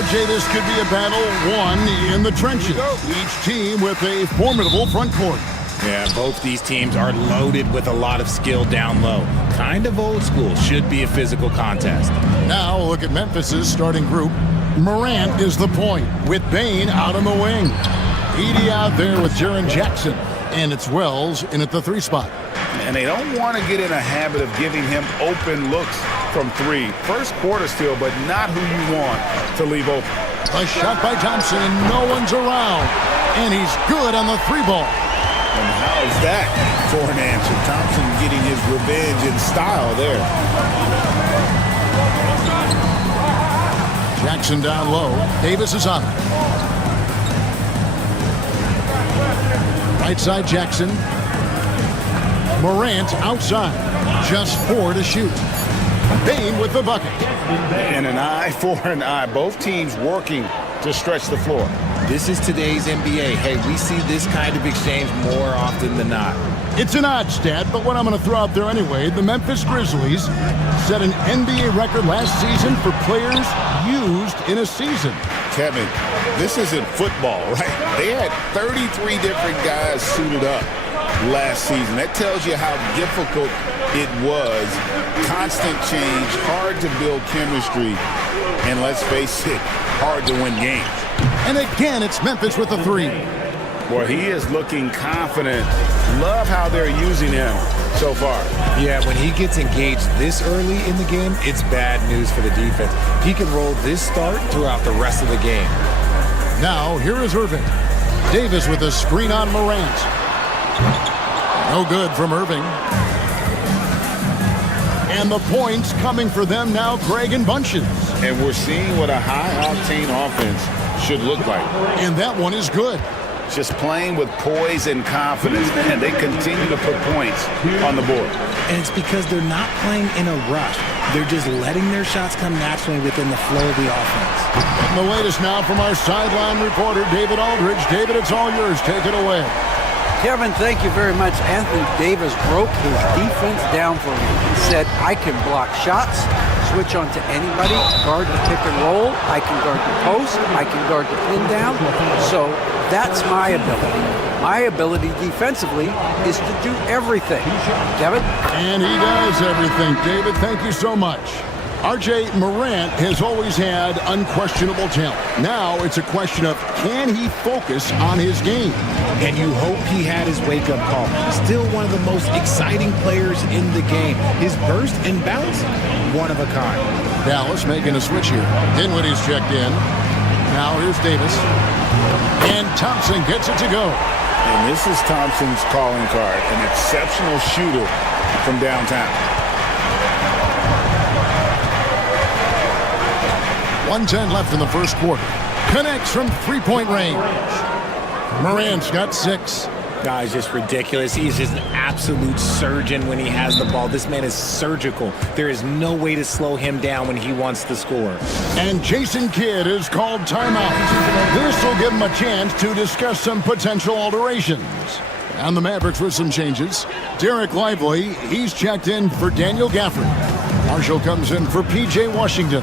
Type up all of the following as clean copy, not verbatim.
RJ, this could be a battle won in the trenches. Each team with a formidable front court. Yeah, both these teams are loaded with a lot of skill down low. Kind of old school. Should be a physical contest. Now look at Memphis's starting group. Morant is the point with Bane out on the wing. Edey out there with Jaren Jackson. And it's Wells in at the 3 spot. And they don't want to get in a habit of giving him open looks from 3. First quarter still, but not who you want to leave open. A shot by Thompson, and no one's around. And he's good on the 3 ball. And how's that for an answer? Thompson getting his revenge in style there. Jackson down low. Davis is on it. Right side Jackson. Morant outside. Just 4 to shoot. Bane with the bucket. And an eye for an eye. Both teams working to stretch the floor. This is today's NBA. Hey, we see this kind of exchange more often than not. It's an odd stat, but what I'm going to throw out there anyway, the Memphis Grizzlies set an NBA record last season for players used in a season. Kevin, this isn't football, right? They had 33 different guys suited up last season. That tells you how difficult it was. Constant change, hard to build chemistry, and let's face it, hard to win games. And again, it's Memphis with the 3. Well, he is looking confident. Love how they're using him so far. Yeah, when he gets engaged this early in the game, it's bad news for the defense. He can roll this start throughout the rest of the game. Now, here is Irving. Davis with a screen on Morant. No good from Irving. And the points coming for them now, Craig and Bunches. And we're seeing what a high-octane offense should look like. And that one is good. Just playing with poise and confidence, and they continue to put points on the board. And it's because they're not playing in a rush. They're just letting their shots come naturally within the flow of the offense. And the latest now from our sideline reporter, David Aldridge. David, it's all yours. Take it away. Kevin, thank you very much. Anthony Davis broke his defense down for me. He said, I can block shots, switch on to anybody, guard the pick and roll, I can guard the post, I can guard the pin down. So that's my ability. My ability defensively is to do everything. Kevin? And he does everything. David, thank you so much. RJ, Morant has always had unquestionable talent. Now it's a question of, can he focus on his game? And you hope he had his wake-up call. Still one of the most exciting players in the game. His burst and bounce, one of a kind. Dallas making a switch here. Dinwiddie's checked in. Now here's Davis. And Thompson gets it to go. And this is Thompson's calling card, an exceptional shooter from downtown. 1:10 left in the first quarter. Connects from 3-point range. Morant's got 6. Guys, just ridiculous. He's just an absolute surgeon when he has the ball. This man is surgical. There is no way to slow him down when he wants to score. And Jason Kidd is called timeout. This will give him a chance to discuss some potential alterations. And the Mavericks with some changes. Derek Lively, he's checked in for Daniel Gafford. Marshall comes in for P.J. Washington.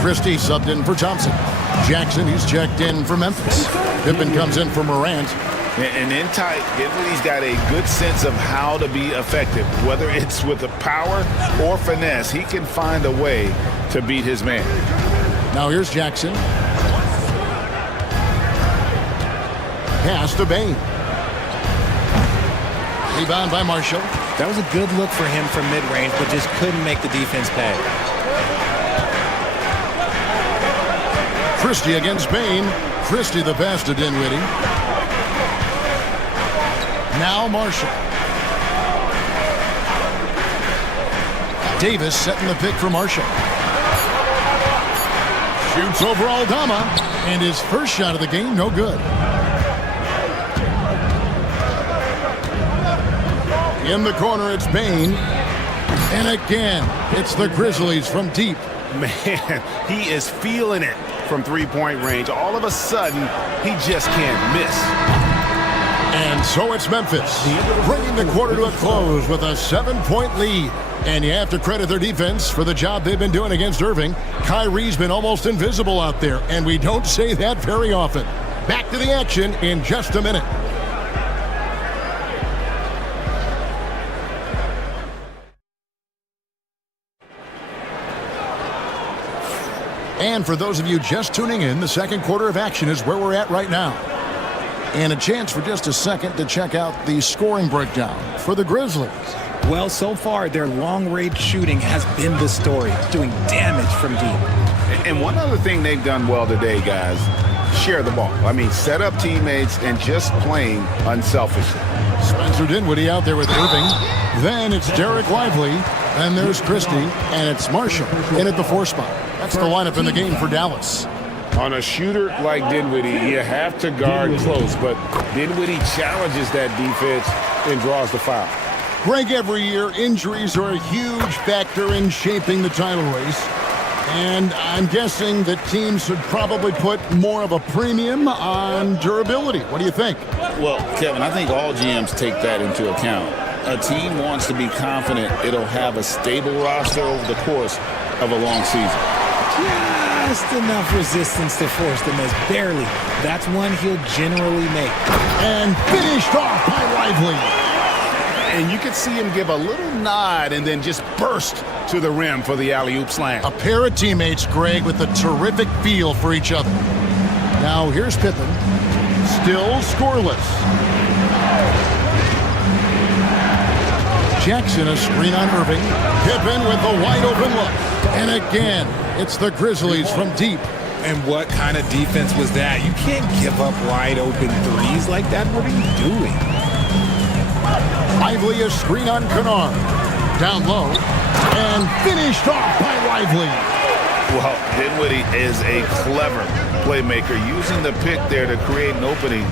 Christie subbed in for Thompson. Jackson, he's checked in for Memphis. Pippen comes in for Morant. And in tight, Dinwiddie's got a good sense of how to be effective. Whether it's with the power or finesse, he can find a way to beat his man. Now here's Jackson. Pass to Bane. Rebound by Marshall. That was a good look for him from mid-range, but just couldn't make the defense pay. Christie against Bane. Christie the pass to Dinwiddie. Now Marshall. Davis setting the pick for Marshall. Shoots over Aldama. And his first shot of the game, no good. In the corner, it's Bane. And again, it's the Grizzlies from deep. Man, he is feeling it from 3-point range. All of a sudden, he just can't miss. And so it's Memphis, bringing the quarter to a close with a 7-point lead. And you have to credit their defense for the job they've been doing against Irving. Kyrie's been almost invisible out there, and we don't say that very often. Back to the action in just a minute. And for those of you just tuning in, the second quarter of action is where we're at right now. And a chance for just a second to check out the scoring breakdown for the Grizzlies. Well, so far, their long-range shooting has been the story, doing damage from deep. And one other thing they've done well today, guys, share the ball. I mean, set up teammates and just playing unselfishly. Spencer Dinwiddie out there with Irving. Then it's Derek Lively. Then there's Christie. And it's Marshall in at the 4 spot. That's the lineup in the game for Dallas. On a shooter like Dinwiddie, you have to guard close, but Dinwiddie challenges that defense and draws the foul. Greg, every year, injuries are a huge factor in shaping the title race. And I'm guessing that teams should probably put more of a premium on durability. What do you think? Well, Kevin, I think all GMs take that into account. A team wants to be confident it'll have a stable roster over the course of a long season. Just enough resistance to force the miss. Barely. That's one he'll generally make. And finished off by Lively. And you could see him give a little nod and then just burst to the rim for the alley-oop slam. A pair of teammates, Greg, with a terrific feel for each other. Now here's Pippen. Still scoreless. Jackson, a screen on Irving. Pippen with a wide-open look. And again, it's the Grizzlies from deep. And what kind of defense was that? You can't give up wide-open threes like that. What are you doing? Lively, a screen on Kennard. Down low. And finished off by Lively. Well, Dinwiddie is a clever playmaker, using the pick there to create an opening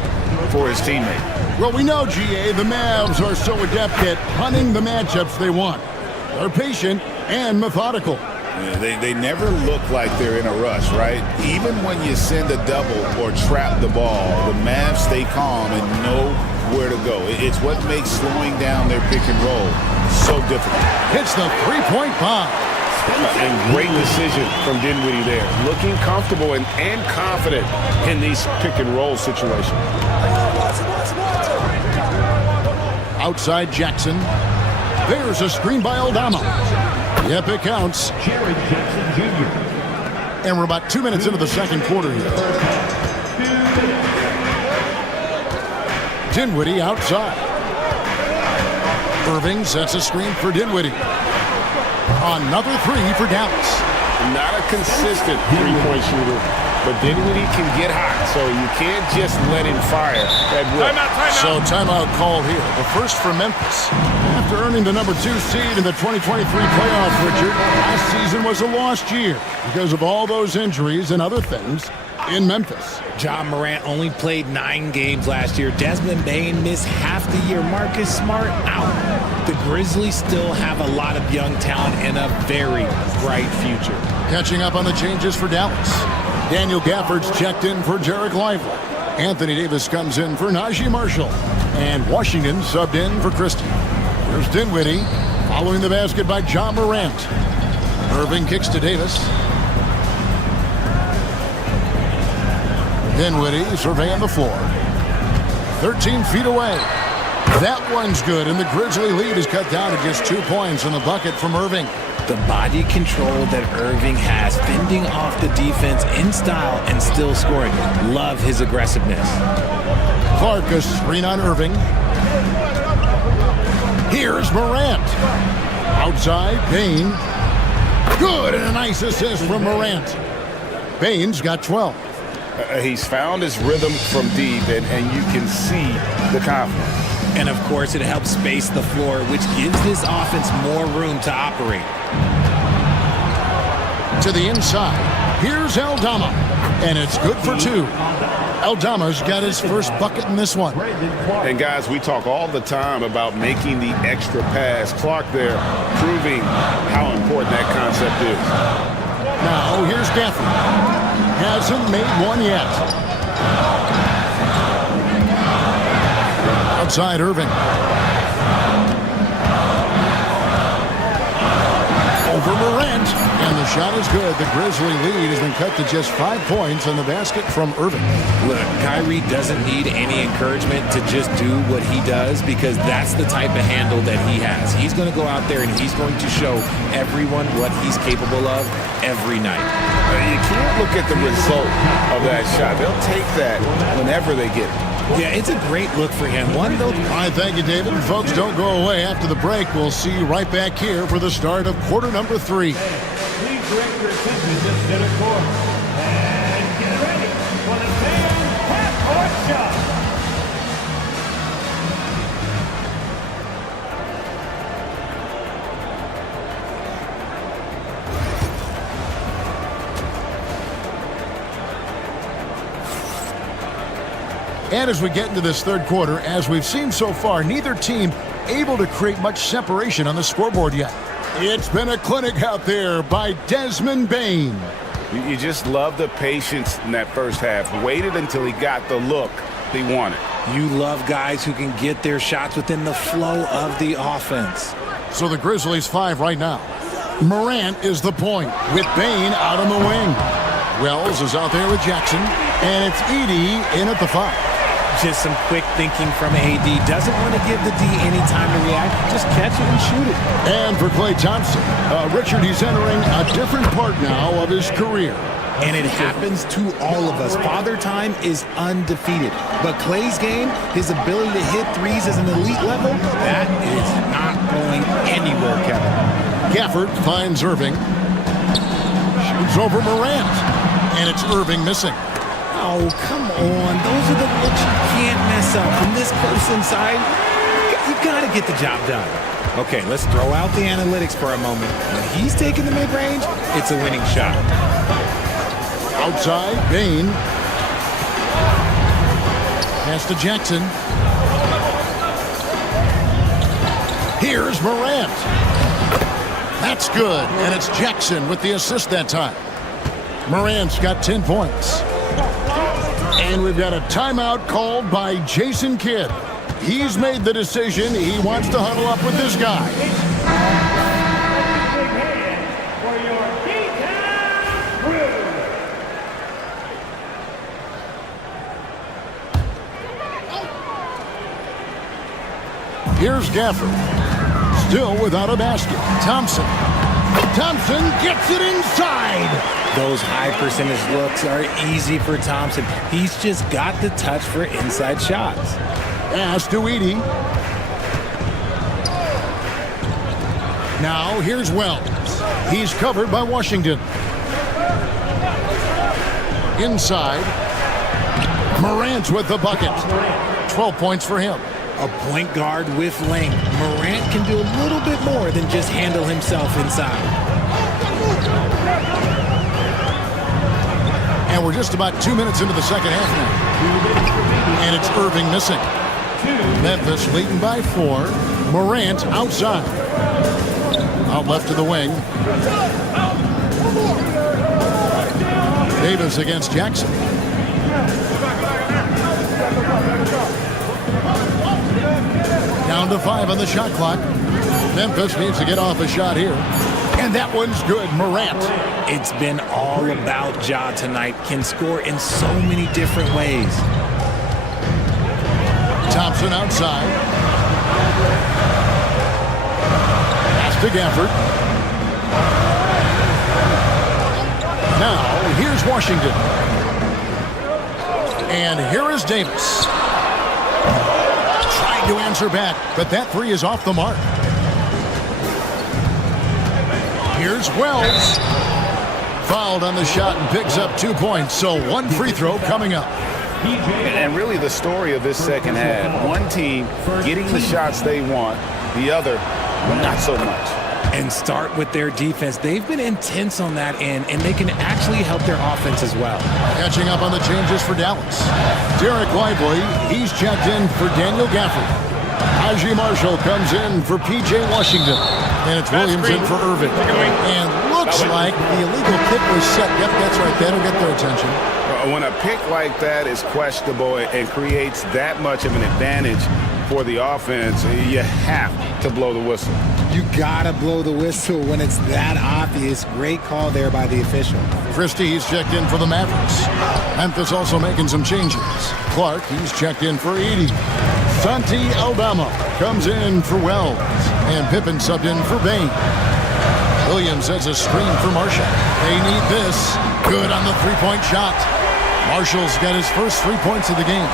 for his teammate. Well, we know, GA, the Mavs are so adept at hunting the matchups they want. They're patient and methodical. Yeah, they never look like they're in a rush, right? Even when you send a double or trap the ball, the Mavs stay calm and know where to go. It's what makes slowing down their pick and roll so difficult. Hits the three-point bomb. And great decision from Dinwiddie there. Looking comfortable and confident in these pick and roll situations. Outside Jackson. There's a screen by Aldama. Yep, it counts. And we're about 2 minutes into the second quarter here. Dinwiddie outside. Irving sets a screen for Dinwiddie. Another three for Dallas. Not a consistent three-point shooter, but Dinwiddie can get hot, so you can't just let him fire at will. So timeout called here. The first for Memphis. After earning the number 2 seed in the 2023 playoffs, Richard, last season was a lost year because of all those injuries and other things in Memphis. Ja Morant only played 9 games last year. Desmond Bane missed half the year. Marcus Smart out. The Grizzlies still have a lot of young talent and a very bright future. Catching up on the changes for Dallas. Daniel Gafford's checked in for Derek Lively. Anthony Davis comes in for Najee Marshall. And Washington subbed in for Christie. Here's Dinwiddie following the basket by Ja Morant. Irving kicks to Davis. Dinwiddie surveying the floor. 13 feet away. That one's good, and the Grizzly lead is cut down to just 2 points in the bucket from Irving. The body control that Irving has, fending off the defense in style and still scoring. Love his aggressiveness. Clark, a screen on Irving. Here's Morant. Outside, Bane. Good, and a nice assist from Morant. Bane's got 12. He's found his rhythm from deep, and you can see the confidence. And, of course, it helps space the floor, which gives this offense more room to operate. To the inside. Here's Aldama. And it's good for 2. Aldama's got his first bucket in this one. And, guys, we talk all the time about making the extra pass. Clark there proving how important that concept is. Now, here's Gafford. Hasn't made one yet. Outside Irving. shot is good. The Grizzly lead has been cut to just 5 points on the basket from Irving. Look, Kyrie doesn't need any encouragement to just do what he does because that's the type of handle that he has. He's going to go out there and he's going to show everyone what he's capable of every night. You can't look at the result of that shot. They'll take that whenever they get it. Yeah, it's a great look for him. One, though. All right, thank you, David. Folks, don't go away. After the break, we'll see you right back here for the start of quarter number 3. Please direct your attention to center court. And get ready for the fan half-court shot. And as we get into this third quarter, as we've seen so far, neither team able to create much separation on the scoreboard yet. It's been a clinic out there by Desmond Bane. You just love the patience in that first half. Waited until he got the look he wanted. You love guys who can get their shots within the flow of the offense. So the Grizzlies 5 right now. Morant is the point with Bane out on the wing. Wells is out there with Jackson, and it's Edey in at the 5. Just some quick thinking from AD. Doesn't want to give the D any time to react. Just catch it and shoot it. And for Klay Thompson, Richard, he's entering a different part now of his career. And it happens to all of us. Father Time is undefeated. But Klay's game, his ability to hit threes as an elite level, that is not going anywhere, Kevin. Gafford finds Irving. Shoots over Morant. And it's Irving missing. Oh, come on. Those are the looks you can't mess up. From this close inside, you got to get the job done. Okay, let's throw out the analytics for a moment. When he's taking the mid-range, it's a winning shot. Outside, Bane. Pass to Jackson. Here's Morant. That's good, and it's Jackson with the assist that time. Morant's got 10 points. And we've got a timeout called by Jason Kidd. He's made the decision. He wants to huddle up with this guy. Here's Gafford. Still without a basket. Thompson gets it inside. Those high percentage looks are easy for Thompson. He's just got the touch for inside shots. Pass to Edey. Now here's Wells. He's covered by Washington. Inside. Morant with the bucket. 12 points for him. A point guard with length. Morant can do a little bit more than just handle himself inside. And we're just about 2 minutes into the second half now. And it's Irving missing. Memphis leading by 4. Morant outside. Out left to the wing. Davis against Jackson. Down to 5 on the shot clock. Memphis needs to get off a shot here. And that one's good. Morant. It's been all about Ja tonight. Can score in so many different ways. Thompson outside. Pass to Gafford. Now, here's Washington. And here is Davis. Trying to answer back, but that 3 is off the mark. Here's Wells. Fouled on the shot and picks up 2 points. So 1 free throw coming up. And really the story of this second half. One team getting the shots they want, the other not so much. And start with their defense. They've been intense on that end, and they can actually help their offense as well. Catching up on the changes for Dallas. Derek Lively, he's checked in for Daniel Gafford. Haji Marshall comes in for P.J. Washington. And it's Williams in for Irving. And looks like the illegal kick was set. Yep, that's right. That'll get their attention. When a pick like that is questionable and creates that much of an advantage for the offense, you have to blow the whistle. You gotta blow the whistle when it's that obvious. Great call there by the official. Christie, he's checked in for the Mavericks. Memphis also making some changes. Clark, he's checked in for Edey. Santi Aldama comes in for Wells. And Pippen subbed in for Bain. Williams has a screen for Marshall. They need this. Good on the three-point shot. Marshall's got his first 3 points of the game.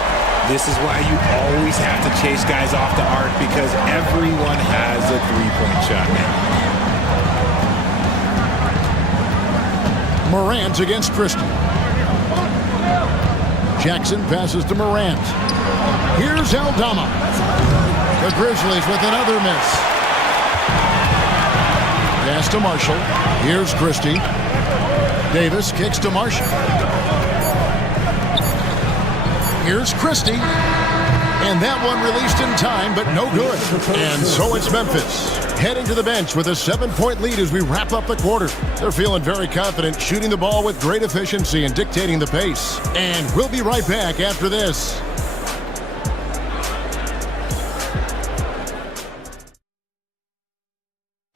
This is why you always have to chase guys off the arc, because everyone has a three-point shot now. Morant against Christie. Jackson passes to Morant. Here's Aldama. The Grizzlies with another miss. Pass to Marshall. Here's Christie. Davis kicks to Marshall. Here's Christie. And that one released in time, but no good. And so it's Memphis, heading to the bench with a 7-point lead as we wrap up the quarter. They're feeling very confident, shooting the ball with great efficiency and dictating the pace. And we'll be right back after this.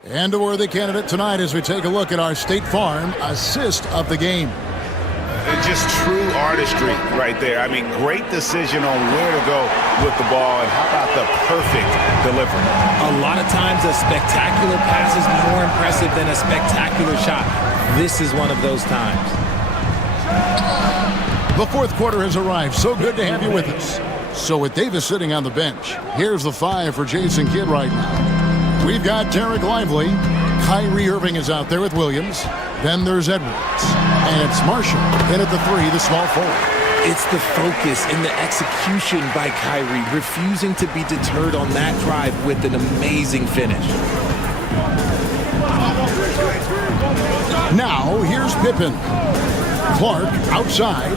And a worthy candidate tonight as we take a look at our State Farm assist of the game. Just true artistry right there. I mean, great decision on where to go with the ball, and how about the perfect delivery? A lot of times a spectacular pass is more impressive than a spectacular shot. This is one of those times. The fourth quarter has arrived. So good to have you with us. So with Davis sitting on the bench, here's the 5 for Jason Kidd right now. We've got Derek Lively. Kyrie Irving is out there with Williams. Then there's Edwards. And it's Marshall in at the 3, the small forward. It's the focus and the execution by Kyrie, refusing to be deterred on that drive with an amazing finish. Now, here's Pippen. Clark outside.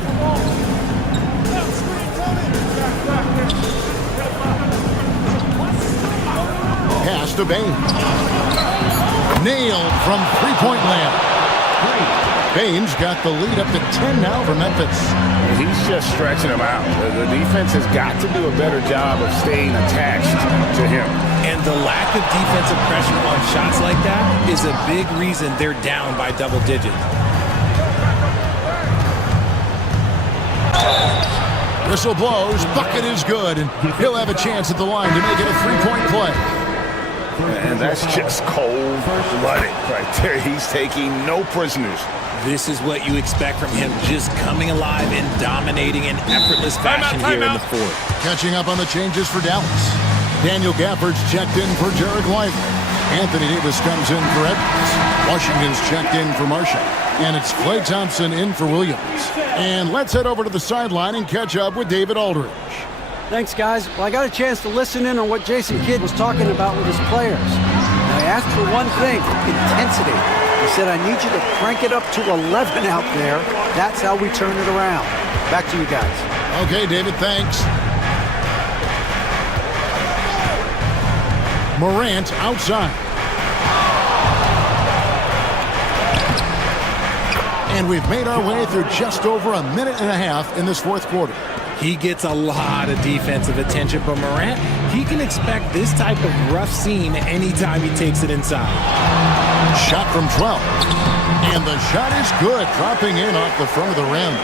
Pass to Bain. Nailed from three-point land. Bain's got the lead up to 10 now for Memphis. He's just stretching him out. The defense has got to do a better job of staying attached to him. And the lack of defensive pressure on shots like that is a big reason they're down by double digits. Whistle blows, bucket is good, and he'll have a chance at the line to make it a three-point play. And that's just cold-blooded right there. He's taking no prisoners. This is what you expect from him, just coming alive and dominating in effortless fashion here in the fourth. Catching up on the changes for Dallas. Daniel Gafford's checked in for Derek Lively. Anthony Davis comes in for Edwards. Washington's checked in for Marshall. And it's Klay Thompson in for Williams. And let's head over to the sideline and catch up with David Aldridge. Thanks, guys. Well, I got a chance to listen in on what Jason Kidd was talking about with his players. And I asked for one thing, intensity. He said, I need you to crank it up to 11 out there. That's how we turn it around. Back to you guys. Okay, David, thanks. Morant outside. And we've made our way through just over a minute and a half in this fourth quarter. He gets a lot of defensive attention from Morant. He can expect this type of rough scene anytime he takes it inside. Shot from 12. And the shot is good, dropping in off the front of the rim.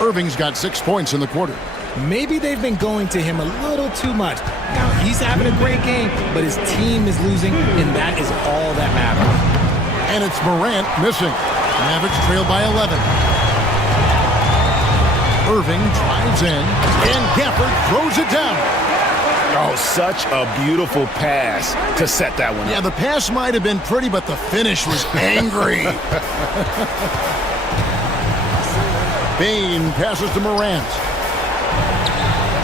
Irving's got 6 points in the quarter. Maybe they've been going to him a little too much. Now, he's having a great game, but his team is losing, and that is all that matters. And it's Morant missing. Mavericks trail by 11. Irving drives in, and Gafford throws it down. Oh, such a beautiful pass to set that one up. Yeah, the pass might have been pretty, but the finish was angry. Bain passes to Morant.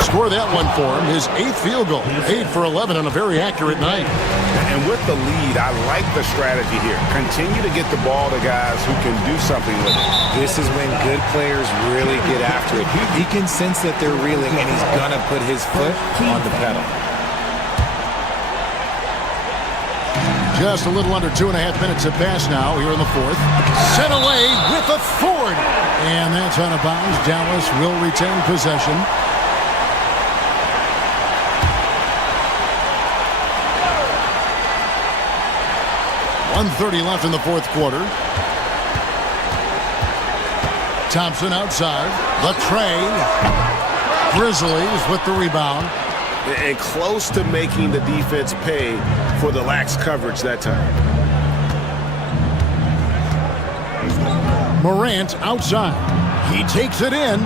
Score that one for him, his 8th field goal. 8 for 11 on a very accurate night. And with the lead, I like the strategy here. Continue to get the ball to guys who can do something with it. This is when good players really get after it. He can sense that they're reeling, and he's going to put his foot on the pedal. Just a little under 2.5 minutes have passed now here in the fourth. Sent away with authority. And that's out of bounds. Dallas will retain possession. 1:30 left in the fourth quarter. Thompson outside. The tray. Grizzlies with the rebound. And close to making the defense pay for the lax coverage that time. Morant outside. He takes it in.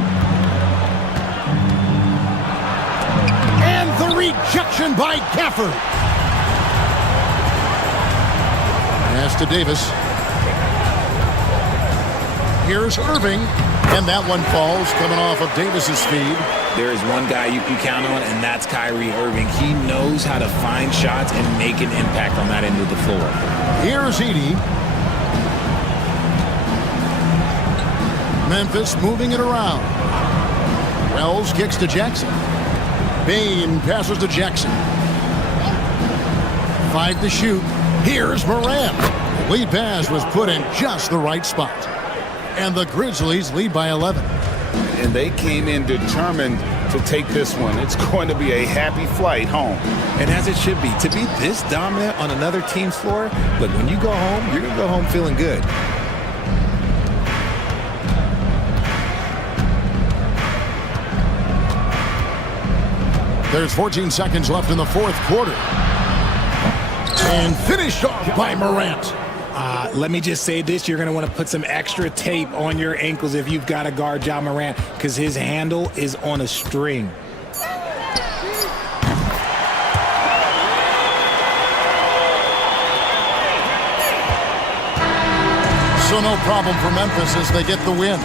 And the rejection by Gafford. Pass to Davis. Here's Irving. And that one falls, coming off of Davis's feed. There is one guy you can count on, and that's Kyrie Irving. He knows how to find shots and make an impact on that end of the floor. Here's Edey. Memphis moving it around. Wells kicks to Jackson. Bain passes to Jackson. 5 to shoot. Here's Morant. The lead pass was put in just the right spot. And the Grizzlies lead by 11. And they came in determined to take this one. It's going to be a happy flight home. And as it should be. To be this dominant on another team's floor, look, when you go home, you're going to go home feeling good. There's 14 seconds left in the fourth quarter. And finished off by Morant. Let me just say this. You're going to want to put some extra tape on your ankles if you've got to guard Ja Morant, because his handle is on a string. So no problem for Memphis as they get the win.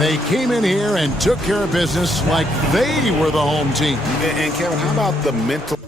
They came in here and took care of business like they were the home team. And Kevin, how about the mental?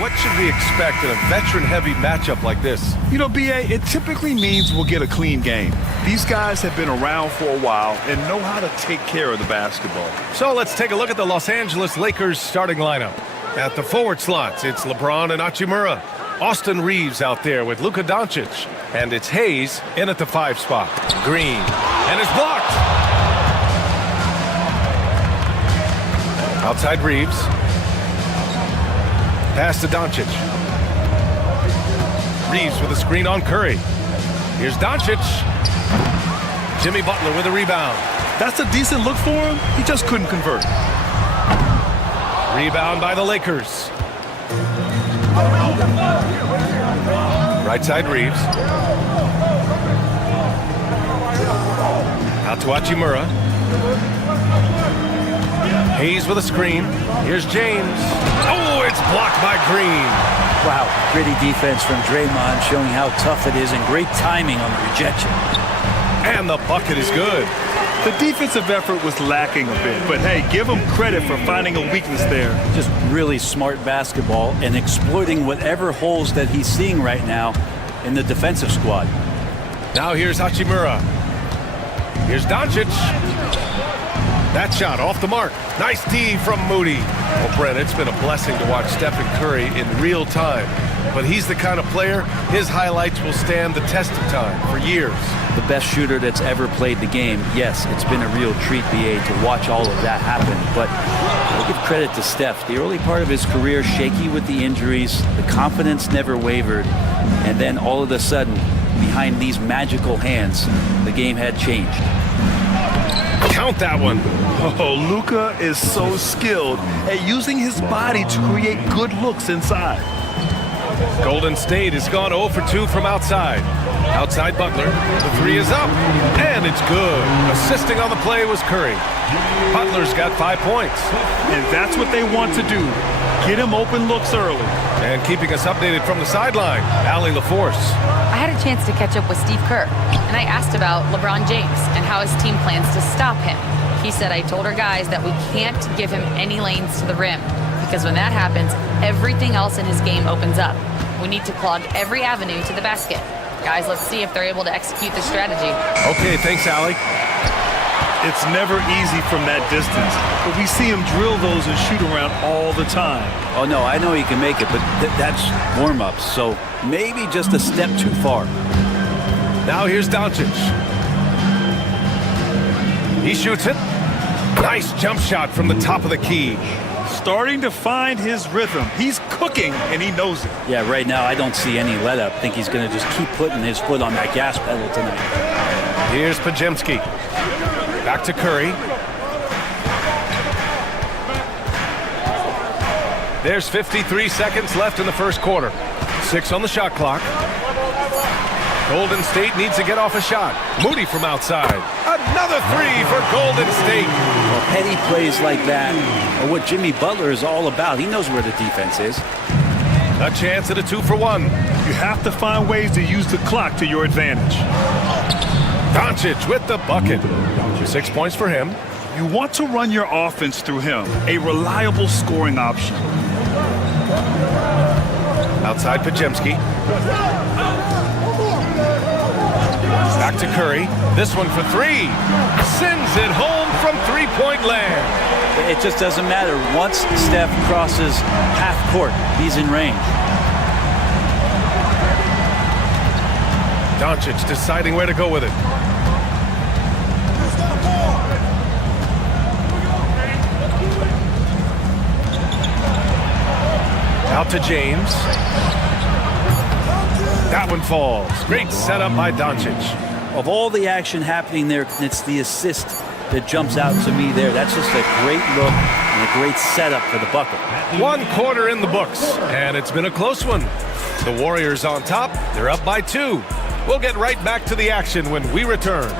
What should we expect in a veteran-heavy matchup like this? You know, B.A., it typically means we'll get a clean game. These guys have been around for a while and know how to take care of the basketball. So let's take a look at the Los Angeles Lakers starting lineup. At the forward slots, it's LeBron and Hachimura. Austin Reeves out there with Luka Doncic. And it's Hayes in at the 5 spot. Green. And it's blocked. Outside Reeves. Pass to Doncic. Reeves with a screen on Curry. Here's Doncic. Jimmy Butler with a rebound. That's a decent look for him. He just couldn't convert. Rebound by the Lakers. Right side Reeves. Out to Hachimura. Hayes with a screen. Here's James. Oh, it's blocked by Green. Wow, gritty defense from Draymond, showing how tough it is, and great timing on the rejection. And the bucket is good. The defensive effort was lacking a bit, but hey, give him credit for finding a weakness there. Just really smart basketball and exploiting whatever holes that he's seeing right now in the defensive squad. Now here's Hachimura. Here's Doncic. That shot off the mark. Nice D from Moody. Well, Brent, it's been a blessing to watch Stephen Curry in real time. But he's the kind of player, his highlights will stand the test of time for years. The best shooter that's ever played the game. Yes, it's been a real treat, BA, to watch all of that happen. But I give credit to Steph. The early part of his career, shaky with the injuries, the confidence never wavered. And then all of a sudden, behind these magical hands, the game had changed. Count that one. Oh, Luka is so skilled at using his body to create good looks inside. Golden State has gone 0 for 2 from outside. Outside Butler. The three is up. And it's good. Assisting on the play was Curry. Butler's got 5 points. And that's what they want to do. Get him open looks early. And keeping us updated from the sideline, Allie LaForce. I had a chance to catch up with Steve Kerr, and I asked about LeBron James and how his team plans to stop him. He said, I told our guys that we can't give him any lanes to the rim, because when that happens, everything else in his game opens up. We need to clog every avenue to the basket. Guys, let's see if they're able to execute the strategy. Okay, thanks, Allie. It's never easy from that distance, but we see him drill those and shoot around all the time. Oh, no, I know he can make it, but that's warm-ups, so maybe just a step too far. Now here's Doncic. He shoots it. Nice jump shot from the top of the key. Starting to find his rhythm. He's cooking, and he knows it. Yeah, right now I don't see any let-up. I think he's going to just keep putting his foot on that gas pedal tonight. Here's Pajemski. Back to Curry. There's 53 seconds left in the first quarter. 6 on the shot clock. Golden State needs to get off a shot. Moody from outside. Another three for Golden State. Well, petty plays like that are what Jimmy Butler is all about. He knows where the defense is. A chance at a 2-for-1. You have to find ways to use the clock to your advantage. Doncic with the bucket. 6 points for him. You want to run your offense through him, a reliable scoring option. Outside Pajemski. Back to Curry. This one for 3. Sends it home from three-point land. It just doesn't matter. Once Steph crosses half court, he's in range. Doncic deciding where to go with it. Out to James. That one falls. Great setup by Doncic. Of all the action happening there, it's the assist that jumps out to me there. That's just a great look and a great setup for the bucket. 1 quarter in the books, and it's been a close one. The Warriors on top. They're up by 2. We'll get right back to the action when we return.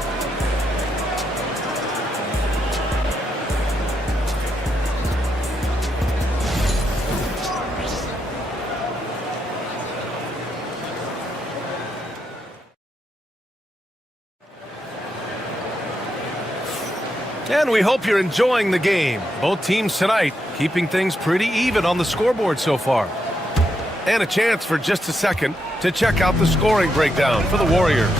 And we hope you're enjoying the game. Both teams tonight keeping things pretty even on the scoreboard so far. And a chance for just a second to check out the scoring breakdown for the Warriors.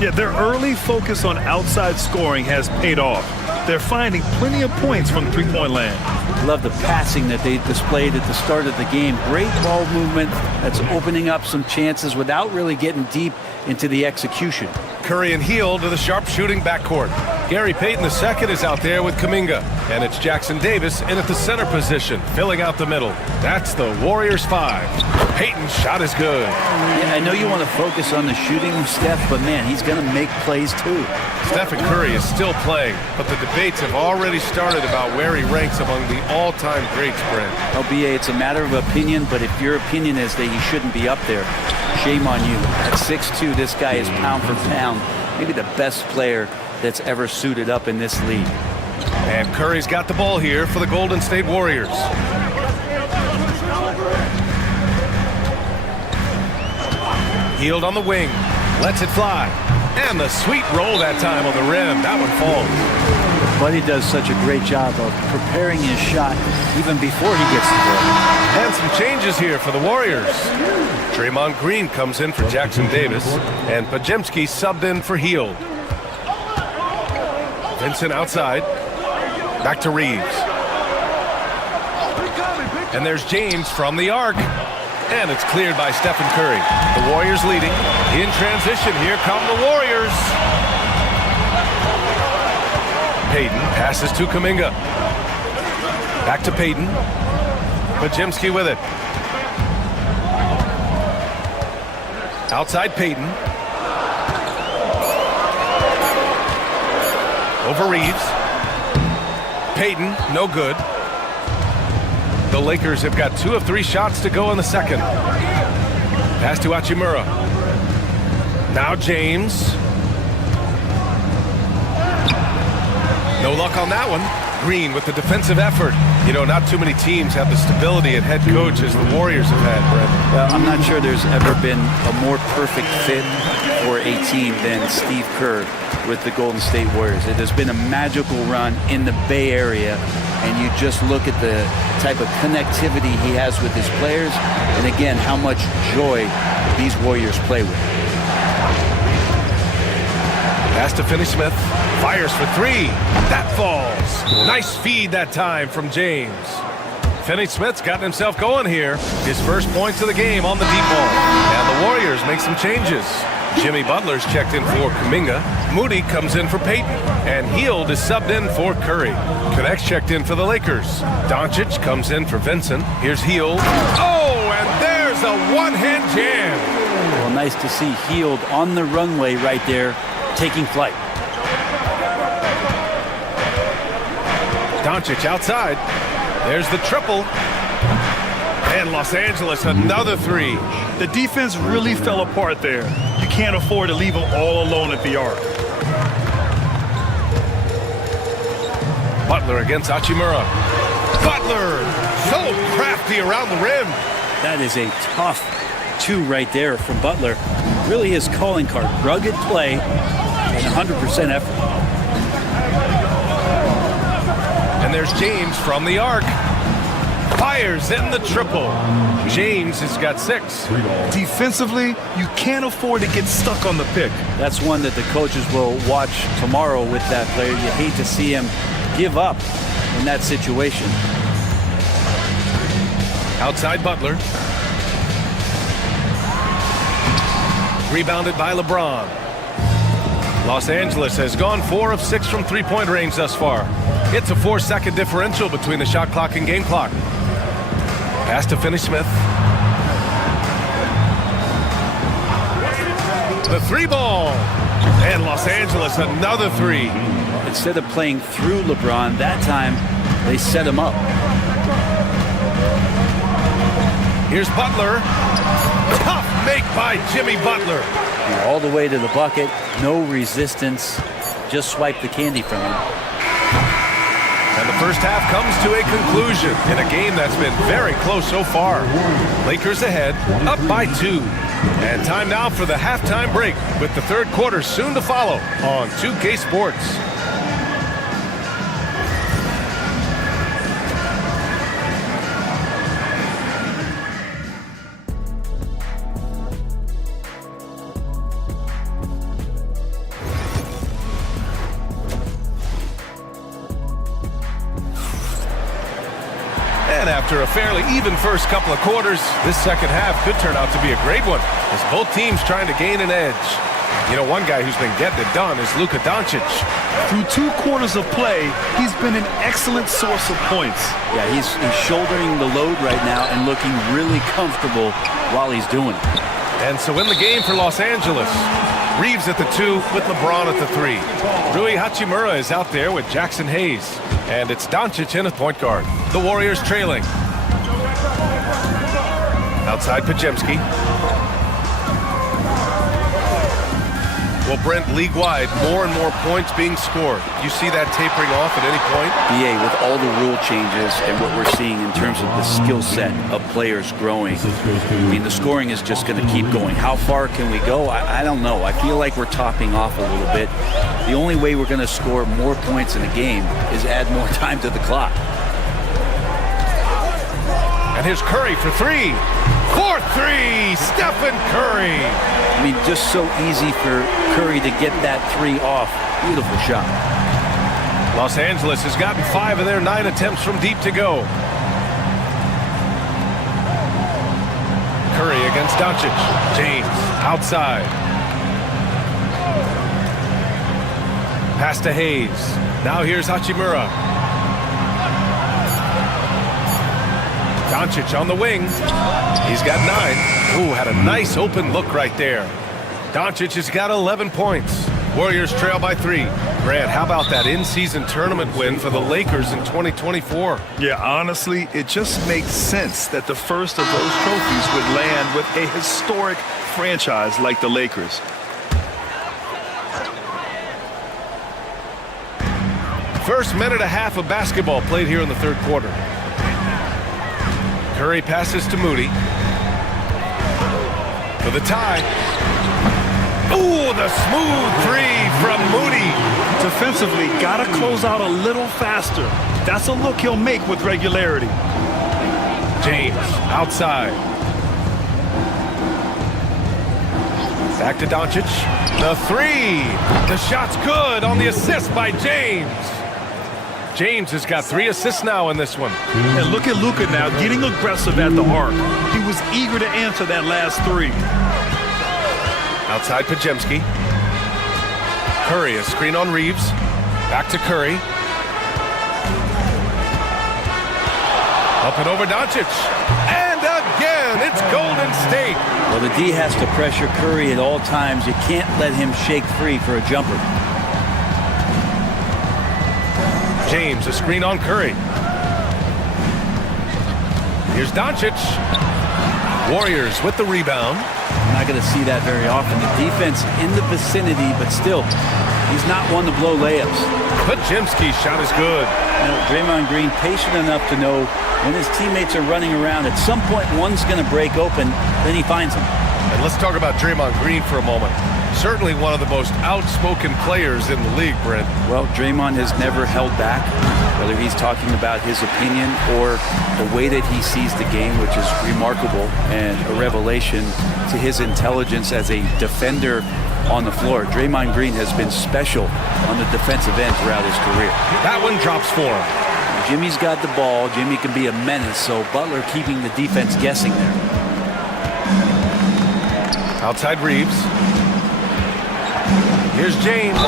Yeah, their early focus on outside scoring has paid off. They're finding plenty of points from three-point land. Love the passing that they displayed at the start of the game. Great ball movement that's opening up some chances without really getting deep into the execution. Curry and Hield to the sharp-shooting backcourt. Gary Payton II is out there with Kuminga. And it's Jackson Davis in at the center position, filling out the middle. That's the Warriors 5. Payton's shot is good. Yeah, I know you want to focus on the shooting, Steph, but man, he's going to make plays too. Stephen Curry is still playing, but the debates have already started about where he ranks among the all-time greats, Brent. LBA, it's a matter of opinion, but if your opinion is that he shouldn't be up there, shame on you. At 6'2", this guy is pound for pound, maybe the best player that's ever suited up in this league. And Curry's got the ball here for the Golden State Warriors. Hield on the wing, lets it fly. And the sweet roll that time on the rim. That one falls. Buddy does such a great job of preparing his shot even before he gets the ball. And some changes here for the Warriors. Draymond Green comes in for Jackson Davis, and Pajemski subbed in for Hield. Vincent outside. Back to Reeves. And there's James from the arc. And it's cleared by Stephen Curry. The Warriors leading. In transition, here come the Warriors. Payton passes to Kuminga. Back to Payton. Podziemski with it. Outside Payton. Over Reeves. Payton, no good. The Lakers have got 2 of 3 shots to go in the second. Pass to Hachimura. Now James. No luck on that one. Green with the defensive effort. You know, not too many teams have the stability at head coach as the Warriors have had, Brent. Well, I'm not sure there's ever been a more perfect fit for a team than Steve Kerr with the Golden State Warriors. It has been a magical run in the Bay Area, and you just look at the type of connectivity he has with his players, and again, how much joy these Warriors play with. Pass to Finney-Smith. Fires for 3. That falls. Nice feed that time from James. Finney-Smith's gotten himself going here. His first points of the game on the deep ball. And the Warriors make some changes. Jimmy Butler's checked in for Kuminga. Moody comes in for Payton. And Hield is subbed in for Curry. Connect's checked in for the Lakers. Doncic comes in for Vincent. Here's Hield. Oh, and there's a one-hand jam. Well, nice to see Hield on the runway right there, taking flight. Doncic outside. There's the triple. And Los Angeles, another 3. The defense really fell apart there. You can't afford to leave them all alone at the arc. Butler against Hachimura. Butler, so crafty around the rim. That is a tough 2 right there from Butler. Really his calling card. Rugged play and 100% effort. And there's James from the arc. Fires in the triple. James has got 6. Defensively, you can't afford to get stuck on the pick. That's one that the coaches will watch tomorrow with that player. You hate to see him give up in that situation. Outside Butler. Rebounded by LeBron. Los Angeles has gone 4 of 6 from three-point range thus far. It's a 4-second differential between the shot clock and game clock. Pass to Finney-Smith. The 3-ball. And Los Angeles another 3. Instead of playing through LeBron, that time they set him up. Here's Butler. Tough make by Jimmy Butler. All the way to the bucket, no resistance, just swipe the candy from him. And the first half comes to a conclusion in a game that's been very close so far. Lakers ahead, up by 2. And time now for the halftime break with the third quarter soon to follow on 2K Sports. And after a fairly even first couple of quarters, this second half could turn out to be a great one as both teams trying to gain an edge. You know, one guy who's been getting it done is Luka Doncic. Through 2 quarters of play, he's been an excellent source of points. Yeah, he's shouldering the load right now and looking really comfortable while he's doing it. And so in the game for Los Angeles, Reeves at the 2 with LeBron at the 3. Rui Hachimura is out there with Jackson Hayes. And it's Doncic in at point guard. The Warriors trailing. Outside Podziemski. Well, Brent, league-wide, more and more points being scored. You see that tapering off at any point? BA, with all the rule changes and what we're seeing in terms of the skill set of players growing, I mean, the scoring is just going to keep going. How far can we go? I don't know. I feel like we're topping off a little bit. The only way we're going to score more points in a game is add more time to the clock. And here's Curry for 3. 4-3, Stephen Curry. I mean, just so easy for Curry to get that 3 off. Beautiful shot. Los Angeles has gotten 5 of their 9 attempts from deep to go. Curry against Doncic. James outside. Pass to Hayes. Now here's Hachimura. Doncic on the wing. He's got 9. Ooh, had a nice open look right there. Doncic has got 11 points. Warriors trail by 3. Grant, how about that in-season tournament win for the Lakers in 2024? Yeah, honestly, it just makes sense that the first of those trophies would land with a historic franchise like the Lakers. First minute and a half of basketball played here in the third quarter. Curry passes to Moody. For the tie. Ooh, the smooth 3 from Moody. Defensively, got to close out a little faster. That's a look he'll make with regularity. James outside. Back to Doncic. The 3. The shot's good on the assist by James. James has got 3 assists now in this one. And look at Luka now getting aggressive at the arc. He was eager to answer that last 3. Outside Pajemski. Curry, a screen on Reeves. Back to Curry. Up and over Doncic. And again, it's Golden State. Well, the D has to pressure Curry at all times. You can't let him shake free for a jumper. James, a screen on Curry. Here's Doncic. Warriors with the rebound. I'm not going to see that very often. The defense in the vicinity, but still, he's not one to blow layups. Pajemski's shot is good. You know, Draymond Green patient enough to know when his teammates are running around, at some point one's going to break open, then he finds them. And let's talk about Draymond Green for a moment. Certainly one of the most outspoken players in the league, Brent. Well, Draymond has never held back, whether he's talking about his opinion or the way that he sees the game, which is remarkable and a revelation to his intelligence as a defender on the floor. Draymond Green has been special on the defensive end throughout his career. That one drops for him. Jimmy's got the ball. Jimmy can be a menace, so Butler keeping the defense guessing there. Outside Reeves. Here's James.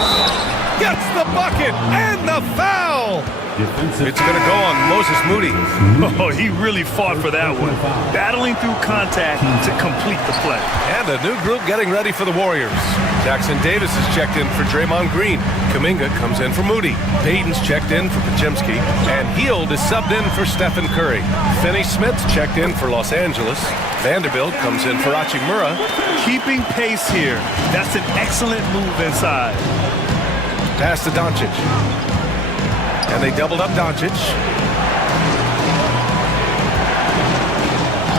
Gets the bucket and the foul. It's going to go on Moses Moody. Oh, he really fought for that one. Battling through contact to complete the play. And a new group getting ready for the Warriors. Jackson Davis is checked in for Draymond Green. Kuminga comes in for Moody. Payton's checked in for Pajemski. And Hield is subbed in for Stephen Curry. Finney-Smith's checked in for Los Angeles. Vanderbilt comes in for Hachimura. Keeping pace here. That's an excellent move inside. Pass to Doncic. And they doubled up Doncic.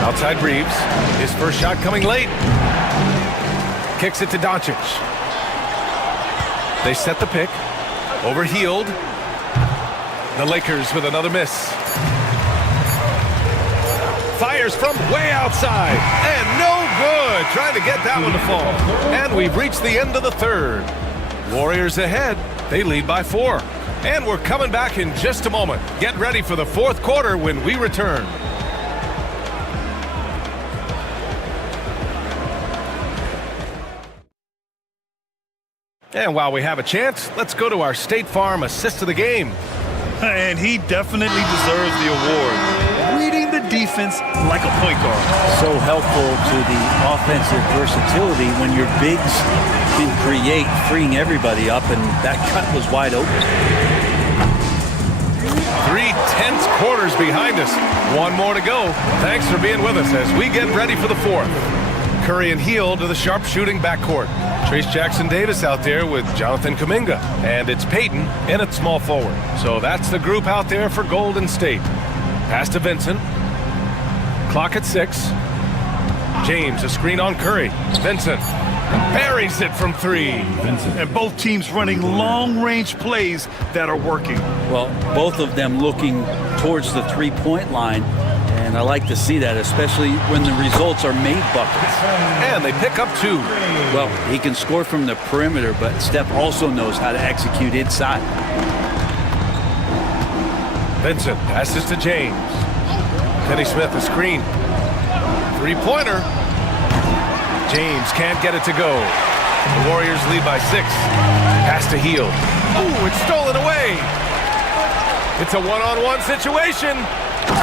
Outside Reeves. His first shot coming late. Kicks it to Doncic. They set the pick. Over Hield. The Lakers with another miss. Fires from way outside. And no good. Trying to get that one to fall. And we've reached the end of the third. Warriors ahead. They lead by 4. And we're coming back in just a moment. Get ready for the fourth quarter when we return. And while we have a chance, let's go to our State Farm assist of the game. And he definitely deserves the award. Reading the defense like a point guard. So helpful to the offensive versatility when your bigs can create, freeing everybody up, and that cut was wide open. 3 tense quarters behind us. One more to go. Thanks for being with us as we get ready for the fourth. Curry and Hield to the sharpshooting backcourt. Trace Jackson-Davis out there with Jonathan Kuminga. And it's Payton in at small forward. So that's the group out there for Golden State. Pass to Vincent. Clock at 6. James, a screen on Curry. Vincent buries it from 3. And both teams running long-range plays that are working. Well, both of them looking towards the three-point line. And I like to see that, especially when the results are made buckets. And they pick up 2. Well, he can score from the perimeter, but Steph also knows how to execute inside. Vincent passes to James. Kenny Smith, a screen. Three-pointer. James can't get it to go. The Warriors lead by 6. Pass to Hield. Ooh, it's stolen away. It's a one-on-one situation.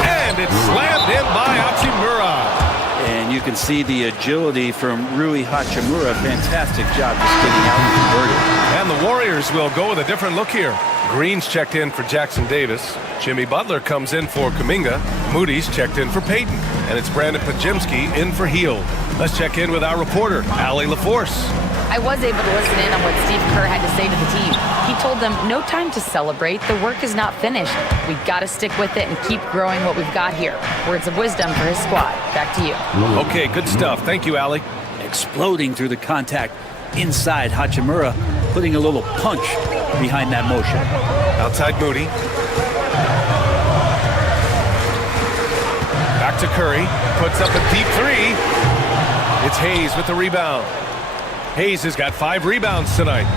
And it's slammed in by Hachimura. And you can see the agility from Rui Hachimura. Fantastic job just getting out and converting. And the Warriors will go with a different look here. Green's checked in for Jackson Davis. Jimmy Butler comes in for Kuminga. Moody's checked in for Payton. And it's Brandon Pajemski in for Hield. Let's check in with our reporter, Allie LaForce. I was able to listen in on what Steve Kerr had to say to the team. He told them, no time to celebrate. The work is not finished. We've got to stick with it and keep growing what we've got here. Words of wisdom for his squad. Back to you. Okay, good stuff. Thank you, Allie. Exploding through the contact inside Hachimura, putting a little punch behind that motion. Outside Moody. Back to Curry. Puts up a deep 3. It's Hayes with the rebound. Hayes has got 5 rebounds tonight.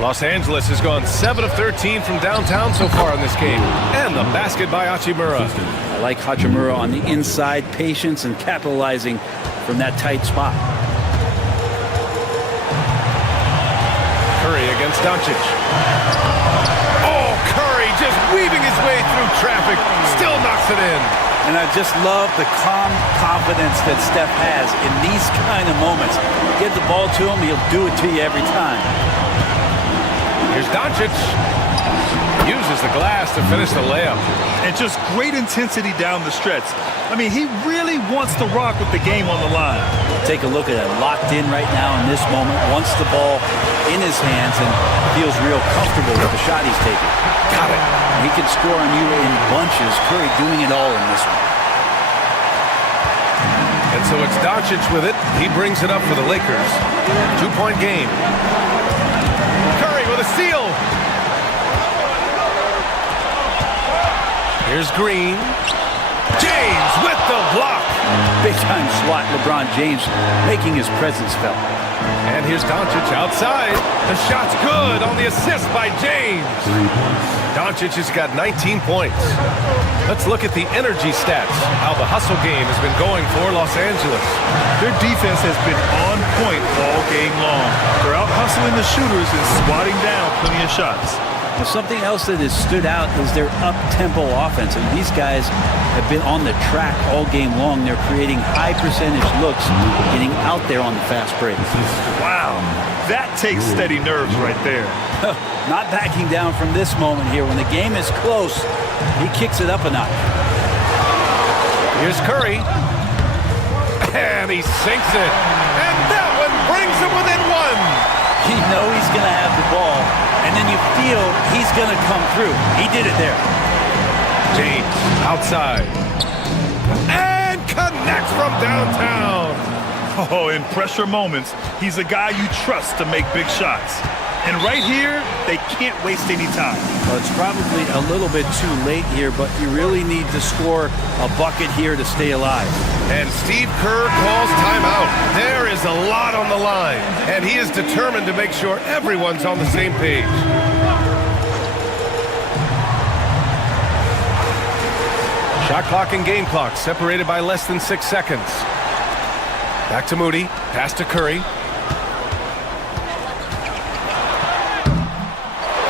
Los Angeles has gone 7 of 13 from downtown so far in this game. And the basket by Hachimura. I like Hachimura on the inside, patience and capitalizing from that tight spot. Curry against Doncic. Oh, Curry just weaving his way through traffic. Still knocks it in. And I just love the calm confidence that Steph has in these kind of moments. Get the ball to him, he'll do it to you every time. Here's Doncic. Uses the glass to finish the layup. And just great intensity down the stretch. I mean, he really wants to rock with the game on the line. Take a look at it. Locked in right now in this moment. Wants the ball in his hands and feels real comfortable with the shot he's taking. Got it. He can score on you in bunches. Curry doing it all in this one. And so it's Doncic with it. He brings it up for the Lakers. 2-point game. Curry with a steal. Here's Green. James with the block. Big time slot. LeBron James making his presence felt. And here's Doncic outside. The shot's good on the assist by James. Doncic has got 19 points. Let's look at the energy stats. How the hustle game has been going for Los Angeles. Their defense has been on point all game long. They're out hustling the shooters and swatting down plenty of shots. Well, something else that has stood out is their up-tempo offense. And these guys have been on the track all game long. They're creating high-percentage looks, getting out there on the fast break. Wow, that takes steady nerves right there. Not backing down from this moment here. When the game is close, he kicks it up a notch. Here's Curry. And he sinks it. And that one brings him within 1. You know he's going to have the ball, and then you feel he's going to come through. He did it there. James outside. And connects from downtown. Oh, in pressure moments, he's a guy you trust to make big shots. And right here, they can't waste any time. Well, it's probably a little bit too late here, but you really need to score a bucket here to stay alive. And Steve Kerr calls timeout. There is a lot on the line, and he is determined to make sure everyone's on the same page. Shot clock and game clock separated by less than 6 seconds. Back to Moody. Pass to Curry.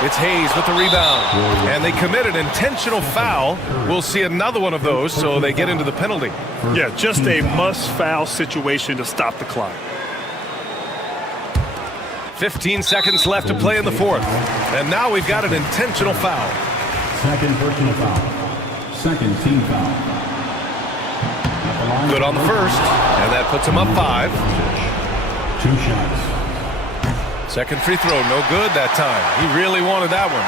It's Hayes with the rebound. And they committed an intentional foul. We'll see another one of those, so they get into the penalty. Yeah, just a must-foul situation to stop the clock. 15 seconds left to play in the fourth. And now we've got an intentional foul. Second personal foul. Second team foul. Good on the first, and that puts him up 5. 2 shots. Second free throw, no good that time. He really wanted that one.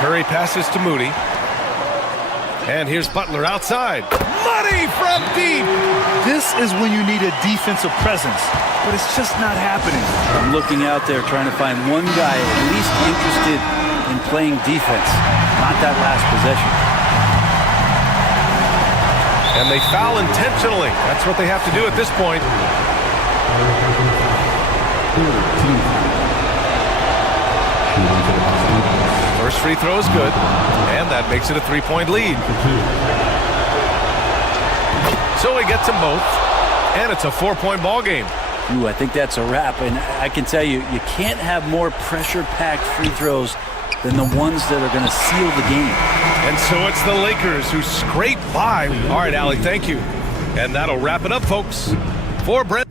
Curry passes to Moody. And here's Butler outside. Money from deep! This is when you need a defensive presence, but it's just not happening. I'm looking out there trying to find one guy at least interested in playing defense, not that last possession. And they foul intentionally. That's what they have to do at this point. First free throw is good, and that makes it a 3-point lead. So he gets them both, and it's a 4-point ball game. Ooh, I think that's a wrap, and I can tell you, you can't have more pressure-packed free throws than the ones that are going to seal the game. And so it's the Lakers who scrape by. All right, Allie, thank you. And that'll wrap it up, folks. For Brent.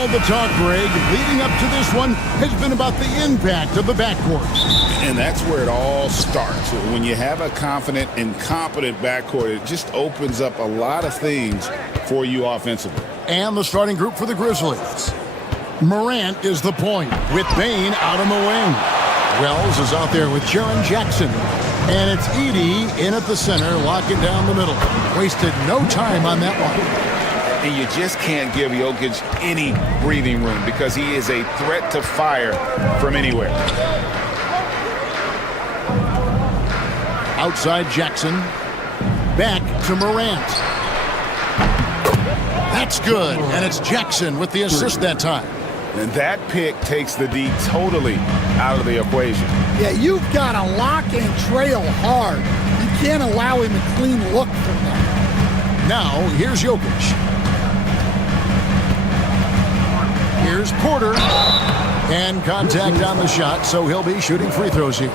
All the talk, Greg, leading up to this one has been about the impact of the backcourt. And that's where it all starts. When you have a confident and competent backcourt, it just opens up a lot of things for you offensively. And the starting group for the Grizzlies. Morant is the point, with Bane out on the wing. Wells is out there with Jaren Jackson. And it's Edey in at the center, locking down the middle. Wasted no time on that one. And you just can't give Jokic any breathing room because he is a threat to fire from anywhere. Outside Jackson. Back to Morant. That's good. And it's Jackson with the assist that time. And that pick takes the D totally out of the equation. Yeah, you've got to lock and trail hard. You can't allow him a clean look from that. Now, here's Jokic. Here's Porter. And contact on the shot, so he'll be shooting free throws here.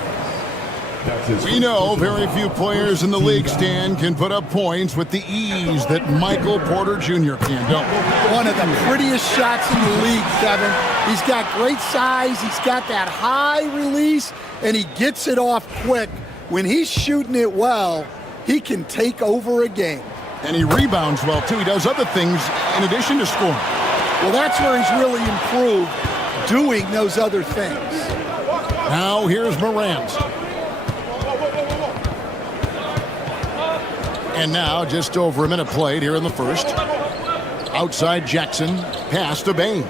We know very few players in the league, Stan, can put up points with the ease that Michael Porter Jr. can, don't we? One of the prettiest shots in the league, Kevin. He's got great size. He's got that high release, and he gets it off quick. When he's shooting it well, he can take over a game. And he rebounds well, too. He does other things in addition to scoring. Well, that's where he's really improved, doing those other things. Now here's Morant. And now just over a minute played here in the first. Outside Jackson, pass to Bane.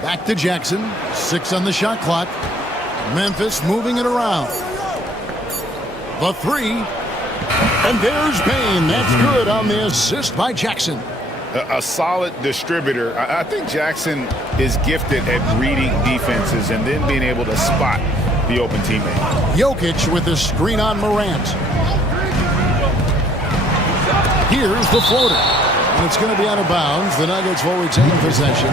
Back to Jackson, 6 on the shot clock. Memphis moving it around. The 3. And there's Bane. That's good on the assist by Jackson. A solid distributor. I think Jackson is gifted at reading defenses and then being able to spot the open teammate. Jokic with the screen on Morant. Here's the floater. And it's going to be out of bounds. The Nuggets will retain possession.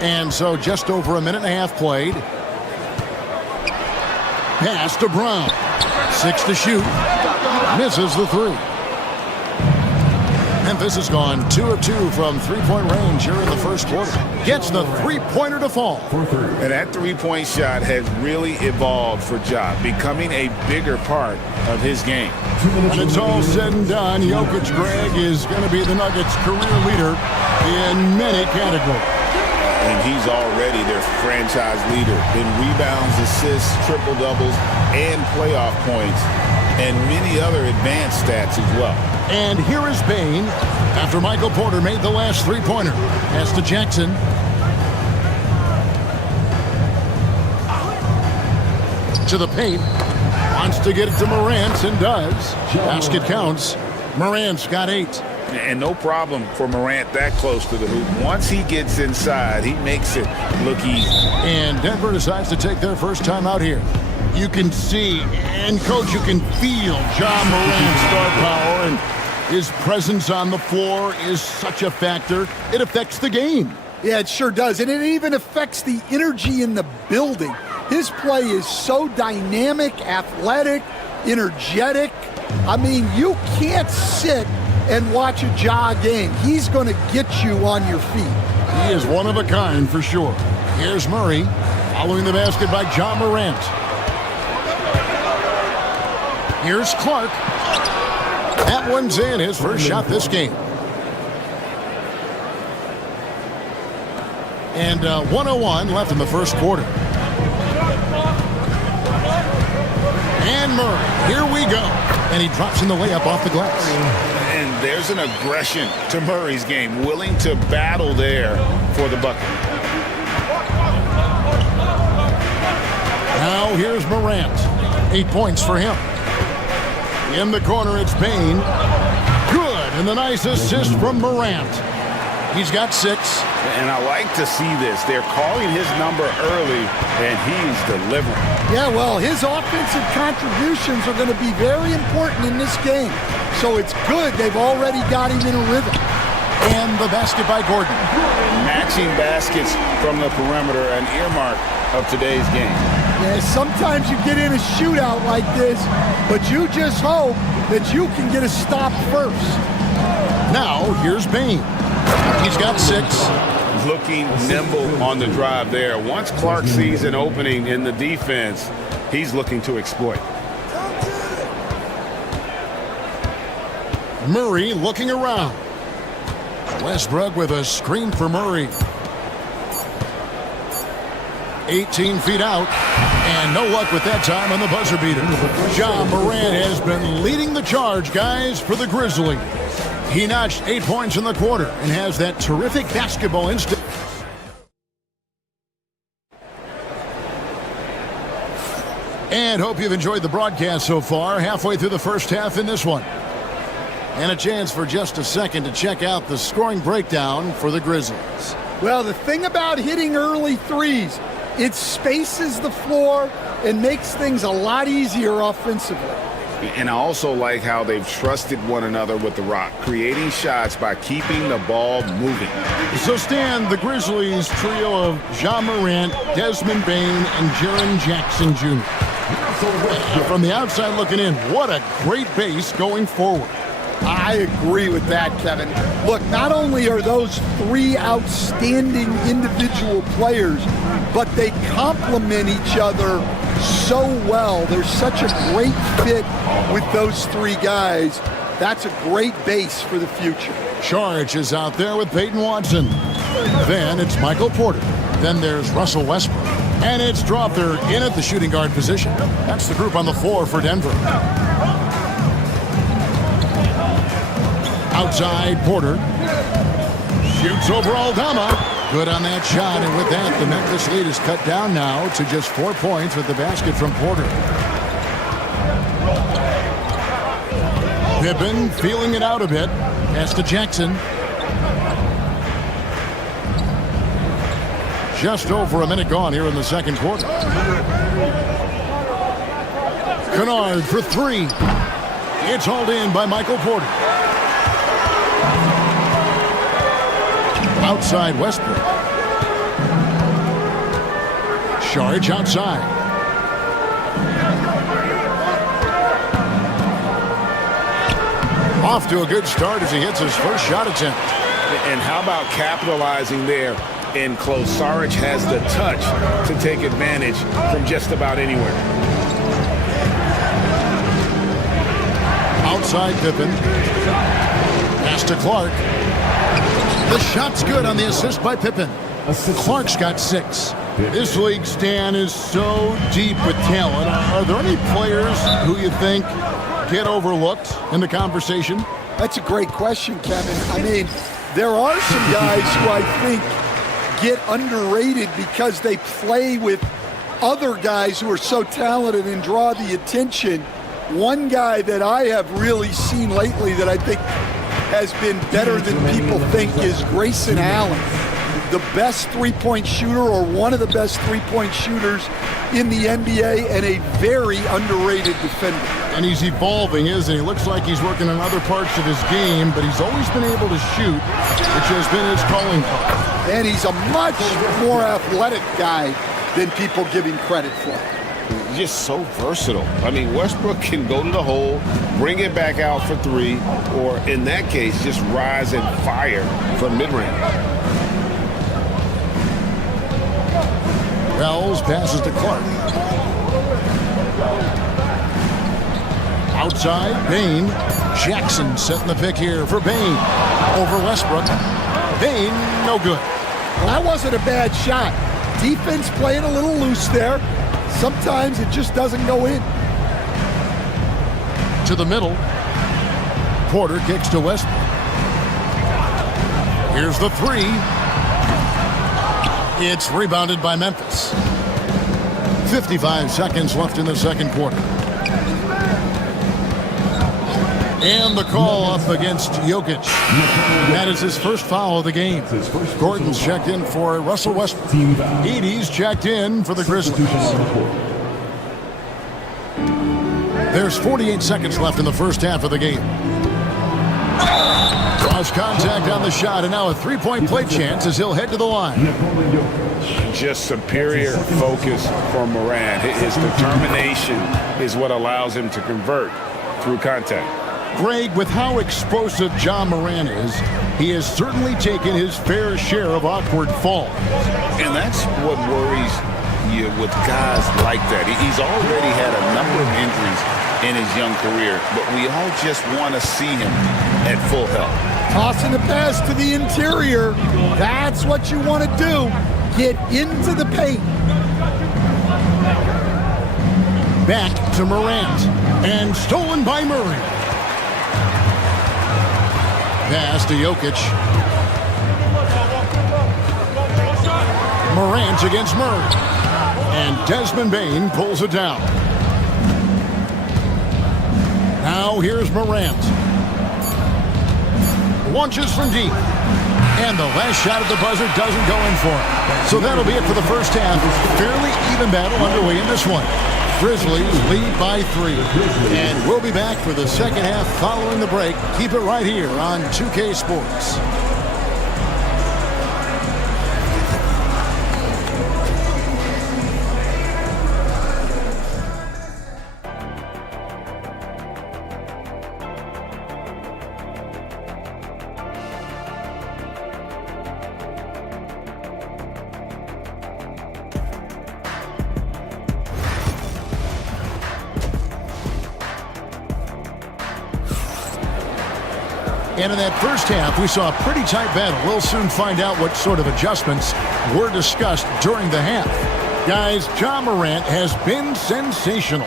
And so just over a minute and a half played. Pass to Brown. 6 to shoot. Misses the 3. Memphis has gone 2 of 2 from three-point range here in the first quarter. Gets the three-pointer to fall. And that three-point shot has really evolved for Ja, becoming a bigger part of his game. When it's all said and done, Jokic, Greg, is going to be the Nuggets' career leader in many categories. And he's already their franchise leader in rebounds, assists, triple-doubles, and playoff points, and many other advanced stats as well. And here is Bain after Michael Porter made the last three-pointer. Pass to Jackson. To the paint. Wants to get it to Morant and does. Basket counts. Morant's got 8. And no problem for Morant that close to the hoop. Once he gets inside, he makes it look easy. And Denver decides to take their first time out here. You can see, and Coach, you can feel Ja Morant's star power, and his presence on the floor is such a factor. It affects the game. Yeah, it sure does. And it even affects the energy in the building. His play is so dynamic, athletic, energetic. I mean, you can't sit and watch a Ja game. He's going to get you on your feet. He is one of a kind for sure. Here's Murray following the basket by Ja Morant. Here's Clark. That one's in, his first shot this game. And 1:01 left in the first quarter. And Murray, here we go. And he drops in the layup off the glass. And there's an aggression to Murray's game, willing to battle there for the bucket. Now here's Morant. 8 points for him. In the corner, it's Bain. Good, and the nice assist from Morant. He's got 6. And I like to see this. They're calling his number early, and he's delivering. Yeah, well, his offensive contributions are going to be very important in this game. So it's good they've already got him in a rhythm. And the basket by Gordon. Matching baskets from the perimeter, an earmark of today's game. Yeah, sometimes you get in a shootout like this, but you just hope that you can get a stop first. Now, here's Bain. He's got 6. Looking nimble on the drive there. Once Clark sees an opening in the defense, he's looking to exploit. Murray looking around. Westbrook with a screen for Murray. 18 feet out, and no luck with that time on the buzzer beater. Ja Morant has been leading the charge, guys, for the Grizzlies. He notched 8 points in the quarter and has that terrific basketball instinct. And hope you've enjoyed the broadcast so far. Halfway through the first half in this one. And a chance for just a second to check out the scoring breakdown for the Grizzlies. Well, the thing about hitting early threes, it spaces the floor and makes things a lot easier offensively. And I also like how they've trusted one another with the rock, creating shots by keeping the ball moving. So, Stan, the Grizzlies trio of Ja Morant, Desmond Bain, and Jaren Jackson Jr. From the outside looking in, what a great base going forward. I agree with that, Kevin. Look, not only are those 3 outstanding individual players, but they complement each other so well. There's such a great fit with those 3 guys. That's a great base for the future. Charge is out there with Peyton Watson. Then it's Michael Porter. Then there's Russell Westbrook. And it's Dropper in at the shooting guard position. That's the group on the floor for Denver. Outside, Porter. Shoots over Aldama. Good on that shot, and with that, the Memphis lead is cut down now to just 4 points with the basket from Porter. Pippen feeling it out a bit. Pass to Jackson. Just over a minute gone here in the second quarter. Kennard for 3. It's hauled in by Michael Porter. Outside Westbrook. Charge outside. Off to a good start as he hits his first shot attempt. And how about capitalizing there in close? Saric has the touch to take advantage from just about anywhere. Outside Pippen. Pass to Clark. The shot's good on the assist by Pippen. Clark's got 6. This league, Stan, is so deep with talent. Are there any players who you think get overlooked in the conversation? That's a great question, Kevin. I mean, there are some guys who I think get underrated because they play with other guys who are so talented and draw the attention. One guy that I have really seen lately that I think has been better than people think is Grayson Allen, the best three-point shooter or one of the best three-point shooters in the NBA and a very underrated defender. And he's evolving, isn't he? Looks like he's working on other parts of his game, but he's always been able to shoot, which has been his calling card. And he's a much more athletic guy than people give him credit for. Just so versatile. I mean, Westbrook can go to the hole, bring it back out for 3, or in that case, just rise and fire from mid-range. Wells passes to Clark. Outside, Bain. Jackson setting the pick here for Bain. Over Westbrook. Bain, no good. Well, that wasn't a bad shot. Defense playing a little loose there. Sometimes it just doesn't go in. To the middle. Porter kicks to Westbrook. Here's the 3. It's rebounded by Memphis. 55 seconds left in the second quarter. And the call up against Jokic. That is his first foul of the game. Gordon's checked in for Russell Westbrook. Edey's checked in for the Grizzlies. There's 48 seconds left in the first half of the game. Cross contact on the shot, and now a three-point play chance as he'll head to the line. Just superior focus from Morant. His determination is what allows him to convert through contact. Greg, with how explosive Ja Morant is, he has certainly taken his fair share of awkward falls. And that's what worries you with guys like that. He's already had a number of injuries in his young career, but we all just want to see him at full health. Tossing the pass to the interior. That's what you want to do. Get into the paint. Back to Morant. And stolen by Murray. Pass to Jokic. Morant against Murray. And Desmond Bain pulls it down. Now here's Morant. Launches from deep. And the last shot at the buzzer doesn't go in for him. So that'll be it for the first half. Fairly even battle underway in this one. Grizzlies lead by 3. And we'll be back for the second half following the break. Keep it right here on 2K Sports. And in that first half, we saw a pretty tight battle. We'll soon find out what sort of adjustments were discussed during the half. Guys, Ja Morant has been sensational.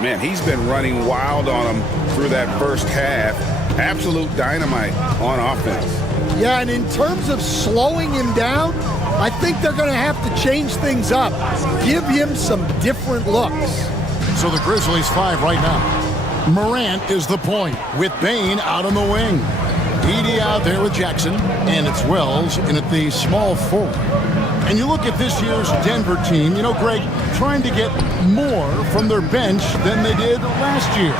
Man, he's been running wild on him through that first half. Absolute dynamite on offense. Yeah, and in terms of slowing him down, I think they're going to have to change things up. Give him some different looks. So the Grizzlies 5 right now. Morant is the point with Bain out on the wing. Edey out there with Jackson, and it's Wells in at the small forward. And you look at this year's Denver team, you know, Greg, trying to get more from their bench than they did last year.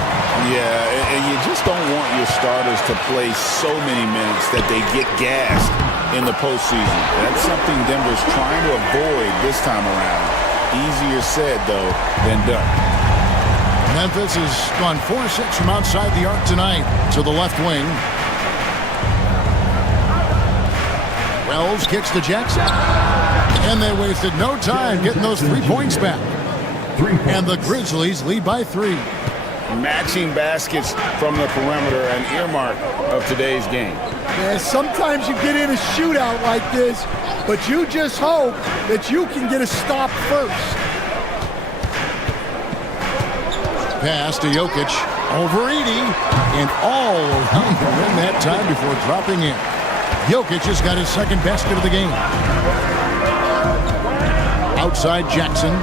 Yeah, and you just don't want your starters to play so many minutes that they get gassed in the postseason. That's something Denver's trying to avoid this time around. Easier said, though, than done. Memphis has gone 4-6 from outside the arc tonight to the left wing. Wells kicks to Jackson. And they wasted no time getting those 3 points back. And the Grizzlies lead by 3. Matching baskets from the perimeter, an earmark of today's game. Yeah, sometimes you get in a shootout like this, but you just hope that you can get a stop first. Pass to Jokic. Over 80. And all around the rim that time before dropping in. Jokic has got his second basket of the game. Outside Jackson.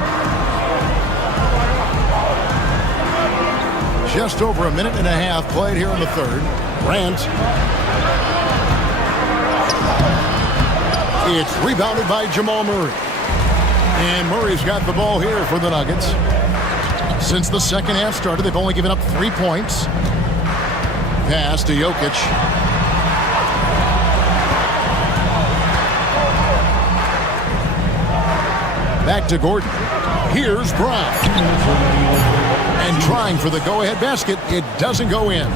Just over a minute and a half played here in the third. Grant. It's rebounded by Jamal Murray. And Murray's got the ball here for the Nuggets. Since the second half started, they've only given up 3 points. Pass to Jokic. Back to Gordon. Here's Brown. And trying for the go-ahead basket. It doesn't go in.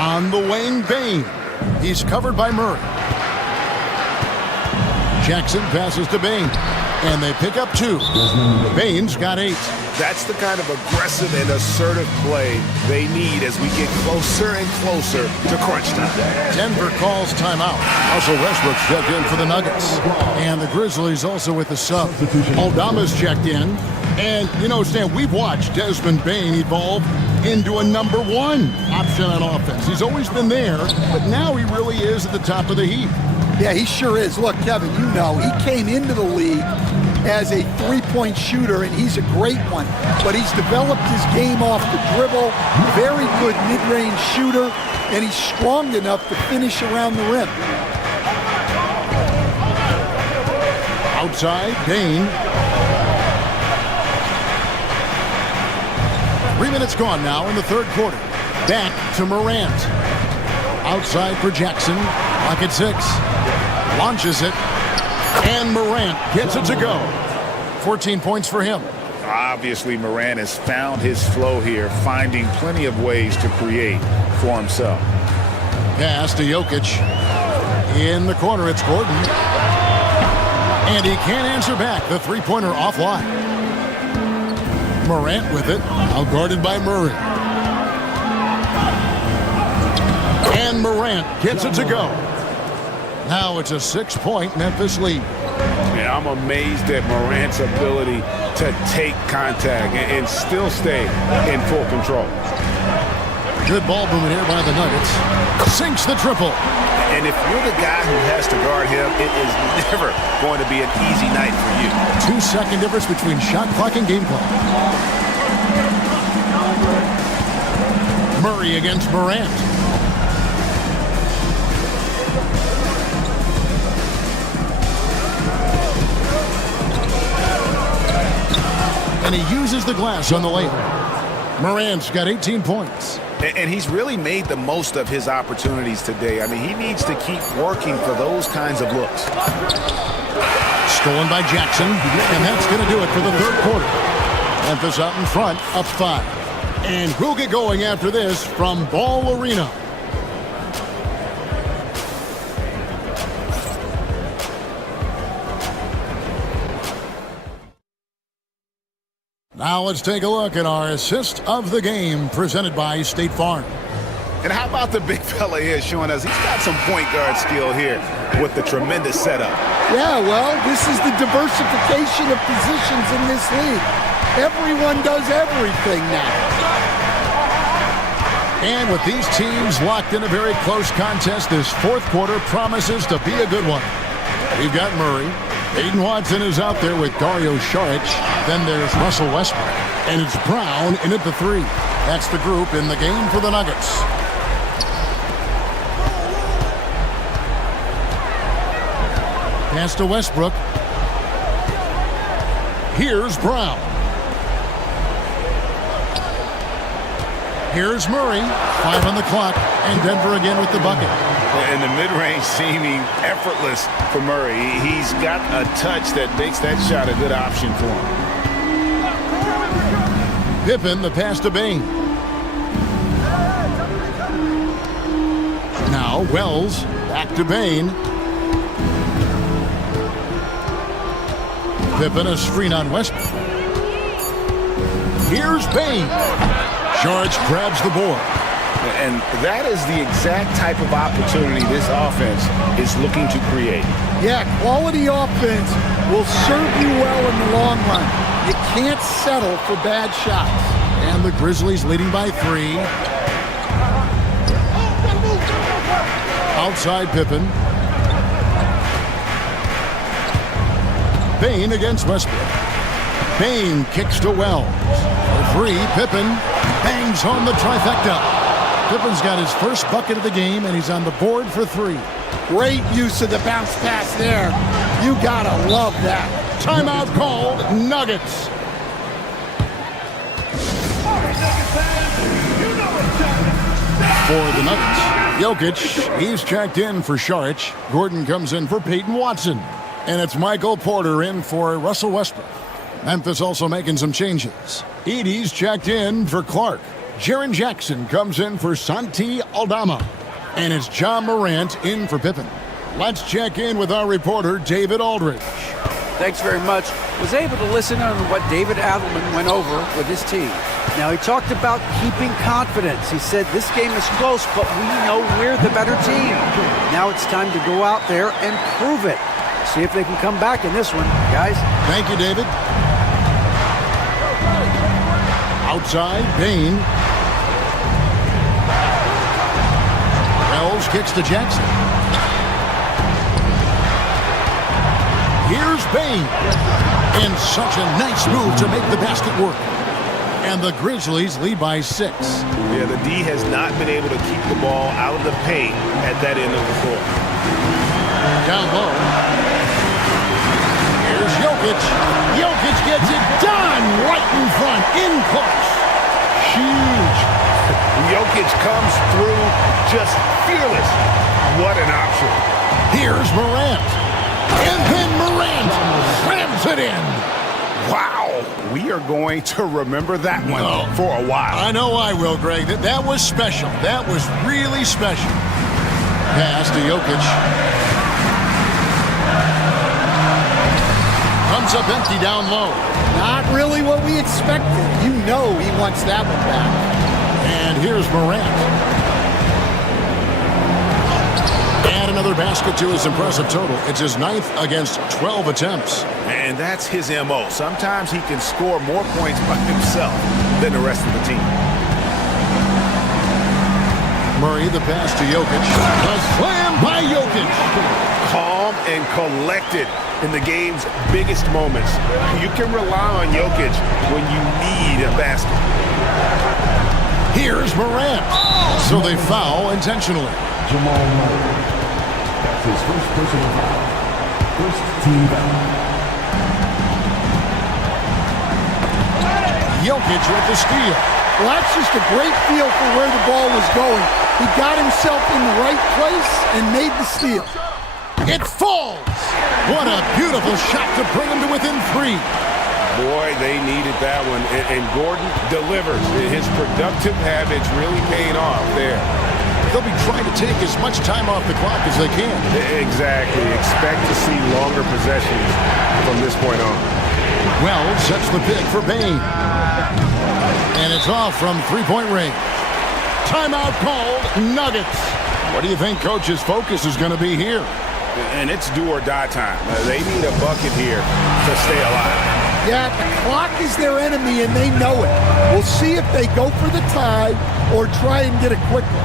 On the wing, Bane. He's covered by Murray. Jackson passes to Bane. And they pick up 2. Bane's got 8. That's the kind of aggressive and assertive play they need as we get closer and closer to crunch time. Denver calls timeout. Russell Westbrook's checked in for the Nuggets. And the Grizzlies also with the sub. Aldama's checked in. And, you know, Stan, we've watched Desmond Bane evolve into a number 1 option on offense. He's always been there, but now he really is at the top of the heap. Yeah, he sure is. Look, Kevin, you know, he came into the league as a three-point shooter, and he's a great one. But he's developed his game off the dribble, very good mid-range shooter, and he's strong enough to finish around the rim. Outside, Bane. 3 minutes gone now in the third quarter. Back to Morant. Outside for Jackson. Clock at 6. Launches it. And Morant gets it to go. 14 points for him. Obviously, Morant has found his flow here, finding plenty of ways to create for himself. Pass to Jokic. In the corner, it's Gordon. And he can't answer back. The three-pointer offline. Morant with it. Outguarded by Murray. And Morant gets it to go. Now it's a 6-point Memphis lead. Yeah, I'm amazed at Morant's ability to take contact and still stay in full control. Good ball movement here by the Nuggets. Sinks the triple. And if you're the guy who has to guard him, it is never going to be an easy night for you. 2-second difference between shot clock and game clock. Murray against Morant. And he uses the glass on the layup. Morant's got 18 points. And he's really made the most of his opportunities today. I mean, he needs to keep working for those kinds of looks. Stolen by Jackson, and that's going to do it for the third quarter. Memphis out in front, up 5. And we'll get going after this from Ball Arena. Now let's take a look at our assist of the game presented by State Farm. And how about the big fella here showing us he's got some point guard skill here with the tremendous setup. Yeah, well, this is the diversification of positions in this league. Everyone does everything now. And with these teams locked in a very close contest, this fourth quarter promises to be a good one. We've got Murray. Aiden Watson is out there with Dario Saric. Then there's Russell Westbrook. And it's Brown in at the 3. That's the group in the game for the Nuggets. Pass to Westbrook. Here's Brown. Here's Murray. 5 on the clock. And Denver again with the bucket. And the mid-range seeming effortless for Murray. He's got a touch that makes that shot a good option for him. Pippen, the pass to Bain. Now Wells, back to Bain. Pippen, a screen on Westbrook. Here's Bain. Saric grabs the board. And that is the exact type of opportunity this offense is looking to create. Yeah, quality offense will serve you well in the long run. You can't settle for bad shots. And the Grizzlies leading by 3. Outside Pippen. Bain against Westbrook. Bain kicks to Wells. For 3, Pippen bangs home the trifecta. Pippen's got his first bucket of the game, and he's on the board for 3. Great use of the bounce pass there. You gotta love that. Timeout called, Nuggets. For the Nuggets, Jokic, he's checked in for Saric. Gordon comes in for Peyton Watson. And it's Michael Porter in for Russell Westbrook. Memphis also making some changes. Edey's checked in for Clark. Jaren Jackson comes in for Santi Aldama. And it's John Morant in for Pippen. Let's check in with our reporter, David Aldridge. Thanks very much. Was able to listen on what David Adelman went over with his team. Now, he talked about keeping confidence. He said this game is close, but we know we're the better team. Now it's time to go out there and prove it. See if they can come back in this one, guys. Thank you, David. Outside, Bain. Wells kicks to Jackson. Here's Bain. And such a nice move to make the basket work. And the Grizzlies lead by 6. Yeah, the D has not been able to keep the ball out of the paint at that end of the floor. Down low. Here's Jokic. Jokic gets it done right in front, in close. Huge. Jokic comes through just fearless. What an option. Here's Morant. And then Morant slams it in. Wow. We are going to remember that one for a while. I know I will, Greg. That was special. That was really special. Pass to Jokic. Comes up empty down low. Not really what we expected. You know he wants that one back. And here's Morant. Add another basket to his impressive total. It's his 9th against 12 attempts. And that's his MO. Sometimes he can score more points by himself than the rest of the team. Murray, the pass to Jokic. A slam by Jokic. Calm and collected in the game's biggest moments. You can rely on Jokic when you need a basket. Here's Morant. So they foul intentionally. Jamal Murray. That's his first personal foul. First team foul. Jokic with the steal. Well, that's just a great feel for where the ball was going. He got himself in the right place and made the steal. It falls. What a beautiful shot to bring him to within 3. Boy, they needed that one. And Gordon delivers. His productive habits really paying off there. They'll be trying to take as much time off the clock as they can. Exactly. Expect to see longer possessions from this point on. Wells sets the pick for Bain. And it's off from 3-point range. Timeout called, Nuggets. What do you think Coach's focus is going to be here? And it's do or die time. They need a bucket here to stay alive. Yeah, the clock is their enemy and they know it. We'll see if they go for the tie or try and get it quickly.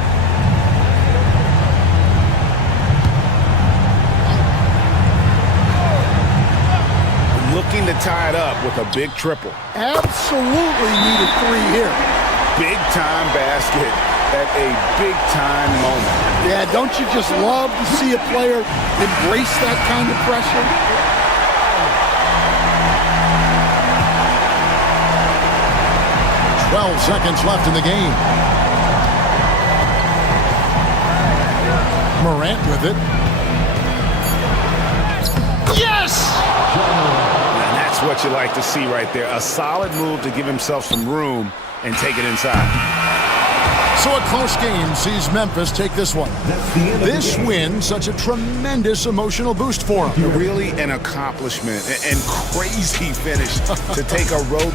Looking to tie it up with a big triple. Absolutely need a 3 here. Big time basket at a big time moment. Yeah, don't you just love to see a player embrace that kind of pressure? "12 seconds left in the game. Morant with it. Yes! And that's That's what you like to see right there. A solid move to give himself some room and take it inside. So a close game sees Memphis take this one. This win, such a tremendous emotional boost for him. Really an accomplishment and crazy finish to take a road.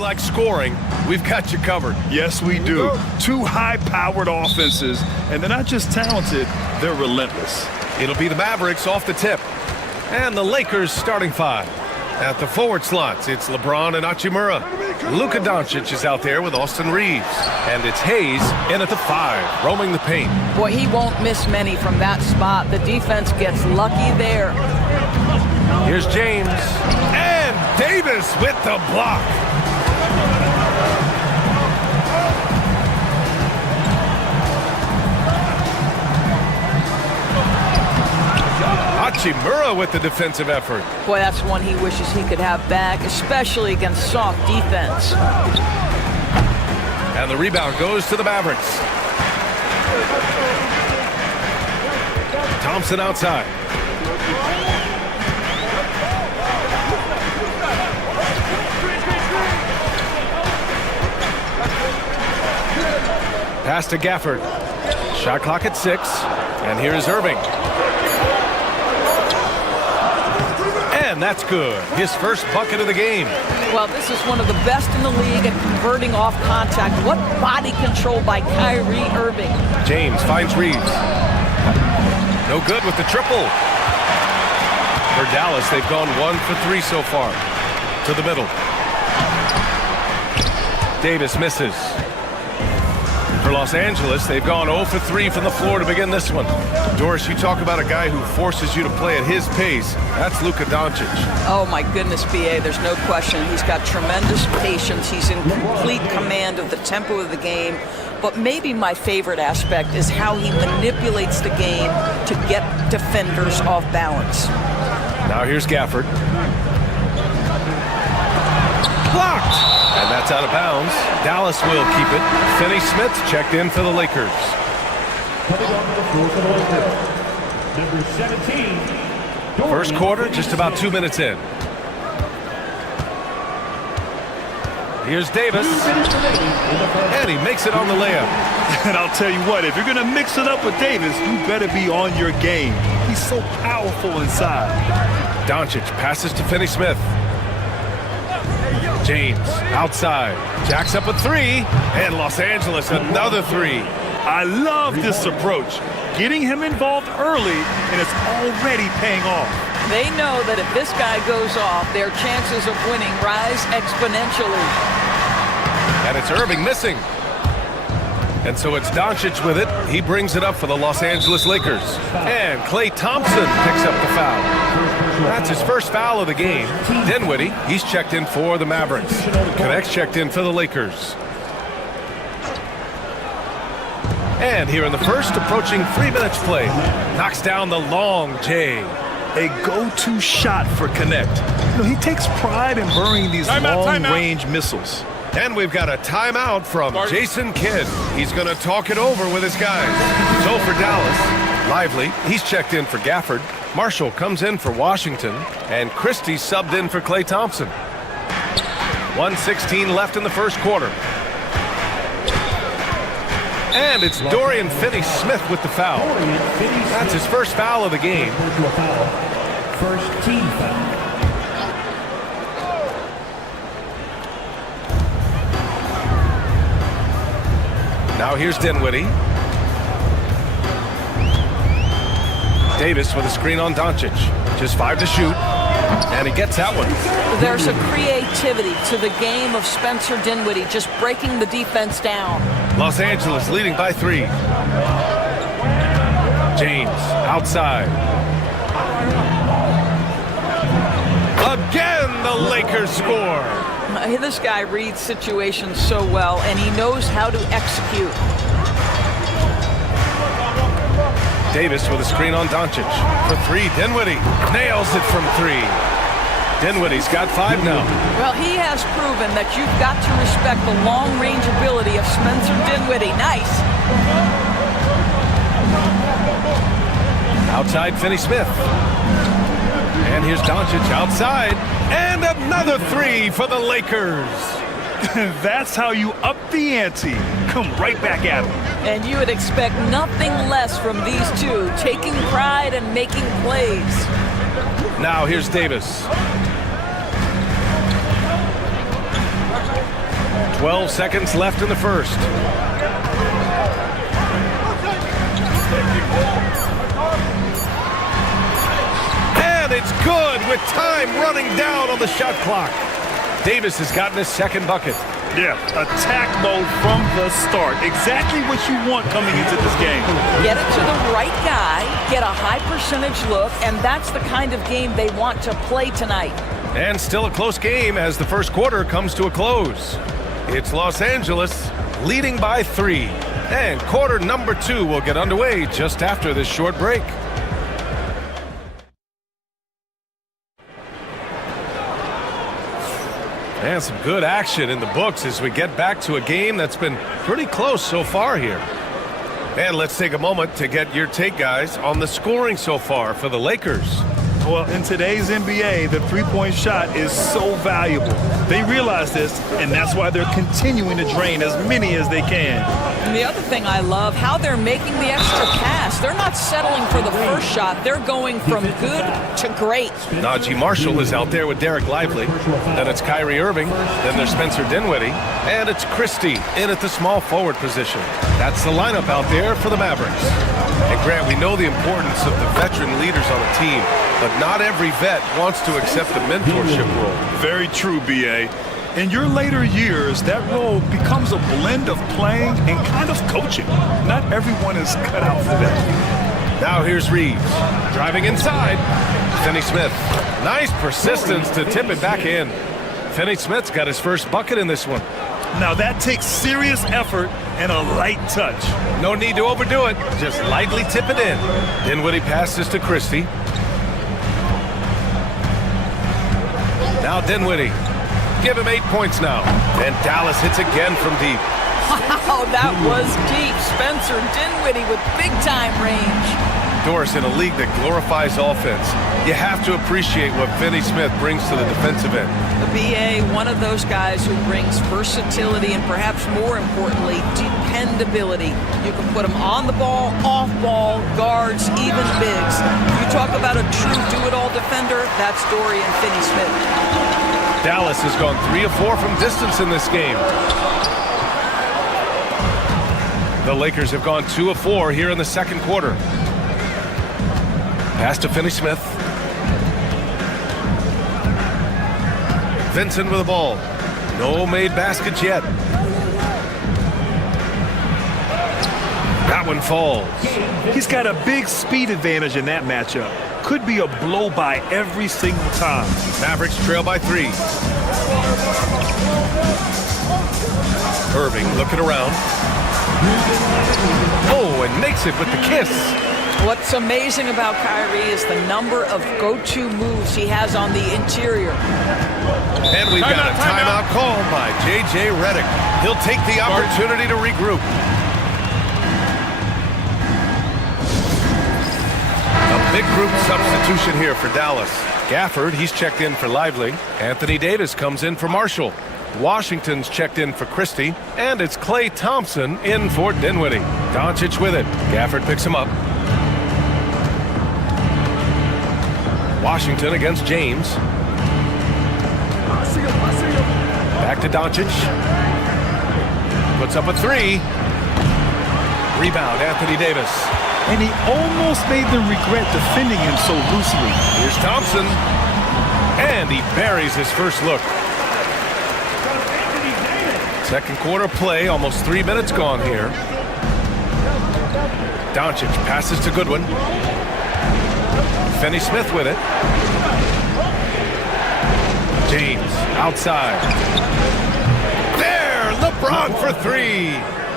like scoring, we've got you covered. Yes, we do. Two high-powered offenses, and they're not just talented, they're relentless. It'll be the Mavericks off the tip. And the Lakers starting five. At the forward slots, it's LeBron and Hachimura. Luka Doncic is out there with Austin Reeves. And it's Hayes in at the 5, roaming the paint. Boy, he won't miss many from that spot. The defense gets lucky there. Here's James. And Davis with the block. Hachimura with the defensive effort. Boy, that's one he wishes he could have back, especially against soft defense. And the rebound goes to the Mavericks. Thompson outside. Pass to Gafford. Shot clock at 6. And here is Irving. And that's good. His first bucket of the game. Well, this is one of the best in the league at converting off contact. What body control by Kyrie Irving. James finds Reeves. No good with the triple. For Dallas, they've gone 1 for 3 so far. To the middle. Davis misses. For Los Angeles, they've gone 0 for 3 from the floor to begin this one. Doris, you talk about a guy who forces you to play at his pace. That's Luka Doncic. Oh, my goodness, B.A., there's no question. He's got tremendous patience. He's in complete command of the tempo of the game. But maybe my favorite aspect is how he manipulates the game to get defenders off balance. Now here's Gafford. Blocked! And that's out of bounds. Dallas will keep it. Finney Smith checked in for the Lakers. Coming on the floor for the Lakers, number 17. First quarter, just about 2 minutes in. Here's Davis. And he makes it on the layup. And I'll tell you what, if you're going to mix it up with Davis, you better be on your game. He's so powerful inside. Doncic passes to Finney Smith. James outside. Jacks up a 3. And Los Angeles another 3. I love this approach. Getting him involved early, and it's already paying off. They know that if this guy goes off, their chances of winning rise exponentially. And it's Irving missing. And so it's Doncic with it. He brings it up for the Los Angeles Lakers. And Klay Thompson picks up the foul. That's his first foul of the game. Dinwiddie, he's checked in for the Mavericks. Connects checked in for the Lakers. And here in the first, approaching 3 minutes play. Knocks down the long J. A go-to shot for Connect. You know, he takes pride in burying these long-range missiles. And we've got a timeout from Jason Kidd. He's going to talk it over with his guys. So for Dallas, Lively, he's checked in for Gafford. Marshall comes in for Washington. And Christie subbed in for Klay Thompson. 1:16 left in the first quarter. And it's Dorian Finney-Smith with the foul. That's his first foul of the game. First team foul. Now here's Dinwiddie. Davis with a screen on Doncic. Just 5 to shoot. And he gets that one. There's a creativity to the game of Spencer Dinwiddie, just breaking the defense down. Los Angeles leading by 3. James outside. Again, the Lakers score. This guy reads situations so well, and he knows how to execute. Davis with a screen on Doncic. For 3, Dinwiddie nails it from 3. Dinwiddie's got 5 now. Well, he has proven that you've got to respect the long-range ability of Spencer Dinwiddie. Nice. Outside, Finney-Smith. And here's Doncic outside. And another 3 for the Lakers. That's how you up the ante. Come right back at him. And you would expect nothing less from these two, taking pride and making plays. Now here's Davis. 12 seconds left in the first. And it's good with time running down on the shot clock. Davis has gotten his second bucket. Yeah, attack mode from the start. Exactly what you want coming into this game. Get it to the right guy, get a high percentage look, and that's the kind of game they want to play tonight. And still a close game as the first quarter comes to a close. It's Los Angeles leading by 3. And quarter number 2 will get underway just after this short break. And some good action in the books as we get back to a game that's been pretty close so far here. And let's take a moment to get your take, guys, on the scoring so far for the Lakers. Well, in today's NBA, the three-point shot is so valuable. They realize this, and that's why they're continuing to drain as many as they can. And the other thing I love, how they're making the extra pass. They're not settling for the first shot. They're going from good to great. Najee Marshall is out there with Derek Lively. Then it's Kyrie Irving. Then there's Spencer Dinwiddie. And it's Christie in at the small forward position. That's the lineup out there for the Mavericks. And Grant, we know the importance of the veteran leaders on a team, but not every vet wants to accept the mentorship role. Very true, B.A. In your later years, that role becomes a blend of playing and kind of coaching. Not everyone is cut out for that. Now here's Reeves, driving inside. Finney-Smith, nice persistence to tip it back in. Finney-Smith's got his first bucket in this one. Now that takes serious effort and a light touch. No need to overdo it, just lightly tip it in. Dinwiddie passes to Christie. Now Dinwiddie. Give him 8 points now. And Dallas hits again from deep. Wow, that was deep. Spencer Dinwiddie with big-time range. Doris, in a league that glorifies offense, you have to appreciate what Finney-Smith brings to the defensive end. The BA, one of those guys who brings versatility and perhaps more importantly, dependability. You can put him on the ball, off ball, guards, even bigs. You talk about a true do-it-all defender, that's Dorian Finney-Smith. Dallas has gone 3 of 4 from distance in this game. The Lakers have gone 2 of 4 here in the second quarter. Pass to Finney-Smith. Vincent with the ball. No made baskets yet. That one falls. He's got a big speed advantage in that matchup. Could be a blow by every single time. Mavericks trail by 3. Irving looking around. Oh, and makes it with the kiss. What's amazing about Kyrie is the number of go-to moves he has on the interior. And we've got a timeout called by J.J. Redick. He'll take the opportunity to regroup. A big group substitution here for Dallas. Gafford, he's checked in for Lively. Anthony Davis comes in for Marshall. Washington's checked in for Christie. And it's Klay Thompson in for Dinwiddie. Doncic with it. Gafford picks him up. Washington against James. Back to Doncic. Puts up a 3. Rebound, Anthony Davis. And he almost made them regret defending him so loosely. Here's Thompson. And he buries his first look. Second quarter play, almost 3 minutes gone here. Doncic passes to Goodwin. Finney-Smith with it. James outside. There, LeBron for 3.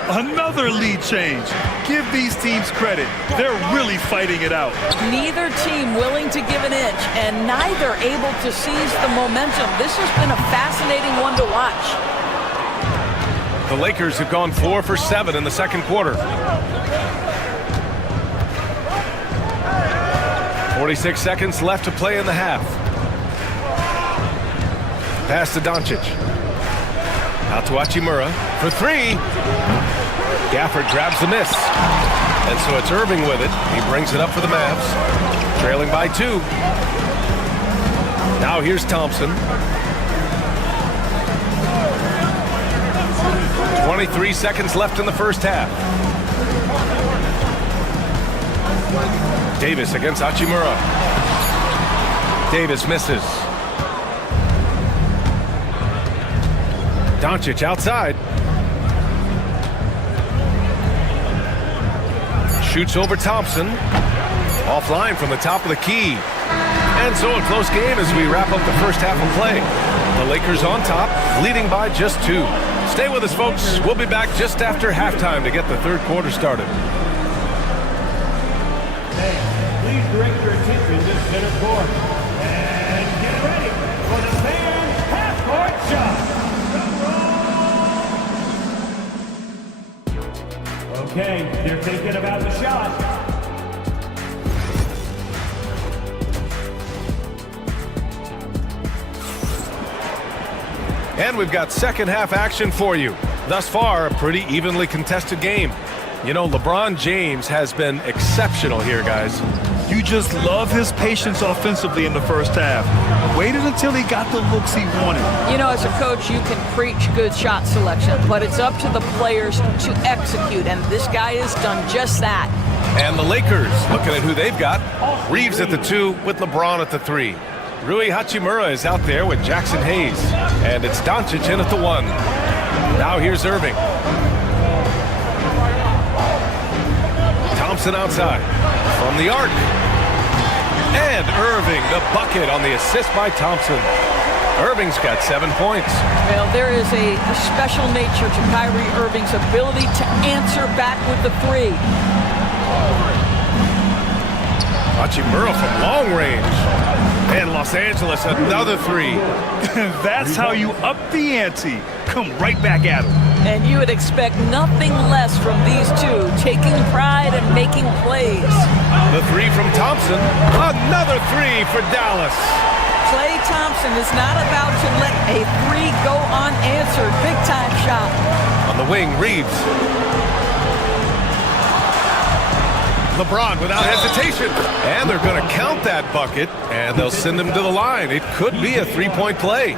Another lead change. Give these teams credit. They're really fighting it out. Neither team willing to give an inch, and neither able to seize the momentum. This has been a fascinating one to watch. The Lakers have gone 4 for 7 in the second quarter. 46 seconds left to play in the half. Pass to Doncic. Out to Hachimura for 3. Gafford grabs the miss. And so it's Irving with it. He brings it up for the Mavs. Trailing by 2. Now here's Thompson. 23 seconds left in the first half. Davis against Hachimura. Davis misses. Doncic outside. Shoots over Thompson. Offline from the top of the key. And so a close game as we wrap up the first half of play. The Lakers on top, leading by just 2. Stay with us, folks. We'll be back just after halftime to get the third quarter started. Hey, please direct your attention to center court. And get ready for the fan half-court shot. Okay, they're thinking about the shot. And we've got second half action for you. Thus far, a pretty evenly contested game. You know, LeBron James has been exceptional here, guys. You just love his patience offensively in the first half. Waited until he got the looks he wanted. You know, as a coach, you can preach good shot selection, but it's up to the players to execute, and this guy has done just that. And the Lakers, looking at who they've got. Reeves at the 2 with LeBron at the 3. Rui Hachimura is out there with Jackson Hayes. And it's Doncic in at the 1. Now here's Irving. Thompson outside from the arc. And Irving, the bucket on the assist by Thompson. Irving's got 7 points. Well, there is a special nature to Kyrie Irving's ability to answer back with the 3. Hachimura from long range. And Los Angeles, another 3. That's how you up the ante. Come right back at him. And you would expect nothing less from these two, taking pride and making plays. The 3 from Thompson. Another 3 for Dallas. Klay Thompson is not about to let a 3 go unanswered. Big time shot. On the wing, Reeves. LeBron without hesitation. And they're going to count that bucket, and they'll send him to the line. It could be a 3-point play.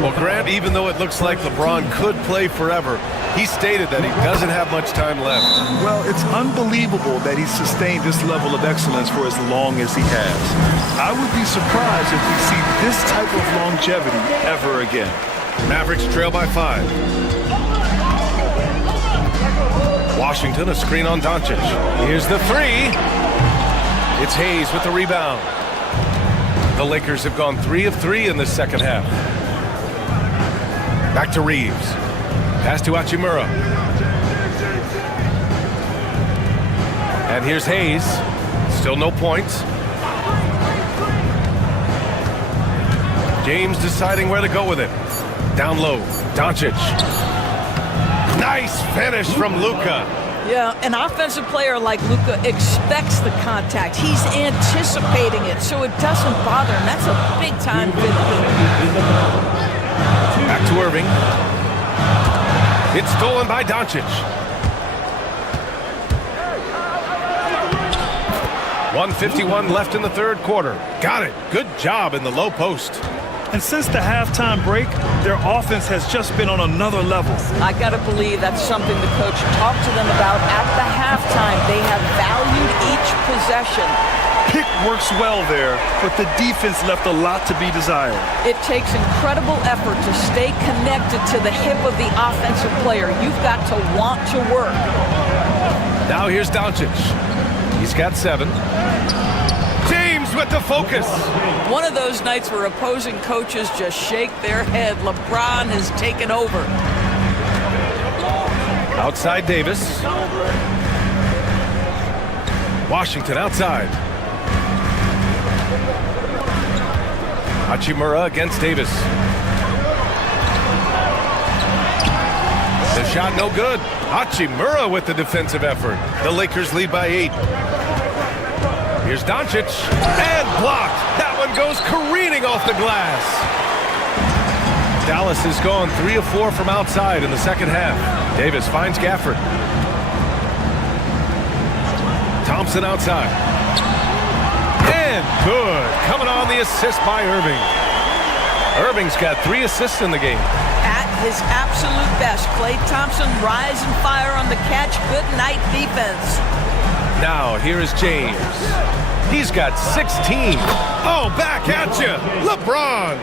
Well, Grant, even though it looks like LeBron could play forever, he stated that he doesn't have much time left. Well, it's unbelievable that he's sustained this level of excellence for as long as he has. I would be surprised if we see this type of longevity ever again. Mavericks trail by 5. Washington, a screen on Doncic. Here's the 3. It's Hayes with the rebound. The Lakers have gone 3 of 3 in this second half. Back to Reeves. Pass to Hachimura. And here's Hayes. Still no points. James deciding where to go with it. Down low, Doncic. Nice finish from Luka. Yeah, an offensive player like Luka expects the contact. He's anticipating it, so it doesn't bother him. That's a big-time fit. Back to Irving. It's stolen by Doncic. 1:51 left in the third quarter. Got it. Good job in the low post. And since the halftime break, their offense has just been on another level. I got to believe that's something the coach talked to them about at the halftime. They have valued each possession. Pick works well there, but the defense left a lot to be desired. It takes incredible effort to stay connected to the hip of the offensive player. You've got to want to work. Now here's Doncic. He's got 7. James with the focus. One of those nights where opposing coaches just shake their head. LeBron has taken over. Outside Davis. Washington outside. Hachimura against Davis. The shot no good. Hachimura with the defensive effort. The Lakers lead by 8. Here's Doncic, and blocked. That one goes careening off the glass. Dallas has gone 3 of 4 from outside in the second half. Davis finds Gafford. Thompson outside. And good. Coming on the assist by Irving. Irving's got 3 assists in the game. At his absolute best. Klay Thompson, rise and fire on the catch. Good night defense. Now, here is James. He's got 16. Oh, back at you, LeBron.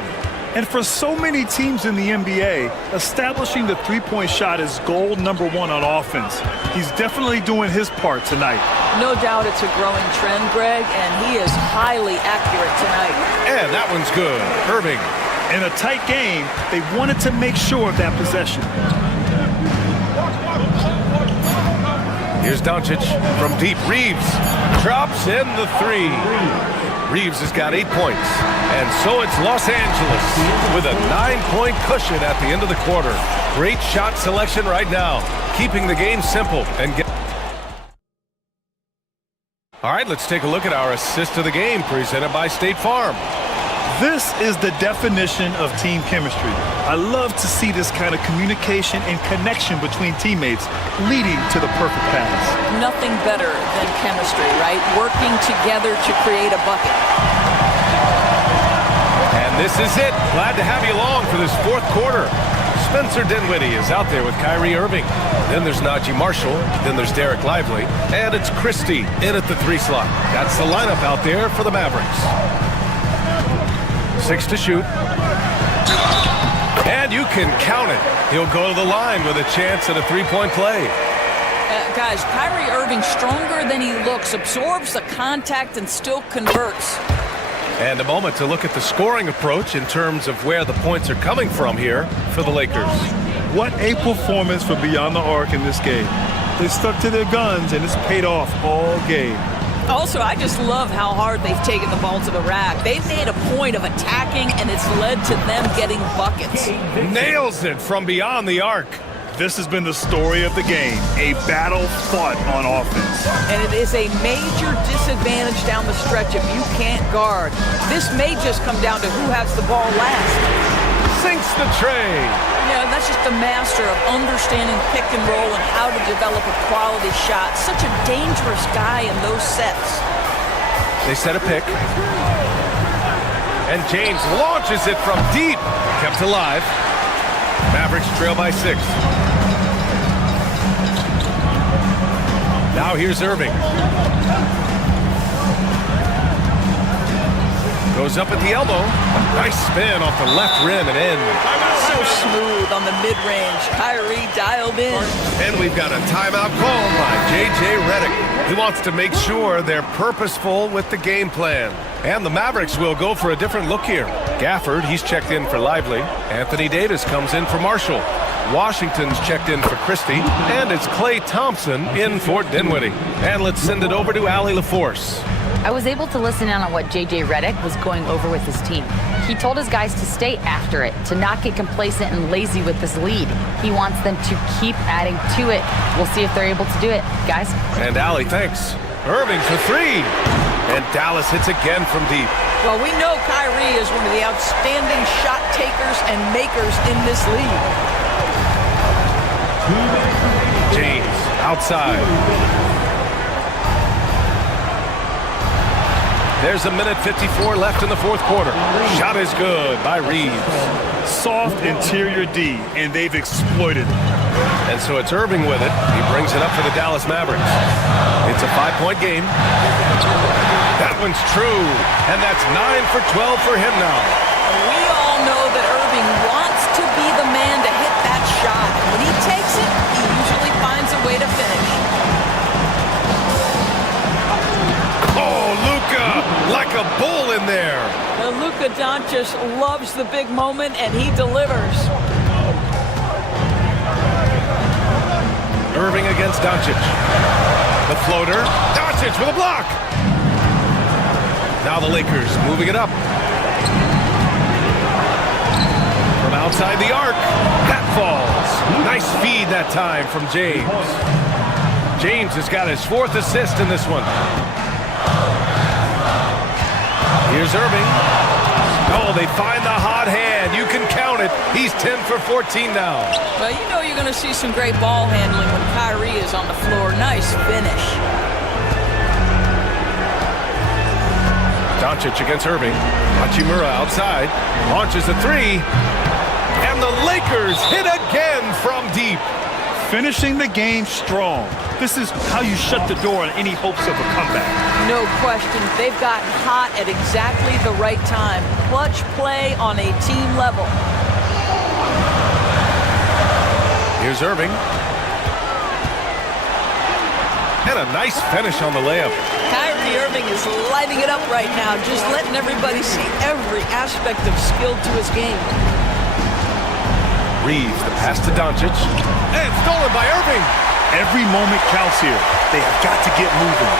And for so many teams in the NBA, establishing the three-point shot is goal number one on offense. He's definitely doing his part tonight. No doubt it's a growing trend, Greg, and he is highly accurate tonight. And that one's good. Irving. In a tight game, they wanted to make sure of that possession. Here's Doncic from deep. Reeves drops in the three. Reeves has got 8 points. And so it's Los Angeles with a 9-point cushion at the end of the quarter. Great shot selection right now, keeping the game simple and All right, let's take a look at our assist of the game presented by State Farm. This is the definition of team chemistry. I love to see this kind of communication and connection between teammates leading to the perfect pass. Nothing better than chemistry, right? Working together to create a bucket. And this is it. Glad to have you along for this fourth quarter. Spencer Dinwiddie is out there with Kyrie Irving. Then there's Najee Marshall. Then there's Derek Lively. And it's Christie in at the 3 slot. That's the lineup out there for the Mavericks. 6 to shoot. And you can count it. He'll go to the line with a chance at a 3-point play. Guys, Kyrie Irving stronger than he looks, absorbs the contact and still converts. And a moment to look at the scoring approach in terms of where the points are coming from here for the Lakers. What a performance for beyond the arc in this game. They stuck to their guns and it's paid off all game. Also, I just love how hard they've taken the ball to the rack. They've made a point of attacking, and it's led to them getting buckets. Nails it from beyond the arc. This has been the story of the game, a battle fought on offense. And it is a major disadvantage down the stretch if you can't guard. This may just come down to who has the ball last. Sinks the tray. Yeah, that's just the master of understanding pick and roll and how to develop a quality shot. Such a dangerous guy in those sets. They set a pick. And James launches it from deep. Kept alive. Mavericks trail by 6. Now here's Irving. Goes up at the elbow. Nice spin off the left rim and in. So smooth on the mid-range. Kyrie dialed in. And we've got a timeout called by J.J. Redick. He wants to make sure they're purposeful with the game plan. And the Mavericks will go for a different look here. Gafford, he's checked in for Lively. Anthony Davis comes in for Marshall. Washington's checked in for Christie. And it's Klay Thompson in for Dinwiddie. And let's send it over to Allie LaForce. I was able to listen in on what J.J. Redick was going over with his team. He told his guys to stay after it, to not get complacent and lazy with this lead. He wants them to keep adding to it. We'll see if they're able to do it, guys. And Allie, thanks. Irving for 3. And Dallas hits again from deep. Well, we know Kyrie is one of the outstanding shot takers and makers in this league. James outside. There's a minute 54 left in the fourth quarter. Shot is good by Reeves. Soft interior D, and they've exploited it. And so it's Irving with it. He brings it up for the Dallas Mavericks. It's a 5-point game. That one's true. And that's 9 for 12 for him now. We all know that Irving wants to be the man to hit that shot. When he takes it, he usually finds a way to finish. Oh, Luka, like a bull in there. Well, Luka Doncic loves the big moment, and he delivers. Irving against Doncic. The floater. Doncic with a block. Now the Lakers moving it up. From outside the arc. That falls. Nice feed that time from James. James has got his 4th assist in this one. Here's Irving. Oh, they find the hot hand. You can count it. He's 10 for 14 now. Well, you know you're going to see some great ball handling when Kyrie is on the floor. Nice finish. Doncic against Irving. Hachimura outside. Launches a 3. And And the Lakers hit again from deep. Finishing the game strong. This is how you shut the door on any hopes of a comeback. No question. They've gotten hot at exactly the right time. Clutch play on a team level. Here's Irving. And a nice finish on the layup. Kyrie Irving is lighting it up right now, just letting everybody see every aspect of skill to his game. Reeves, the pass to Doncic. And stolen by Irving. Every moment counts here. They have got to get moving.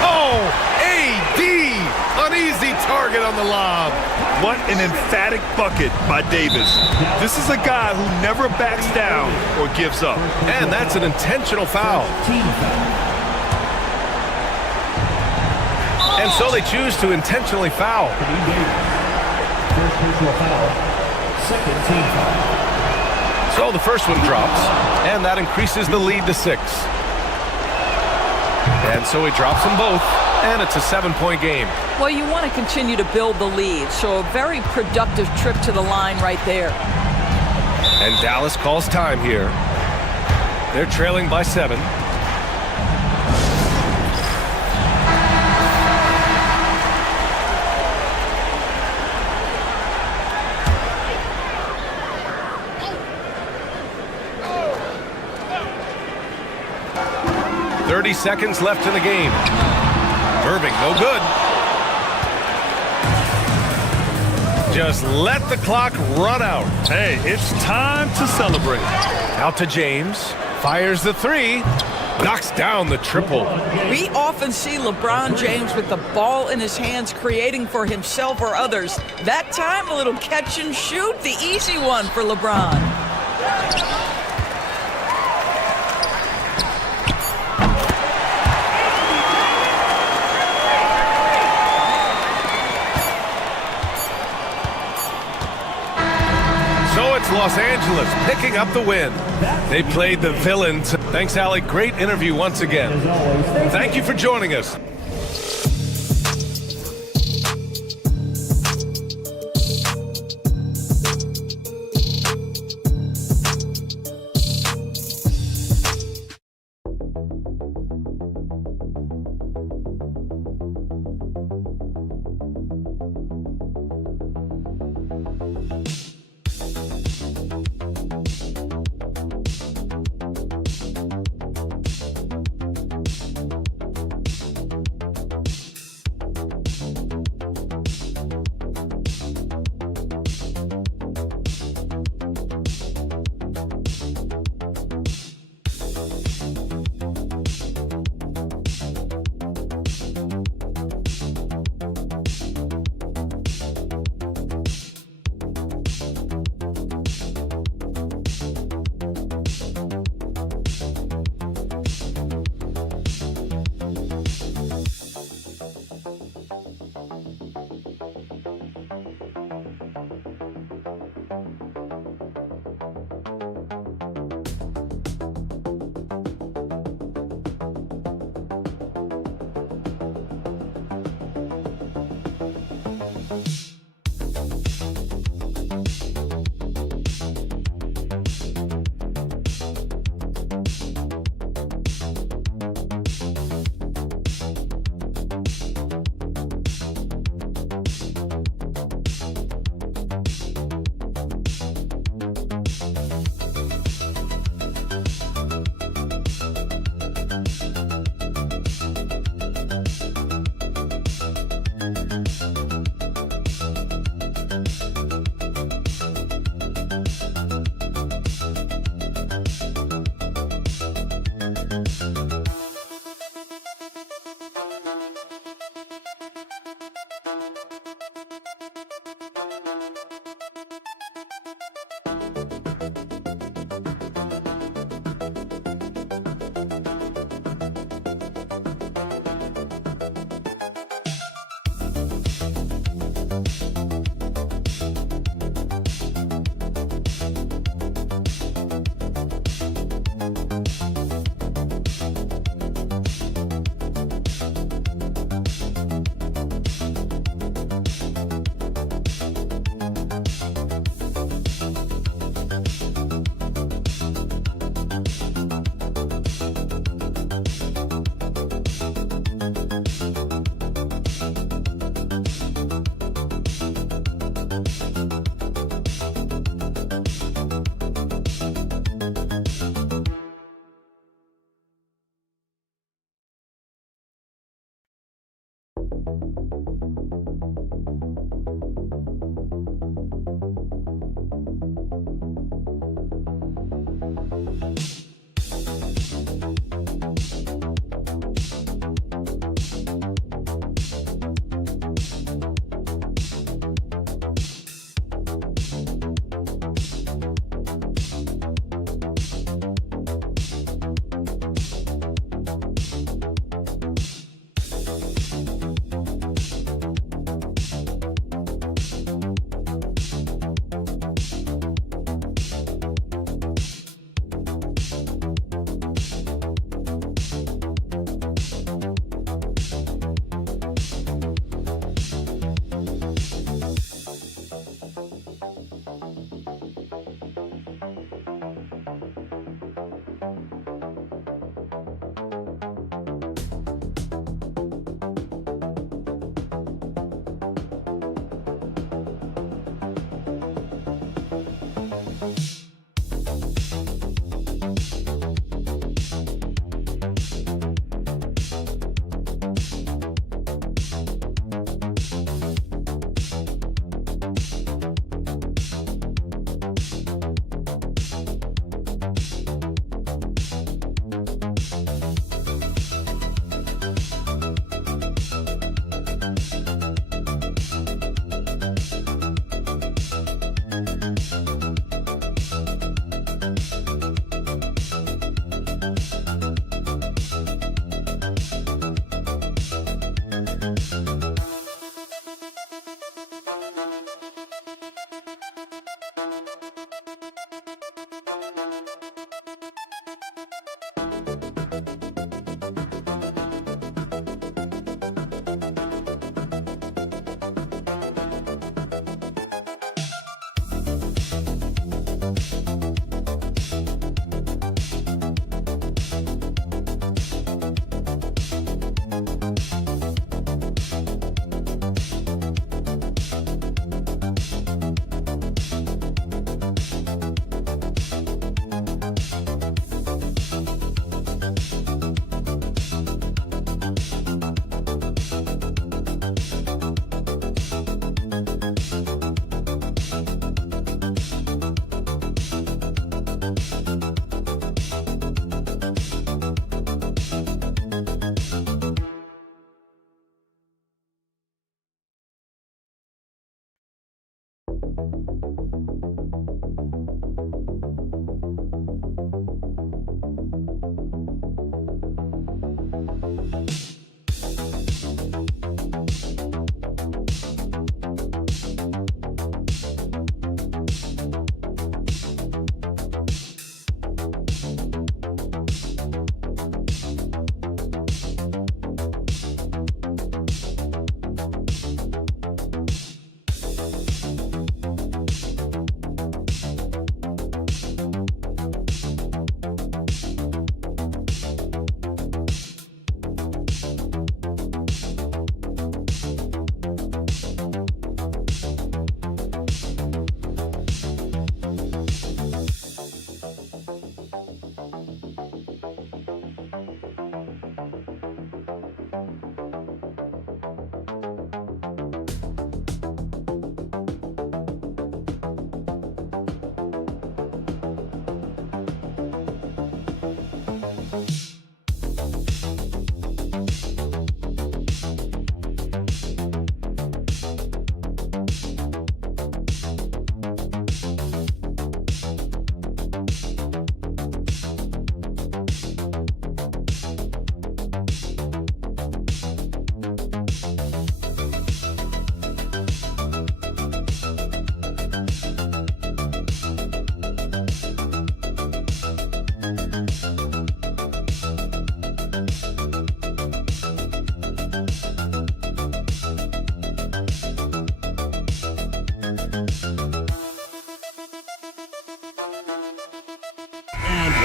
Oh, AD! An easy target on the lob. What an emphatic bucket by Davis. This is a guy who never backs down or gives up. And that's an intentional foul. And so they choose to intentionally foul. First personal foul. Second team foul. So the first one drops, and that increases the lead to 6. And so he drops them both, and it's a 7-point game. Well, you want to continue to build the lead, so a very productive trip to the line right there. And Dallas calls time here. They're trailing by 7. .30 seconds left in the game. Irving, no good. Just let the clock run out. Hey, it's time to celebrate. Out to James. Fires the 3. Knocks down the triple. We often see LeBron James with the ball in his hands, creating for himself or others. That time, a little catch and shoot, the easy one for LeBron. Los Angeles picking up the win. They played the villains. Thanks, Allie. Great interview once again. And thank you for joining us.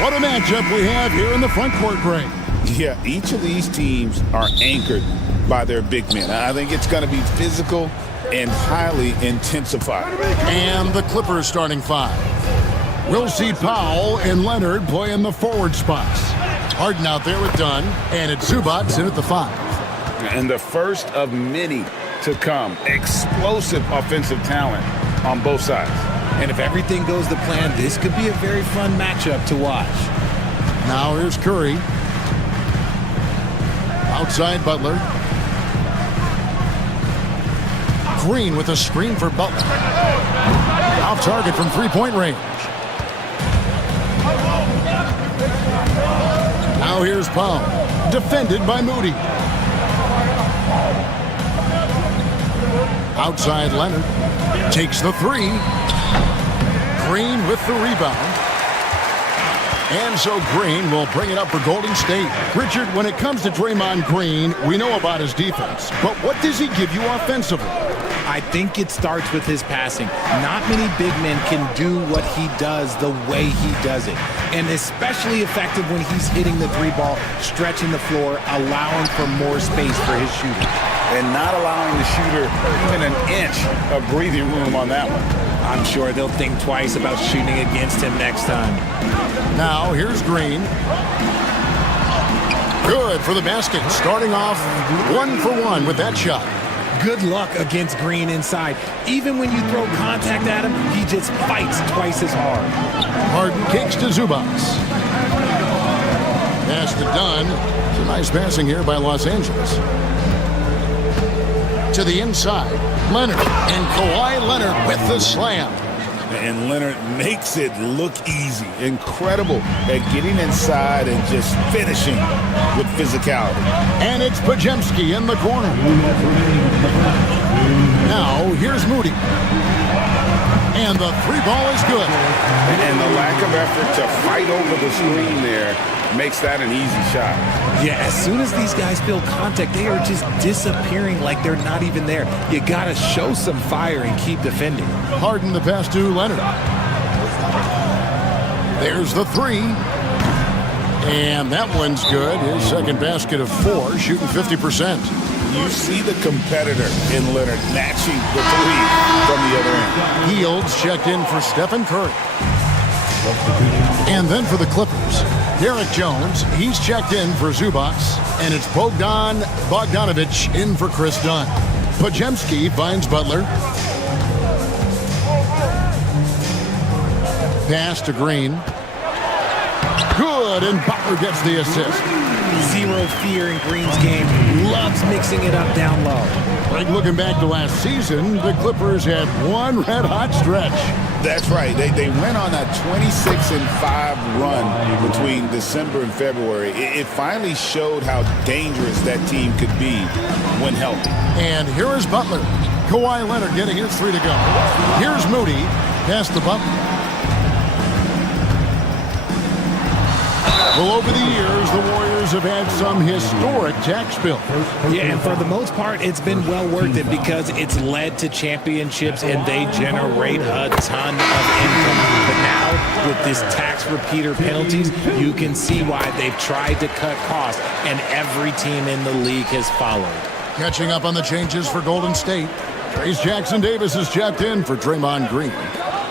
What a matchup we have here in the front court break. Yeah, each of these teams are anchored by their big men. I think it's going to be physical and highly intensified. And the Clippers starting five. We'll see Powell and Leonard play in the forward spots. Harden out there with Dunn, and it's Zubats in at the five. And the first of many to come. Explosive offensive talent on both sides. And if everything goes to plan, this could be a very fun matchup to watch. Now here's Curry. Outside Butler. Green with a screen for Butler. Off target from three-point range. Now here's Powell. Defended by Moody. Outside Leonard. Takes the three. Green with the rebound. And so Green will bring it up for Golden State. Richard, when it comes to Draymond Green, we know about his defense. But what does he give you offensively? I think it starts with his passing. Not many big men can do what he does the way he does it. And especially effective when he's hitting the three ball, stretching the floor, allowing for more space for his shooter. And not allowing the shooter even an inch of breathing room on that one. I'm sure they'll think twice about shooting against him next time. Now here's Green. Good for the basket. Starting off 1 for 1 with that shot. Good luck against Green inside. Even when you throw contact at him, he just fights twice as hard. Harden kicks to Zubac. Pass to Dunn. It's a nice passing here by Los Angeles. To the inside, Leonard. And Kawhi Leonard with the slam. And Leonard makes it look easy. Incredible at getting inside and just finishing with physicality. And it's Podziemski in the corner. Now, here's Moody. And the three ball is good. And the lack of effort to fight over the screen there makes that an easy shot. Yeah, as soon as these guys feel contact, they are just disappearing like they're not even there. You got to show some fire and keep defending. Harden the pass to Leonard. There's the three. And that one's good. His second basket of 4, shooting 50%. You see the competitor in Leonard matching the three from the other end. Fields checked in for Stephen Curry. And then for the Clippers, Derek Jones, he's checked in for Zubac, and it's Bogdanovic in for Chris Dunn. Podziemski finds Butler. Pass to Green. Good, and Butler gets the assist. Zero fear in Green's game. Loves mixing it up down low. Right, looking back to last season, the Clippers had one red-hot stretch. That's right. They went on a 26-5 run between December and February. It finally showed how dangerous that team could be when healthy. And here is Butler. Kawhi Leonard getting his 3 to go. Here's Moody. Pass to Butler. Well, over the years, the Warriors have had some historic tax bills. Yeah, and for the most part, it's been well worth it because it's led to championships and they generate a ton of income. But now, with this tax repeater penalties, you can see why they've tried to cut costs, and every team in the league has followed. Catching up on the changes for Golden State, Trace Jackson-Davis is checked in for Draymond Green.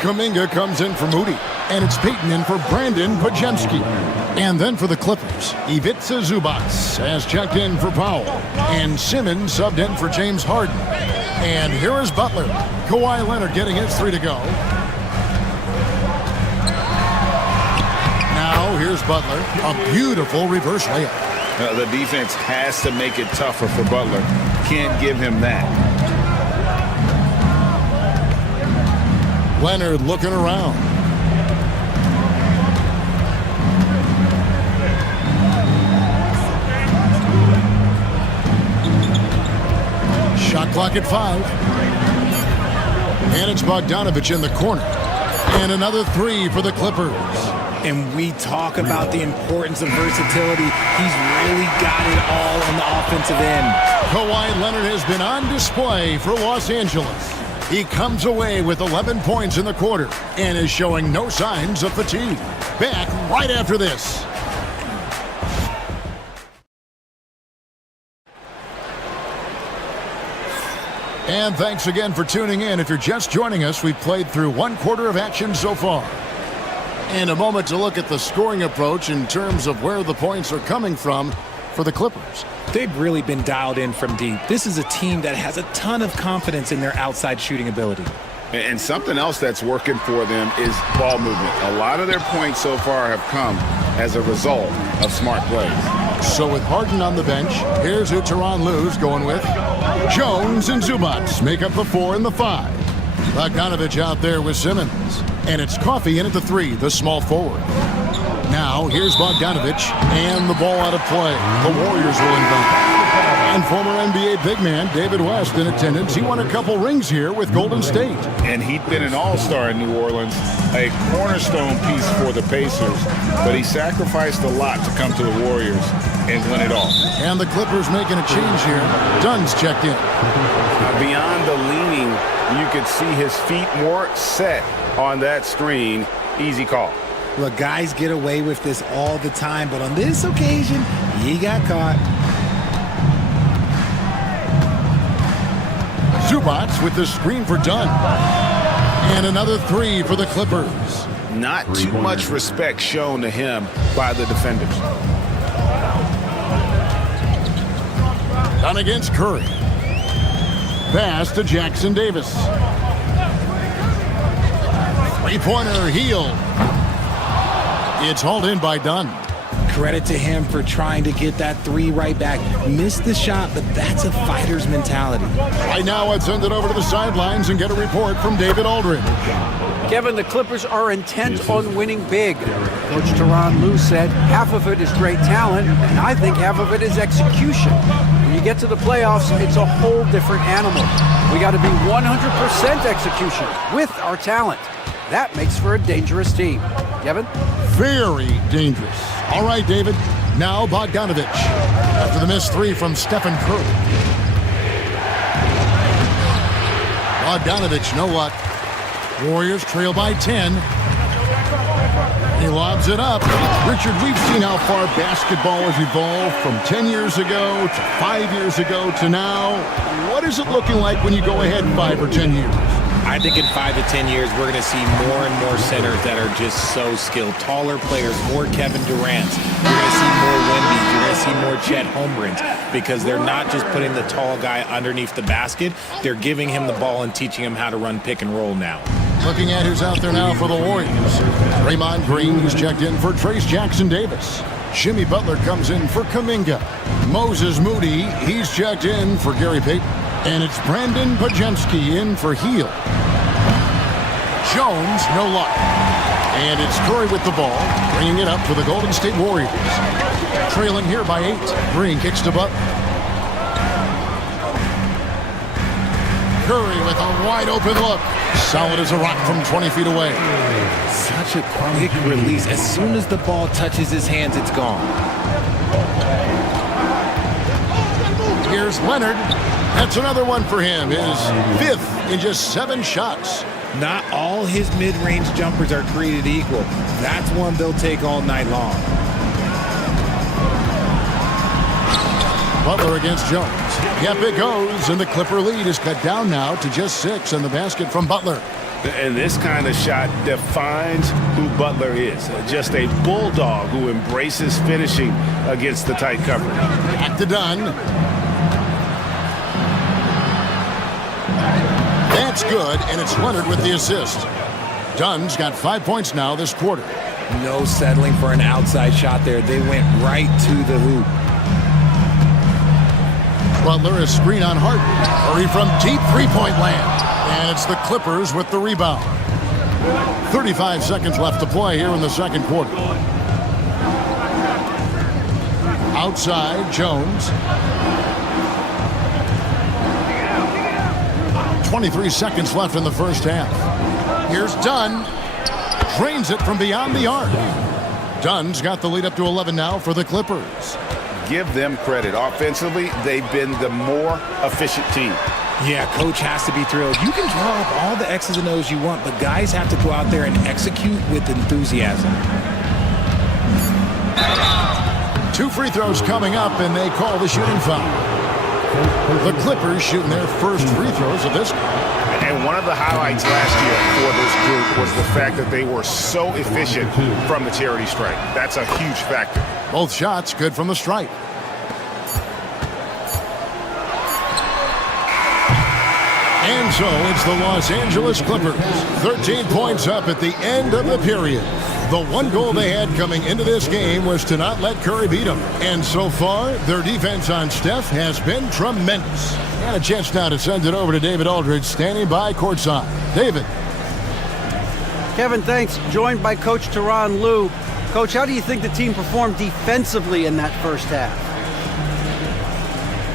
Kuminga comes in for Moody. And it's Peyton in for Brandon Podziemski. And then for the Clippers, Ivica Zubac has checked in for Powell. And Simmons subbed in for James Harden. And here is Butler. Kawhi Leonard getting his 3 to go. Now here's Butler. A beautiful reverse layup. The defense has to make it tougher for Butler. Can't give him that. Leonard looking around. Shot clock at 5. And it's Bogdanovic in the corner. And another 3 for the Clippers. And we talk about the importance of versatility. He's really got it all on the offensive end. Kawhi Leonard has been on display for Los Angeles. He comes away with 11 points in the quarter and is showing no signs of fatigue. Back right after this. And thanks again for tuning in. If you're just joining us, we've played through 1 quarter of action so far. And a moment to look at the scoring approach in terms of where the points are coming from for the Clippers. They've really been dialed in from deep. This is a team that has a ton of confidence in their outside shooting ability. And something else that's working for them is ball movement. A lot of their points so far have come as a result of smart plays. So with Harden on the bench, here's who Tyronn Lue's going with. Jones and Zubac make up the 4 and the 5. Bogdanovich out there with Simmons. And it's Coffey in at the 3, the small forward. Now, here's Bogdanovich, and the ball out of play. The Warriors will inbound. And former NBA big man David West in attendance. He won a couple rings here with Golden State. And he'd been an all-star in New Orleans, a cornerstone piece for the Pacers, but he sacrificed a lot to come to the Warriors and win it all. And the Clippers making a change here. Dunn's checked in. Beyond the leaning, you could see his feet more set on that screen. Easy call. Look, guys get away with this all the time, but on this occasion, he got caught. Zubac with the screen for Dunn. And another 3 for the Clippers. Not too much respect shown to him by the defenders. Dunn against Curry. Pass to Jackson Davis. Three-pointer, Hield. It's hauled in by Dunn. Credit to him for trying to get that 3 right back. Missed the shot, but that's a fighter's mentality. Right now, let's send it over to the sidelines and get a report from David Aldridge. Kevin, the Clippers are intent on winning big. Coach Tyronn Lue said half of it is great talent, and I think half of it is execution. When you get to the playoffs, it's a whole different animal. We got to be 100% execution with our talent. That makes for a dangerous team. Kevin? Very dangerous. All right, David. Now Bogdanovich. After the missed 3 from Stephen Curry. Bogdanovich, no luck. Warriors trail by 10. He lobs it up. Richard, we've seen how far basketball has evolved from 10 years ago to 5 years ago to now. What is it looking like when you go ahead 5 or 10 years? I think in 5 to 10 years, we're going to see more and more centers that are just so skilled. Taller players, more Kevin Durant's. You're going to see more Wemby. You're going to see more Chet Holmgrens because they're not just putting the tall guy underneath the basket. They're giving him the ball and teaching him how to run pick and roll now. Looking at who's out there now for the Warriors. Draymond Green, who's checked in for Trace Jackson Davis. Jimmy Butler comes in for Kuminga. Moses Moody, he's checked in for Gary Payton. And it's Brandon Pajemski in for Hield. Jones, no luck. And it's Curry with the ball, bringing it up for the Golden State Warriors. Trailing here by 8. Green kicks to Butler. Curry with a wide open look. Solid as a rock from 20 feet away. Such a quick release. As soon as the ball touches his hands, it's gone. Here's Leonard. That's another one for him. His 5th in just 7 shots. Not all his mid-range jumpers are created equal. That's one they'll take all night long. Butler against Jones. Yep, it goes, and the Clipper lead is cut down now to just 6, and the basket from Butler. And this kind of shot defines who Butler is. Just a bulldog who embraces finishing against the tight coverage. Back to Dunn. That's good, and it's Leonard with the assist. Dunn's got 5 points now this quarter. No settling for an outside shot there. They went right to the hoop. Butler is screen on Harden. Curry from deep three-point land. And it's the Clippers with the rebound. 35 seconds left to play here in the second quarter. Outside, Jones. 23 seconds left in the first half. Here's Dunn. Drains it from beyond the arc. Dunn's got the lead up to 11 now for the Clippers. Give them credit. Offensively, they've been the more efficient team. Yeah, coach has to be thrilled. You can draw up all the X's and O's you want, but guys have to go out there and execute with enthusiasm. 2 free throws coming up, and they call the shooting foul. The Clippers shooting their first free throws of this game. And one of the highlights last year for this group was the fact that they were so efficient from the charity stripe. That's a huge factor. Both shots good from the stripe. And so it's the Los Angeles Clippers. 13 points up at the end of the period. The one goal they had coming into this game was to not let Curry beat them. And so far, their defense on Steph has been tremendous. And a chance now to send it over to David Aldridge, standing by courtside. David. Kevin, thanks. Joined by Coach Tyronn Lue. Coach, how do you think the team performed defensively in that first half?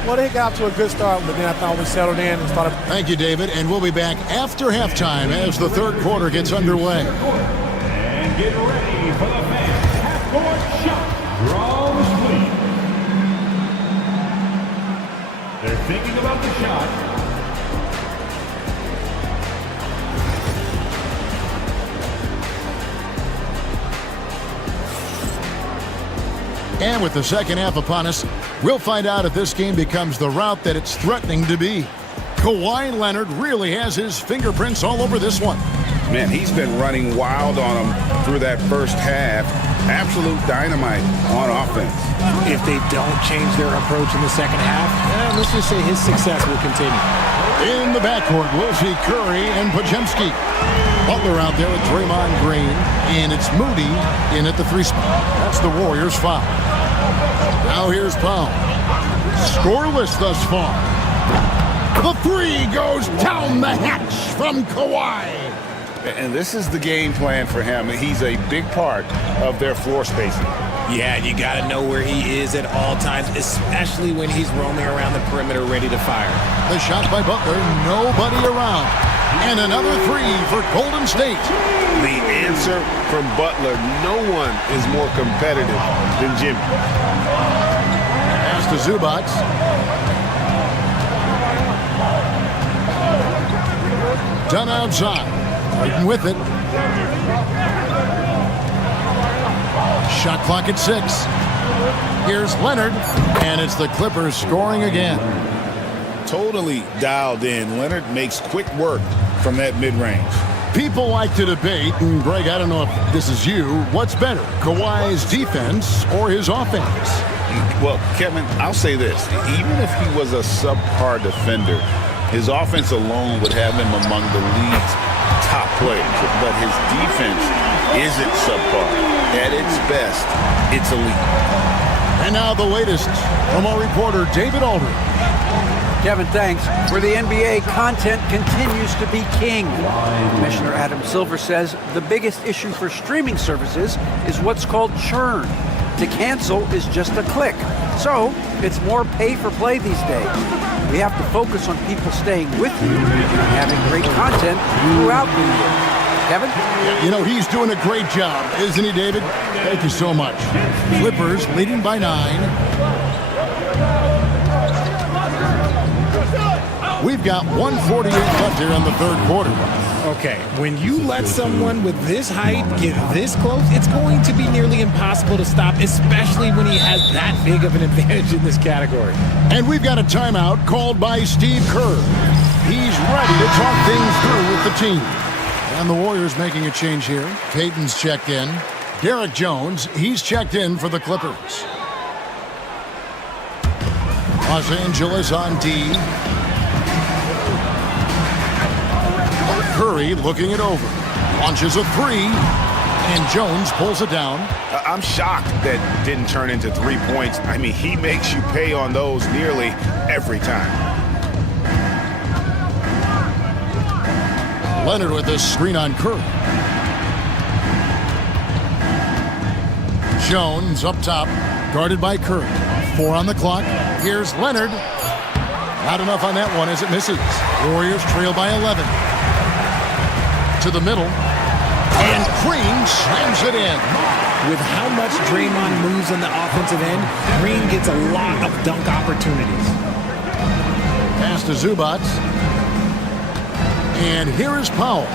Well, they got off to a good start, but then I thought we settled in and started. Thank you, David. And we'll be back after halftime as the third quarter gets underway. And get ready for the fans. Half-court shot from Sweet. They're thinking about the shot. And with the second half upon us, we'll find out if this game becomes the route that it's threatening to be. Kawhi Leonard really has his fingerprints all over this one. Man, he's been running wild on them through that first half. Absolute dynamite on offense. If they don't change their approach in the second half, let's just say his success will continue. In the backcourt, we'll see Curry and Podziemski. Butler out there with Draymond Green, and it's Moody in at the 3 spot. That's the Warriors' foul. Now here's Powell. Scoreless thus far. The 3 goes down the hatch from Kawhi. And this is the game plan for him. He's a big part of their floor spacing. Yeah, you got to know where he is at all times, especially when he's roaming around the perimeter ready to fire. The shot by Butler, nobody around. And another 3 for Golden State. The answer from Butler, no one is more competitive than Jimmy. Pass to Zubac. Done outside. Fighting with it. Shot clock at 6. Here's Leonard. And it's the Clippers scoring again. Totally dialed in. Leonard makes quick work from that mid-range. People like to debate, and Greg, I don't know if this is you, what's better, Kawhi's defense or his offense? Well, Kevin, I'll say this. Even if he was a subpar defender, his offense alone would have him among the league's top players. But his defense isn't subpar. At its best, it's elite. And now the latest from our reporter, David Aldridge. Kevin, thanks. For the NBA, content continues to be king. Commissioner Adam Silver says the biggest issue for streaming services is what's called churn. To cancel is just a click. So it's more pay for play these days. We have to focus on people staying with you and having great content throughout the year. Kevin? You know, he's doing a great job, isn't he, David? Thank you so much. Clippers leading by 9. We've got 1:48 left here in the third quarter. Okay, when you let someone with this height get this close, it's going to be nearly impossible to stop, especially when he has that big of an advantage in this category. And we've got a timeout called by Steve Kerr. He's ready to talk things through with the team. And the Warriors making a change here. Payton's checked in. Derek Jones, he's checked in for the Clippers. Los Angeles on D. Curry looking it over. Launches a 3. And Jones pulls it down. I'm shocked that didn't turn into 3 points. I mean, he makes you pay on those nearly every time. Leonard with a screen on Curry. Jones up top, guarded by Curry. 4 on the clock. Here's Leonard. Not enough on that one as it misses. Warriors trail by 11. To the middle. And Green slams it in. With how much Draymond moves on the offensive end, Green gets a lot of dunk opportunities. Pass to Zubac. And here is Powell.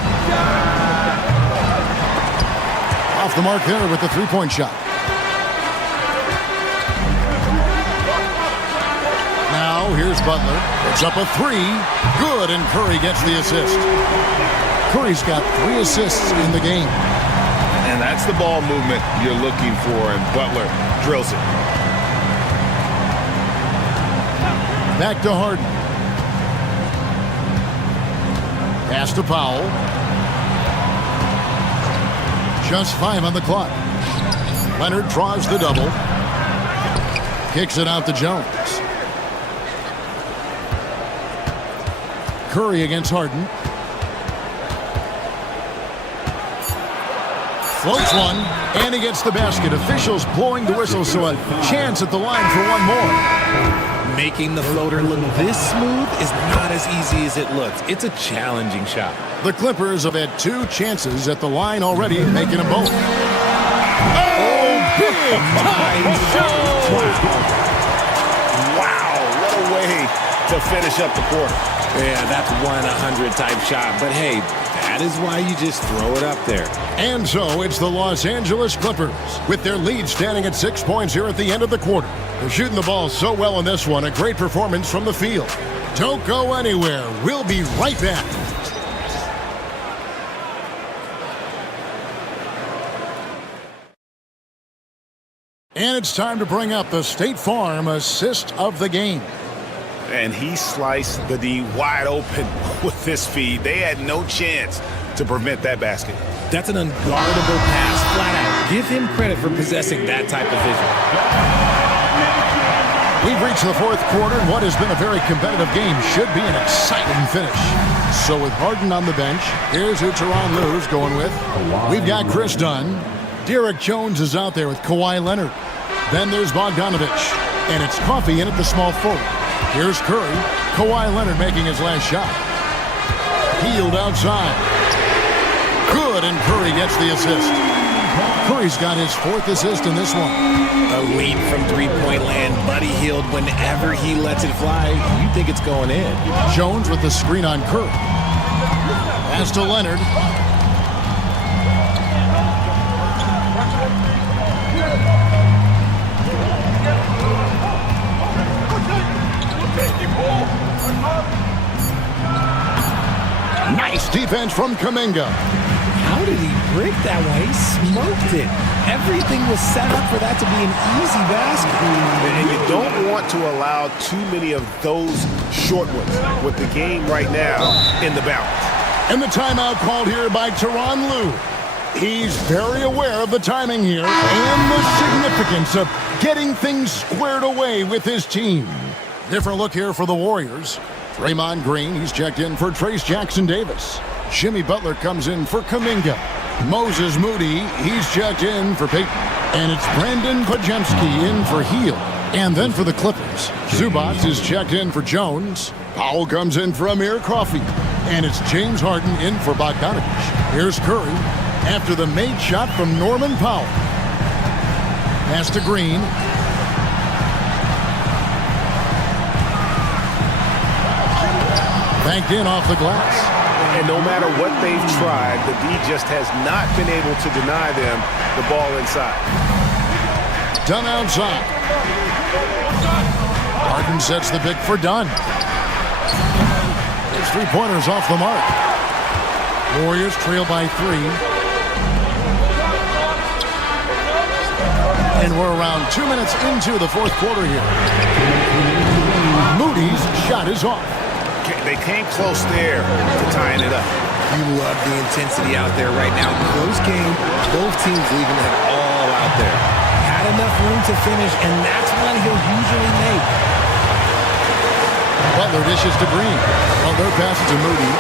Off the mark there with the three-point shot. Now here's Butler. It's up a 3. Good, and Curry gets the assist. Curry's got 3 assists in the game. And that's the ball movement you're looking for, and Butler drills it. Back to Harden. Pass to Powell. Just 5 on the clock. Leonard draws the double. Kicks it out to Jones. Curry against Harden. Floats one, and he gets the basket. Officials blowing the whistle, so a chance at the line for one more. Making the floater look this smooth is not as easy as it looks. It's a challenging shot. The Clippers have had 2 chances at the line already, making them both. Oh, big time shot! Wow, what a way to finish up the quarter. Yeah, that's 1-100 type shot. But hey, that is why you just throw it up there. And so it's the Los Angeles Clippers with their lead standing at 6 points here at the end of the quarter. They're shooting the ball so well in this one. A great performance from the field. Don't go anywhere. We'll be right back. And it's time to bring up the State Farm assist of the game. And he sliced the D wide open with this feed. They had no chance to prevent that basket. That's an unguardable pass, flat out. Give him credit for possessing that type of vision. We've reached the 4th quarter, and what has been a very competitive game should be an exciting finish. So with Harden on the bench, here's who Tyronn Lue's going with. We've got Chris Dunn. Derek Jones is out there with Kawhi Leonard. Then there's Bogdanovich, and it's Coffey in at the small forward. Here's Curry. Kawhi Leonard making his last shot. Healed outside. Good, and Curry gets the assist. Curry's got his 4th assist in this one. A lead from three-point land. Buddy Hield, whenever he lets it fly, you think it's going in. Jones with the screen on Curry. Pass to Leonard. Nice defense from Kuminga. How did he break that one? He smoked it. Everything was set up for that to be an easy basket. And you don't want to allow too many of those short ones with the game right now in the balance. And the timeout called here by Tyronn Lue. He's very aware of the timing here and the significance of getting things squared away with his team. Different look here for the Warriors. Draymond Green, he's checked in for Trace Jackson-Davis. Jimmy Butler comes in for Kuminga. Moses Moody, he's checked in for Peyton. And it's Brandon Podziemski in for Hield. And then for the Clippers, Zubac is checked in for Jones. Powell comes in for Amir Coffey. And it's James Harden in for Bogdanovich. Here's Curry after the made shot from Norman Powell. Pass to Green. Banked in off the glass. And no matter what they've tried, the D just has not been able to deny them the ball inside. Dunn outside. Harden sets the big for Dunn. His 3-pointers off the mark. Warriors trail by 3. And we're around 2 minutes into the 4th quarter here. Moody's shot is off. They came close there to tying it up. You love the intensity out there right now. Close game, both teams leaving it all out there. Had enough room to finish, and that's one he'll usually make. Butler dishes to Green. Butler passes to Moody.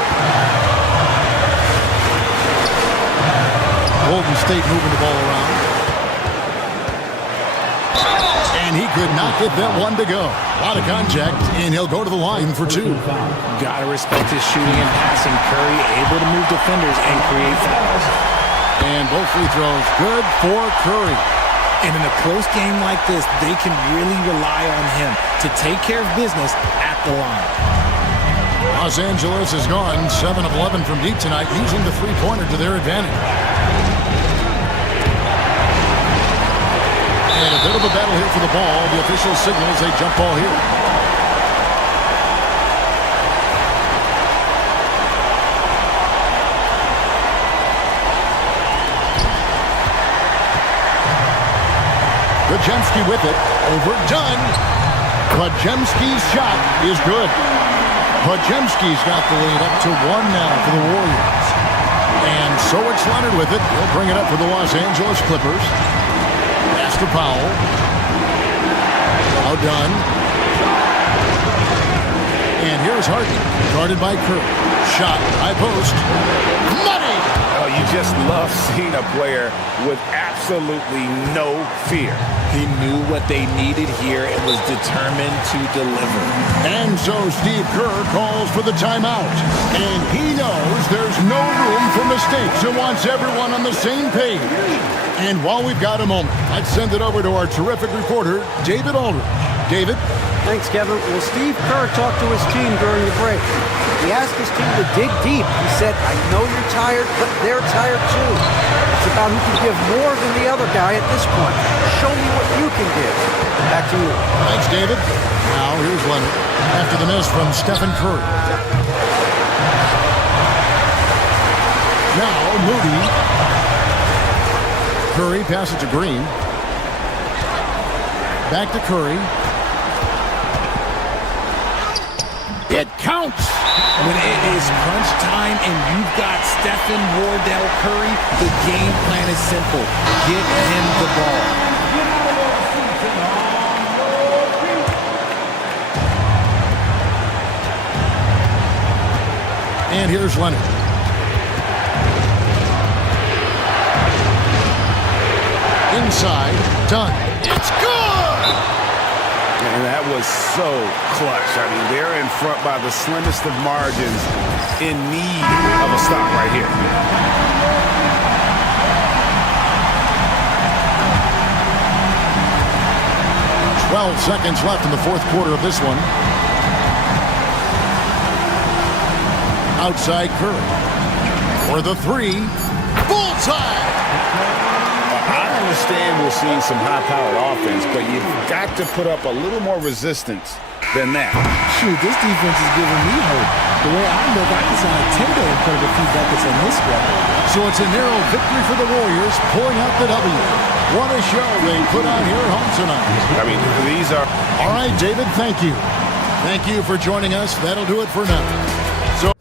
Golden State moving the ball around. And he could not get that one to go. A lot of contact, and he'll go to the line for 2. Gotta respect his shooting and passing. Curry able to move defenders and create fouls. And both free throws good for Curry. And in a close game like this, they can really rely on him to take care of business at the line. Los Angeles has gone 7 of 11 from deep tonight, using the 3-pointer to their advantage. And a bit of a battle here for the ball. The official signals a jump ball here. Podziemski with it. Overdone. Podziemski's shot is good. Podziemski's got the lead up to 1 now for the Warriors. And so it's Leonard with it. He'll bring it up for the Los Angeles Clippers. Pass to Powell. Now done. And here's Harden, guarded by Kerr. Shot, high post. Money! Oh, you just love seeing a player with absolutely no fear. He knew what they needed here and was determined to deliver. And so Steve Kerr calls for the timeout. And he knows there's no room for mistakes and wants everyone on the same page. And while we've got a moment, let's send it over to our terrific reporter, David Aldridge. David? Thanks, Kevin. Well, Steve Kerr talked to his team during the break. He asked his team to dig deep. He said, I know you're tired, but they're tired too. It's about who can give more than the other guy at this point. Show me what you can give. Back to you. Thanks, David. Now, here's one after the miss from Stephen Curry. Now, Moody. Curry passes to Green. Back to Curry. It counts! When it is crunch time and you've got Stephen Wardell Curry, the game plan is simple. Get him the ball. And here's Leonard. Inside, done. It's good! And that was so clutch. I mean, they're in front by the slimmest of margins, in need of a stop right here. "12 seconds left in the fourth quarter of this one. Outside Curry. For the three. Bullseye! I understand we're seeing some high-powered offense, but you've got to put up a little more resistance than that. Shoot, this defense is giving me hope. The way I look, I can sign a 10-day incredible few buckets on this squad. So it's a narrow victory for the Warriors, pulling out the W. What a show they put on here at home tonight. I mean, these are... All right, David, thank you. Thank you for joining us. That'll do it for now. So...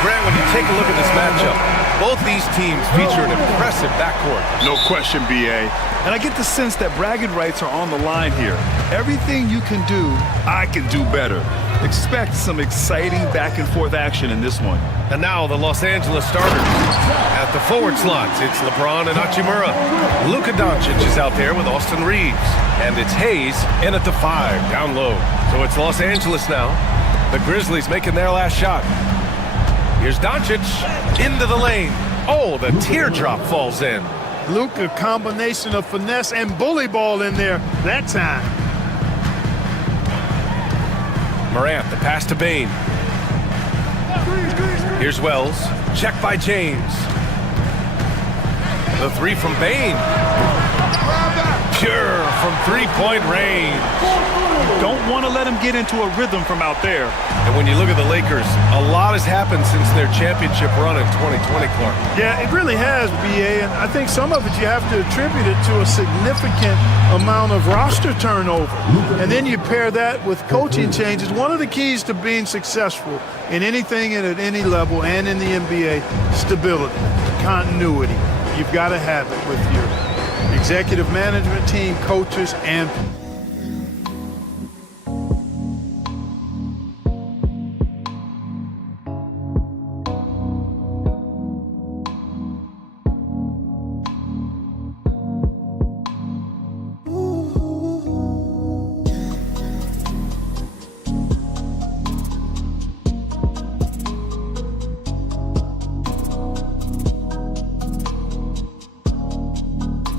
Grant, when you take a look at this matchup, both these teams feature an impressive backcourt. No question, B.A. And I get the sense that bragging rights are on the line here. Everything you can do, I can do better. Expect some exciting back-and-forth action in this one. And now the Los Angeles starters. At the forward slots, it's LeBron and Hachimura. Luka Doncic is out there with Austin Reeves. And it's Hayes in at the 5, down low. So it's Los Angeles now. The Grizzlies making their last shot. Here's Doncic into the lane. Oh, the teardrop falls in. Luka, combination of finesse and bully ball in there that time. Morant, the pass to Bane. Here's Wells. Check by James. The 3 from Bane. Pure from three-point range. Don't want to let him get into a rhythm from out there. And when you look at the Lakers, a lot has happened since their championship run in 2020, Clark. Yeah, it really has, B.A., and I think some of it you have to attribute it to a significant amount of roster turnover. And then you pair that with coaching changes. One of the keys to being successful in anything and at any level and in the NBA, stability, continuity. You've got to have it with your executive management team, coaches, and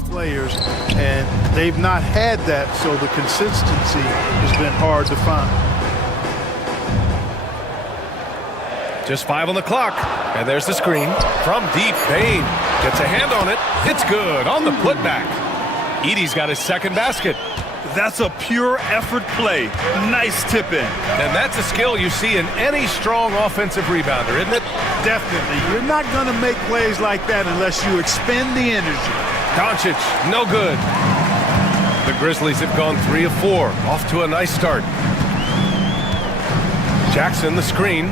players, and they've not had that, so the consistency has been hard to find. Just 5 on the clock, and there's the screen from deep. Bane gets a hand on it. It's good on the putback. Edey's got his second basket. That's a pure effort play. Nice tip in. And that's a skill you see in any strong offensive rebounder, isn't it? Definitely. You're not going to make plays like that unless you expend the energy. Doncic, no good. The Grizzlies have gone 3 of 4. Off to a nice start. Jackson, the screen.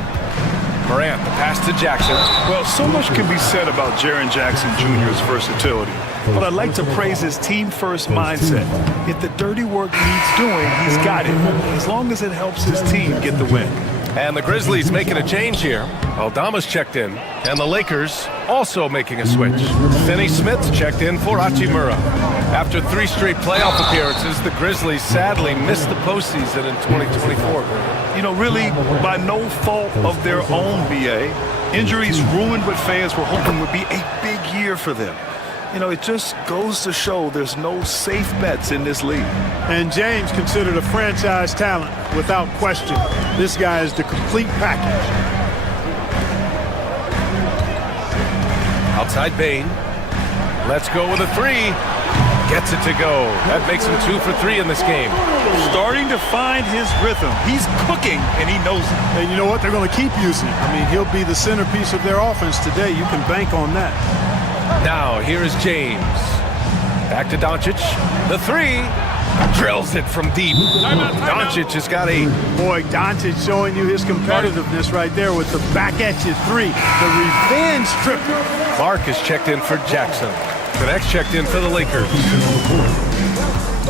Morant, the pass to Jackson. Well, so much can be said about Jaren Jackson Jr.'s versatility. But I'd like to praise his team-first mindset. If the dirty work needs doing, he's got it. As long as it helps his team get the win. And the Grizzlies making a change here. Aldama's checked in. And the Lakers also making a switch. Finney Smith checked in for Hachimura. After 3 straight playoff appearances, the Grizzlies sadly missed the postseason in 2024. You know, really, by no fault of their own, B.A. Injuries ruined what fans were hoping would be a big year for them. You know, it just goes to show there's no safe bets in this league. And James considered a franchise talent, without question. This guy is the complete package. Outside Bane. Let's go with a 3. Gets it to go. That makes him 2 for 3 in this game. Starting to find his rhythm. He's cooking, and he knows it. And you know what? They're going to keep using him. I mean, he'll be the centerpiece of their offense today. You can bank on that. Now, here is James. Back to Doncic. The 3. Drills it from deep. Doncic has got 8. Boy, Doncic showing you his competitiveness right there with the back-at-you 3. The revenge triple. Clark is checked in for Jackson. The next checked in for the Lakers.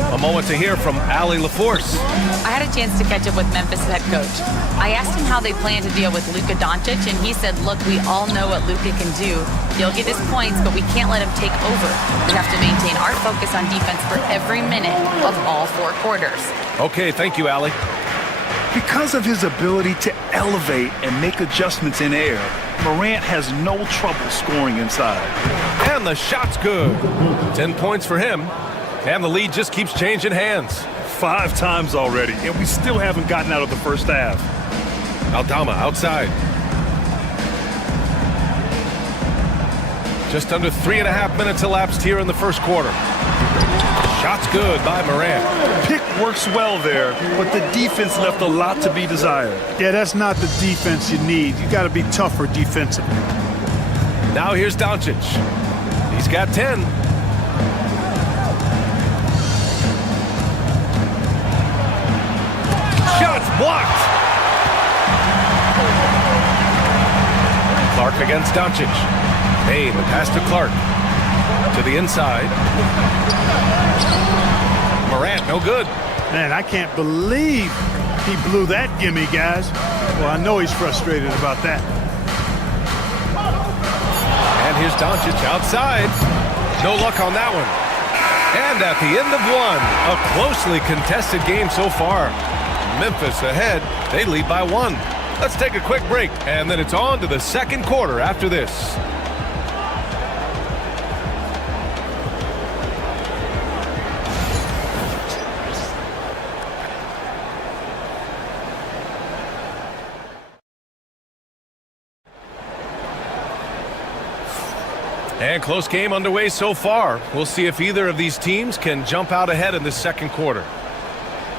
A moment to hear from Allie LaForce. I had a chance to catch up with Memphis head coach. I asked him how they plan to deal with Luka Doncic, and he said, look, we all know what Luka can do. He'll get his points, but we can't let him take over. We have to maintain our focus on defense for every minute of all 4 quarters. Okay, thank you, Allie. Because of his ability to elevate and make adjustments in air, Morant has no trouble scoring inside. And the shot's good. 10 points for him. And the lead just keeps changing hands. 5 times already, and we still haven't gotten out of the first half. Aldama outside. Just under 3.5 minutes elapsed here in the first quarter. Shot's good by Morant. Pick works well there, but the defense left a lot to be desired. Yeah, that's not the defense you need. You got to be tougher defensively. Now here's Doncic. He's got 10. Shots blocked. against Doncic. Bain, the pass to Clark. To the inside. Morant, no good. Man, I can't believe he blew that gimme, guys. Well, I know he's frustrated about that. And here's Doncic outside. No luck on that one. And at the end of one, a closely contested game so far. Memphis ahead. They lead by 1. Let's take a quick break, and then it's on to the second quarter after this. And close game underway so far. We'll see if either of these teams can jump out ahead in the second quarter.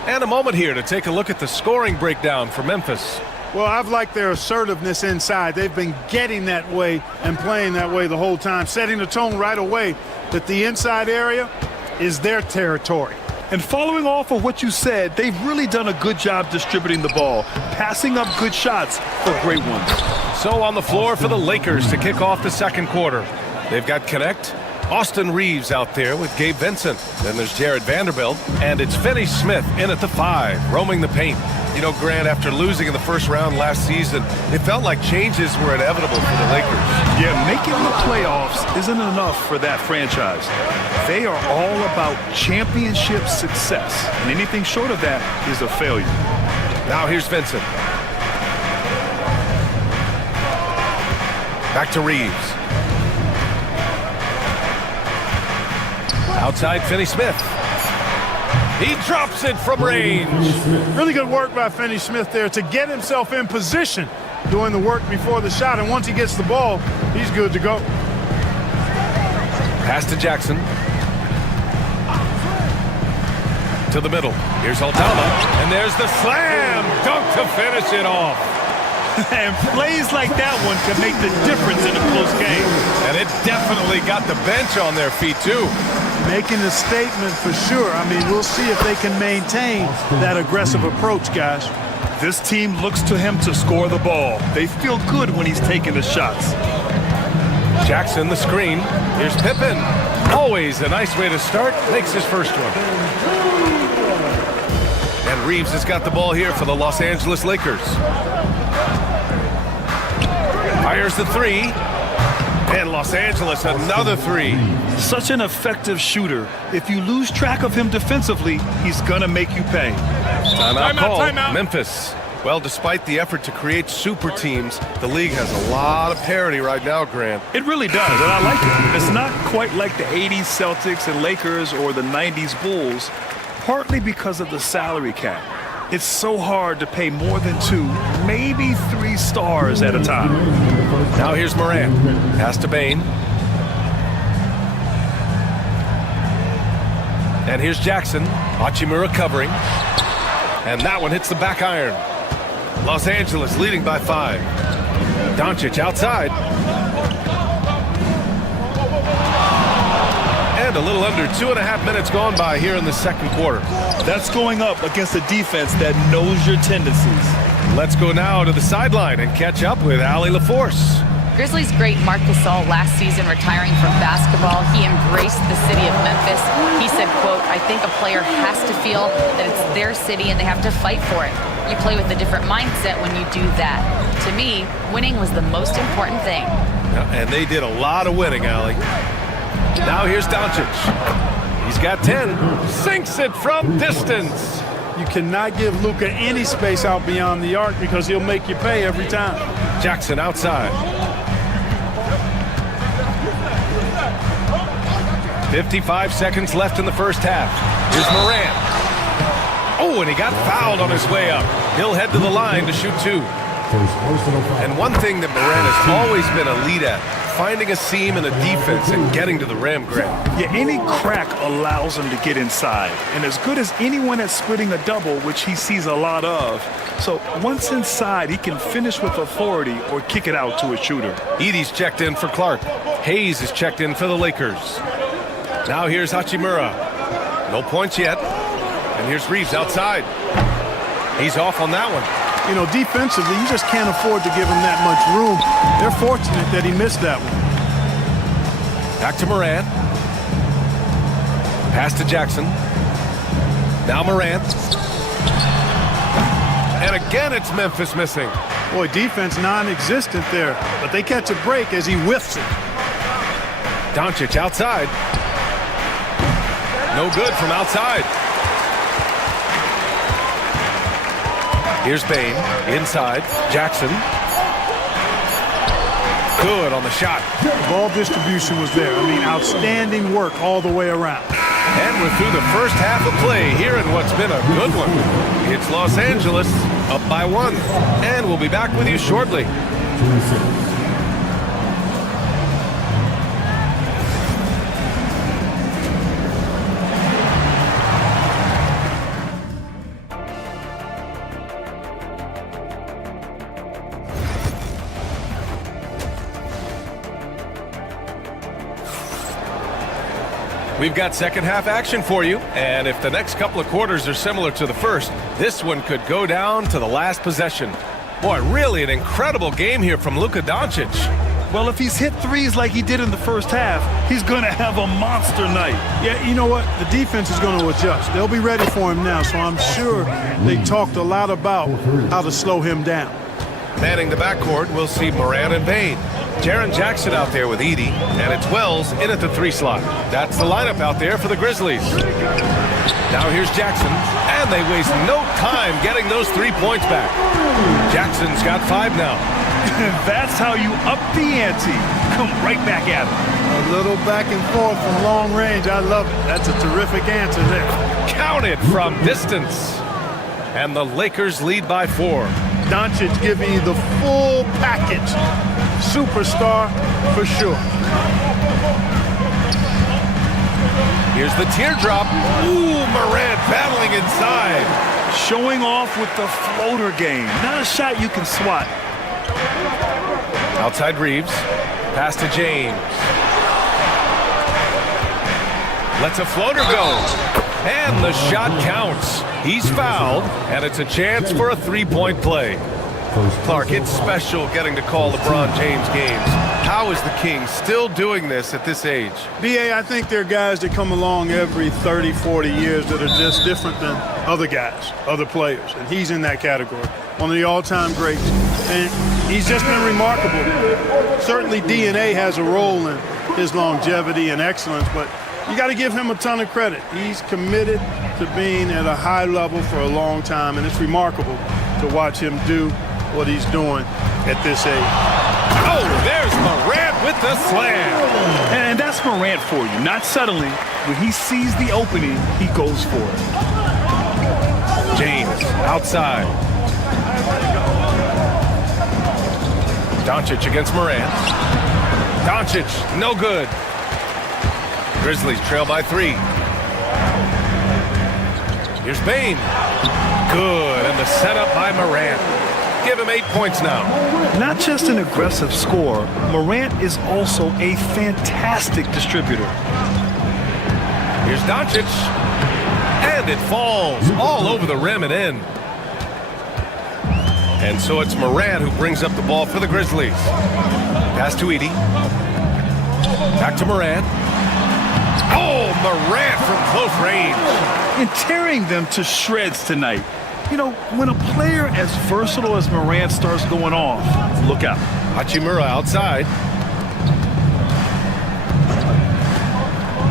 And a moment here to take a look at the scoring breakdown for Memphis. Well, I've liked their assertiveness inside. They've been getting that way and playing that way the whole time, setting the tone right away that the inside area is their territory. And following off of what you said, they've really done a good job distributing the ball, passing up good shots for great ones. So on the floor for the Lakers to kick off the second quarter. They've got Connect, Austin Reeves out there with Gabe Vincent. Then there's Jared Vanderbilt, and it's Finney Smith in at the 5, roaming the paint. You know, Grant, after losing in the first round last season, it felt like changes were inevitable for the Lakers. Yeah, making the playoffs isn't enough for that franchise. They are all about championship success, and anything short of that is a failure. Now here's Vincent. Back to Reeves. Outside, Finney Smith. He drops it from range. Really good work by Finney Smith there to get himself in position, doing the work before the shot. And once he gets the ball, he's good to go. Pass to Jackson. To the middle. Here's Aldama. And there's the slam dunk to finish it off. And plays like that one can make the difference in a close game. And it definitely got the bench on their feet, too. Making a statement for sure. I mean, we'll see if they can maintain that aggressive approach, guys. This team looks to him to score the ball. They feel good when he's taking the shots. Jackson, the screen. Here's Pippen. Always a nice way to start. Makes his first one. And Reeves has got the ball here for the Los Angeles Lakers. Fires the 3. And Los Angeles, another 3. Such an effective shooter. If you lose track of him defensively, he's going to make you pay. Timeout call. Memphis. Well, despite the effort to create super teams, the league has a lot of parity right now, Grant. It really does, and I like it. It's not quite like the 80s Celtics and Lakers or the 90s Bulls, partly because of the salary cap. It's so hard to pay more than 2, maybe 3 stars at a time. Now here's Morant. Pass to Bain. And here's Jackson. Hachimura covering. And that one hits the back iron. Los Angeles leading by 5. Doncic outside. And a little under 2.5 minutes gone by here in the second quarter. That's going up against a defense that knows your tendencies. Let's go now to the sideline and catch up with Allie LaForce. Grizzlies great Marc Gasol last season retiring from basketball. He embraced the city of Memphis. He said, quote, "I think a player has to feel that it's their city and they have to fight for it. You play with a different mindset when you do that. To me, winning was the most important thing." And they did a lot of winning, Allie. Now here's Doncic. He's got 10. Sinks it from distance. You cannot give Luka any space out beyond the arc because he'll make you pay every time. Jackson outside. 55 seconds left in the first half. Here's Morant. Oh, and he got fouled on his way up. He'll head to the line to shoot 2. And one thing that Morant has always been a lead at, finding a seam in a defense and getting to the rim, Grant. Yeah, any crack allows him to get inside. And as good as anyone at splitting a double, which he sees a lot of. So once inside, he can finish with authority or kick it out to a shooter. Edey's checked in for Clark. Hayes is checked in for the Lakers. Now here's Hachimura. No points yet. And here's Reeves outside. He's off on that one. you know, defensively, you just can't afford to give him that much room. They're fortunate that he missed that one. Back to Morant. Pass to Jackson. Now Morant. And again, it's Memphis missing. Boy, defense non-existent there, but they catch a break as he whiffs it. Doncic outside. No good from outside. Here's Bane, inside, Jackson. Good on the shot. Ball distribution was there. I mean, outstanding work all the way around. And we're through the first half of play here in what's been a good one. It's Los Angeles up by 1. And we'll be back with you shortly. We've got second half action for you, and if the next couple of quarters are similar to the first, this one could go down to the last possession. Boy, really an incredible game here from Luka Doncic. Well, if he's hit threes like he did in the first half, he's going to have a monster night. Yeah, you know what? The defense is going to adjust. They'll be ready for him now, so I'm sure they talked a lot about how to slow him down. Manning the backcourt, we'll see Morant and Bane. Jaren Jackson out there with Edey, and it's Wells in at the 3 slot. That's the lineup out there for the Grizzlies. Now here's Jackson, and they waste no time getting those 3 points back. Jackson's got 5 now. That's how you up the ante. Come right back at him. A little back and forth from long range. I love it. That's a terrific answer there. Counted from distance. And the Lakers lead by 4. Doncic giving you the full package. Superstar for sure. Here's the teardrop. Ooh, Morant battling inside. Showing off with the floater game. Not a shot you can swat. Outside Reeves. Pass to James. Lets a floater go. And the shot counts. He's fouled, and it's a chance for a 3-point play. Clark, it's special getting to call LeBron James games. How is the King still doing this at this age? B.A., I think there are guys that come along every 30, 40 years that are just different than other guys, other players, and he's in that category. One of the all-time greats, and he's just been remarkable. Certainly DNA has a role in his longevity and excellence, but you got to give him a ton of credit. He's committed to being at a high level for a long time, and it's remarkable to watch him do what he's doing at this age. Oh, there's Morant with the slam. And that's Morant for you. Not settling. When he sees the opening, he goes for it. James outside. Doncic against Morant. Doncic, no good. Grizzlies trail by 3. Here's Bane. Good, and the setup by Morant. Give him 8 points now. Not just an aggressive scorer, Morant is also a fantastic distributor. Here's Doncic. And it falls all over the rim and in. And so it's Morant who brings up the ball for the Grizzlies. Pass to Edey. Back to Morant. Oh, Morant from close range. And tearing them to shreds tonight. You know, when a player as versatile as Morant starts going off, look out. Hachimura outside.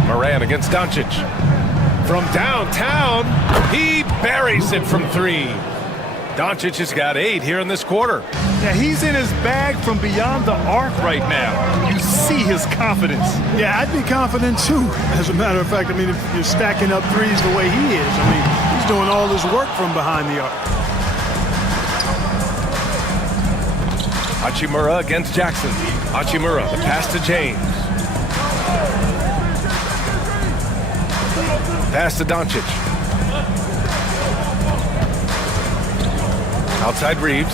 Morant against Doncic. From downtown, he buries it from 3. Doncic has got 8 here in this quarter. Yeah, he's in his bag from beyond the arc right now. You see his confidence. Yeah, I'd be confident too. As a matter of fact, I mean, if you're stacking up threes the way he is, I mean, he's doing all his work from behind the arc. Hachimura against Jackson. Hachimura, the pass to James. Pass to Doncic. Outside Reeves.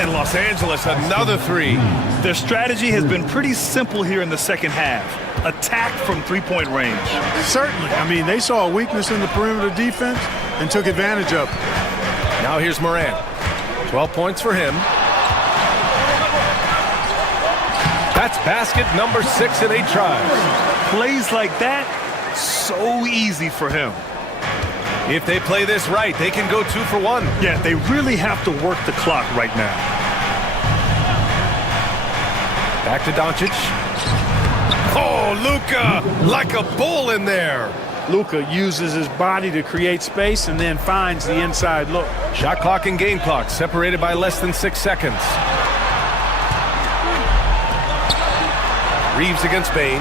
And Los Angeles, another 3. Their strategy has been pretty simple here in the second half. Attack from 3-point range. Certainly. I mean, they saw a weakness in the perimeter defense and took advantage of it. Now here's Morant. 12 points for him. That's basket number 6 in 8 tries. Plays like that, so easy for him. If they play this right, they can go 2 for 1. Yeah, they really have to work the clock right now. Back to Doncic. Oh, Luka, like a bull in there. Luka uses his body to create space and then finds the inside look. Shot clock and game clock separated by less than 6 seconds. Reeves against Bane.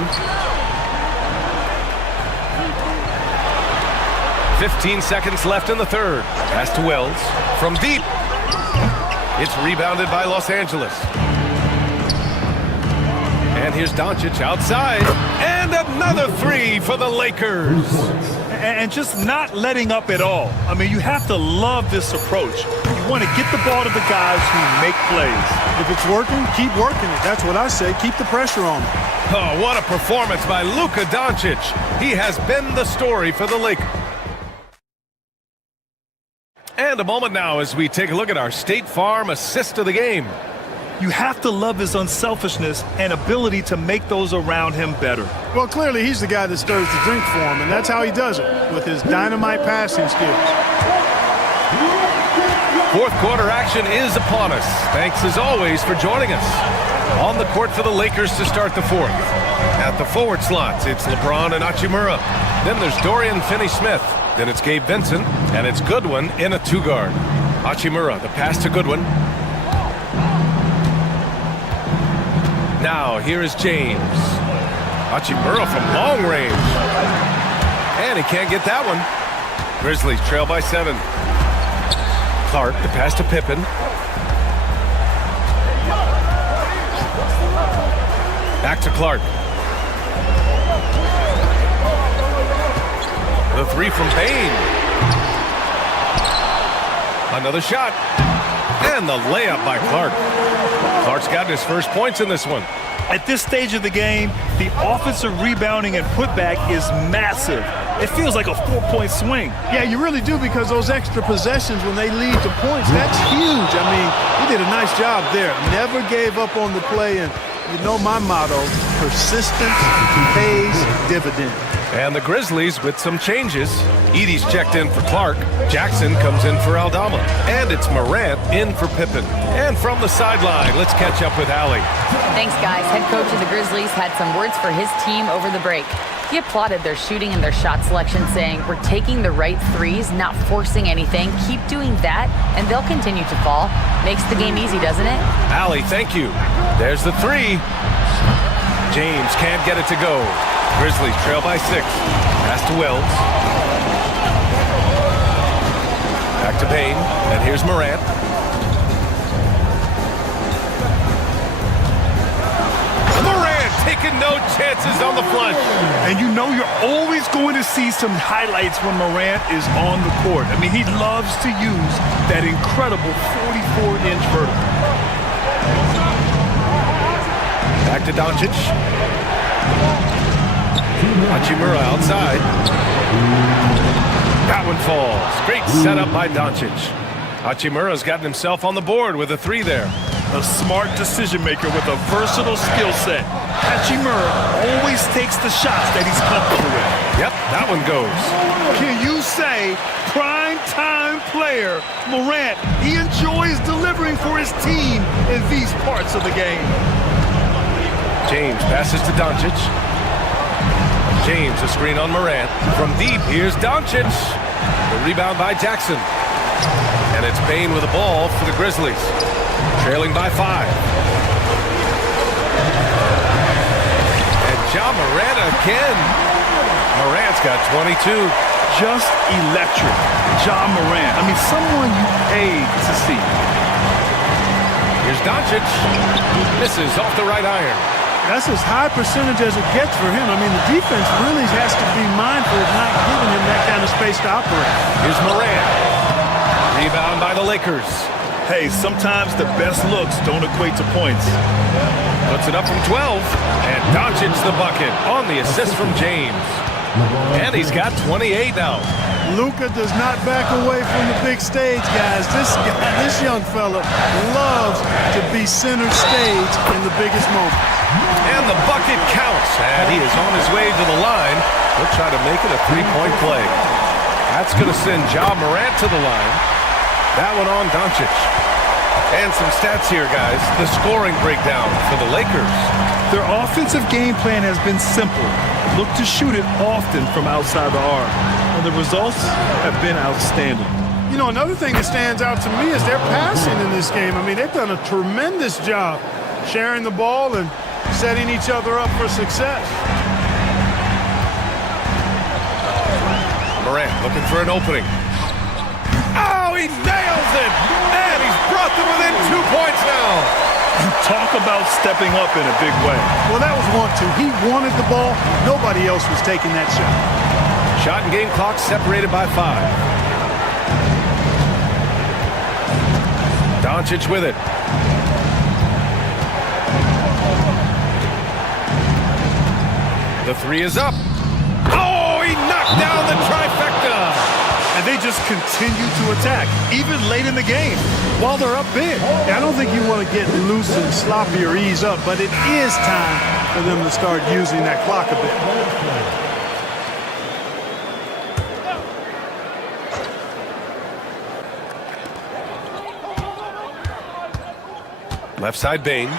15 seconds left in the third. Pass to Wells. From deep. It's rebounded by Los Angeles. And here's Doncic outside. And another 3 for the Lakers. And just not letting up at all. I mean, you have to love this approach. You want to get the ball to the guys who make plays. If it's working, keep working it. That's what I say. Keep the pressure on him. Oh, what a performance by Luka Doncic. He has been the story for the Lakers. And a moment now as we take a look at our State Farm assist of the game. You have to love his unselfishness and ability to make those around him better. Well, clearly he's the guy that stirs the drink for him, and that's how he does it, with his dynamite passing skills. Fourth quarter action is upon us. Thanks as always for joining us. On the court for the Lakers to start the fourth. At the forward slots, it's LeBron and Hachimura. Then there's Dorian Finney-Smith. Then it's Gabe Vincent, and it's Goodwin in a 2-guard. Hachimura, the pass to Goodwin. Now, here is James. Hachimura from long range. And he can't get that one. Grizzlies trail by 7. Clark, the pass to Pippen. Back to Clark. The 3 from Bane. Another shot. And the layup by Clark. Clark's gotten his first points in this one. At this stage of the game, the offensive rebounding and putback is massive. It feels like a 4-point swing. Yeah, you really do, because those extra possessions when they lead to points, that's huge. I mean, he did a nice job there. Never gave up on the play, and you know my motto, persistence pays dividends. And the Grizzlies with some changes. Edey's checked in for Clark. Jackson comes in for Aldama. And it's Morant in for Pippen. And from the sideline, let's catch up with Allie. Thanks, guys. Head coach of the Grizzlies had some words for his team over the break. He applauded their shooting and their shot selection, saying, "We're taking the right threes, not forcing anything. Keep doing that, and they'll continue to fall." Makes the game easy, doesn't it? Allie, thank you. There's the 3. James can't get it to go. Grizzlies trail by 6. Pass to Wells. Back to Payne, and here's Morant. Morant taking no chances on the flush. And you know you're always going to see some highlights when Morant is on the court. I mean, he loves to use that incredible 44-inch vertical. Back to Doncic. Hachimura outside. That one falls. Great setup by Doncic. Hachimura's gotten himself on the board with a 3 there. A smart decision maker with a versatile skill set. Hachimura always takes the shots that he's comfortable with. Yep, that one goes. Can you say prime time player Morant? He enjoys delivering for his team in these parts of the game. James passes to Doncic. James, a screen on Morant. From deep, here's Doncic. The rebound by Jackson. And it's Payne with the ball for the Grizzlies. Trailing by 5. And Ja Morant again. Morant's got 22. Just electric. Ja Morant. I mean, someone you paid to see. Here's Doncic. Misses off the right iron. That's as high percentage as it gets for him. I mean, the defense really has to be mindful of not giving him that kind of space to operate. Here's Morant. Rebound by the Lakers. Hey, sometimes the best looks don't equate to points. Puts it up from 12. And Doncic's the bucket on the assist from James. And he's got 28 now. Luka does not back away from the big stage, guys. This young fella loves to be center stage in the biggest moments. And the bucket counts. And he is on his way to the line. He'll try to make it a three-point play. That's going to send Ja Morant to the line. That one on Doncic. And some stats here, guys. The scoring breakdown for the Lakers. Their offensive game plan has been simple. Look to shoot it often from outside the arc. And the results have been outstanding. You know, another thing that stands out to me is their passing in this game. I mean, they've done a tremendous job sharing the ball and setting each other up for success. Morant looking for an opening. Oh, he nails it! And he's brought them within 2 points now. Talk about stepping up in a big way. Well, that was 1-2. He wanted the ball. Nobody else was taking that shot. Shot and game clock separated by 5. Doncic with it. The three is up. Oh, he knocked down the trifecta. And they just continue to attack, even late in the game, while they're up big. I don't think you want to get loose and sloppy or ease up, but it is time for them to start using that clock a bit. Left side Bane.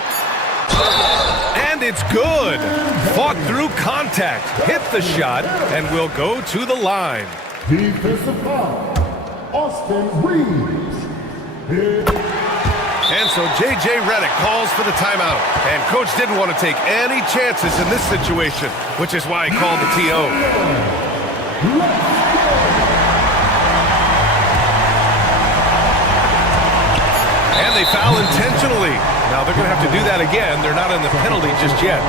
And it's good. Fought through contact, hit the shot, and will go to the line. Defensive foul, Austin Reeves. And so J.J. Redick calls for the timeout. And Coach didn't want to take any chances in this situation, which is why he called the T.O. And they foul intentionally. Now they're going to have to do that again. They're not in the penalty just yet.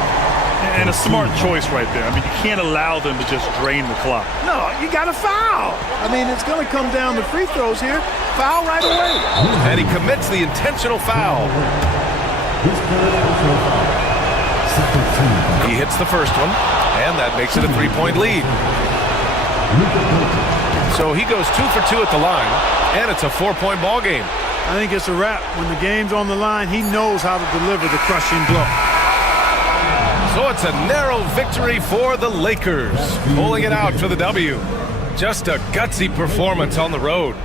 And a smart choice right there. I mean, you can't allow them to just drain the clock. No, you got to foul. I mean, it's going to come down to free throws here. Foul right away. And he commits the intentional foul. He hits the first one, and that makes it a 3-point lead. So he goes 2 for 2 at the line, and it's a 4-point ball game. I think it's a wrap. When the game's on the line, he knows how to deliver the crushing blow. So it's a narrow victory for the Lakers, pulling it out for the W. Just a gutsy performance on the road.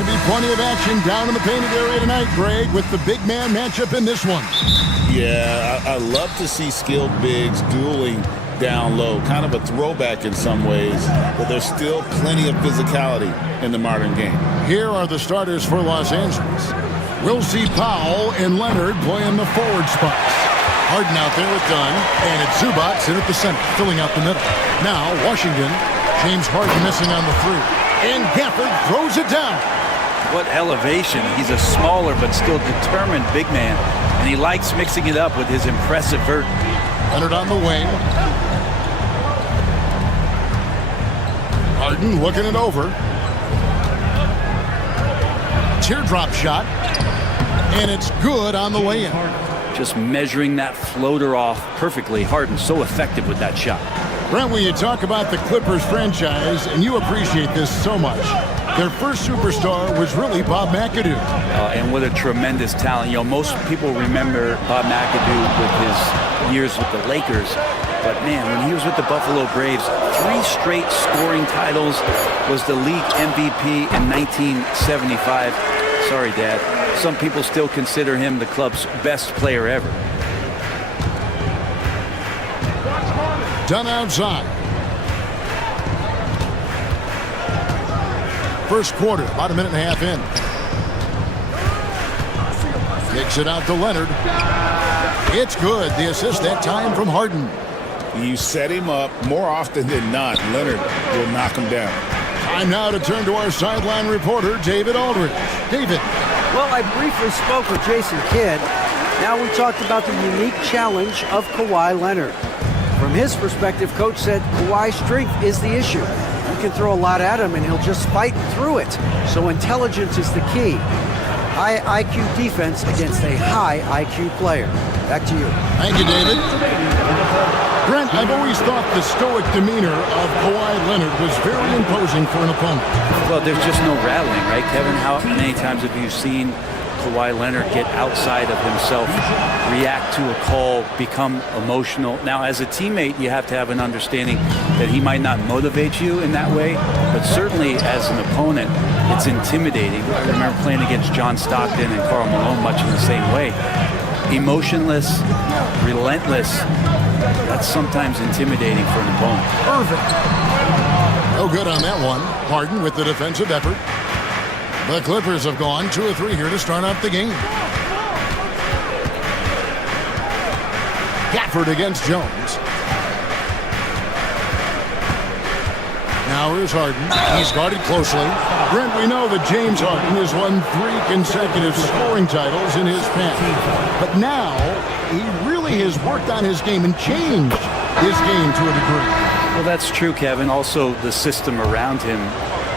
Should be plenty of action down in the painted area tonight, Greg, with the big man matchup in this one. Yeah, I love to see skilled bigs dueling down low. Kind of a throwback in some ways, but there's still plenty of physicality in the modern game. Here are the starters for Los Angeles. We'll see Powell and Leonard playing the forward spots. Harden out there with Dunn, and it's Zubac in at the center, filling out the middle. Now, Washington, James Harden missing on the three. And Gafford throws it down. What elevation. He's a smaller but still determined big man, and he likes mixing it up with his impressive vert. Leonard on the wing. Harden looking it over. Teardrop shot. And it's good on the way in. Just measuring that floater off perfectly. Harden so effective with that shot. Brent, when you talk about the Clippers franchise, and you appreciate this so much, their first superstar was really Bob McAdoo. And what a tremendous talent. You know, most people remember Bob McAdoo with his years with the Lakers. But, man, when he was with the Buffalo Braves, 3 straight scoring titles, was the league MVP in 1975. Sorry, Dad. Some people still consider him the club's best player ever. Done outside. First quarter, about a minute and a half in. Kicks it out to Leonard. It's good. The assist that time from Harden. You set him up more often than not. Leonard will knock him down. Time now to turn to our sideline reporter, David Aldridge. David. Well, I briefly spoke with Jason Kidd. Now we talked about the unique challenge of Kawhi Leonard. From his perspective, Coach said Kawhi's strength is the issue. You can throw a lot at him and he'll just fight through it. So intelligence is the key. High IQ defense against a high IQ player. Back to you. Thank you, David. Brent, I've always thought the stoic demeanor of Kawhi Leonard was very imposing for an opponent. Well, there's just no rattling, right, Kevin? How many times have you seen Kawhi Leonard get outside of himself, react to a call, become emotional? Now, as a teammate, you have to have an understanding that he might not motivate you in that way, but certainly as an opponent, it's intimidating. I remember playing against John Stockton and Karl Malone much in the same way. Emotionless, relentless. That's sometimes intimidating for an opponent. Irving. No good on that one. Harden with the defensive effort. The Clippers have gone 2 of 3 here to start out the game. Gafford against Jones. Now here's Harden. He's guarded closely. Brent, we know that James Harden has won 3 consecutive scoring titles in his past. But now he really has worked on his game and changed his game to a degree. Well, that's true, Kevin. Also, the system around him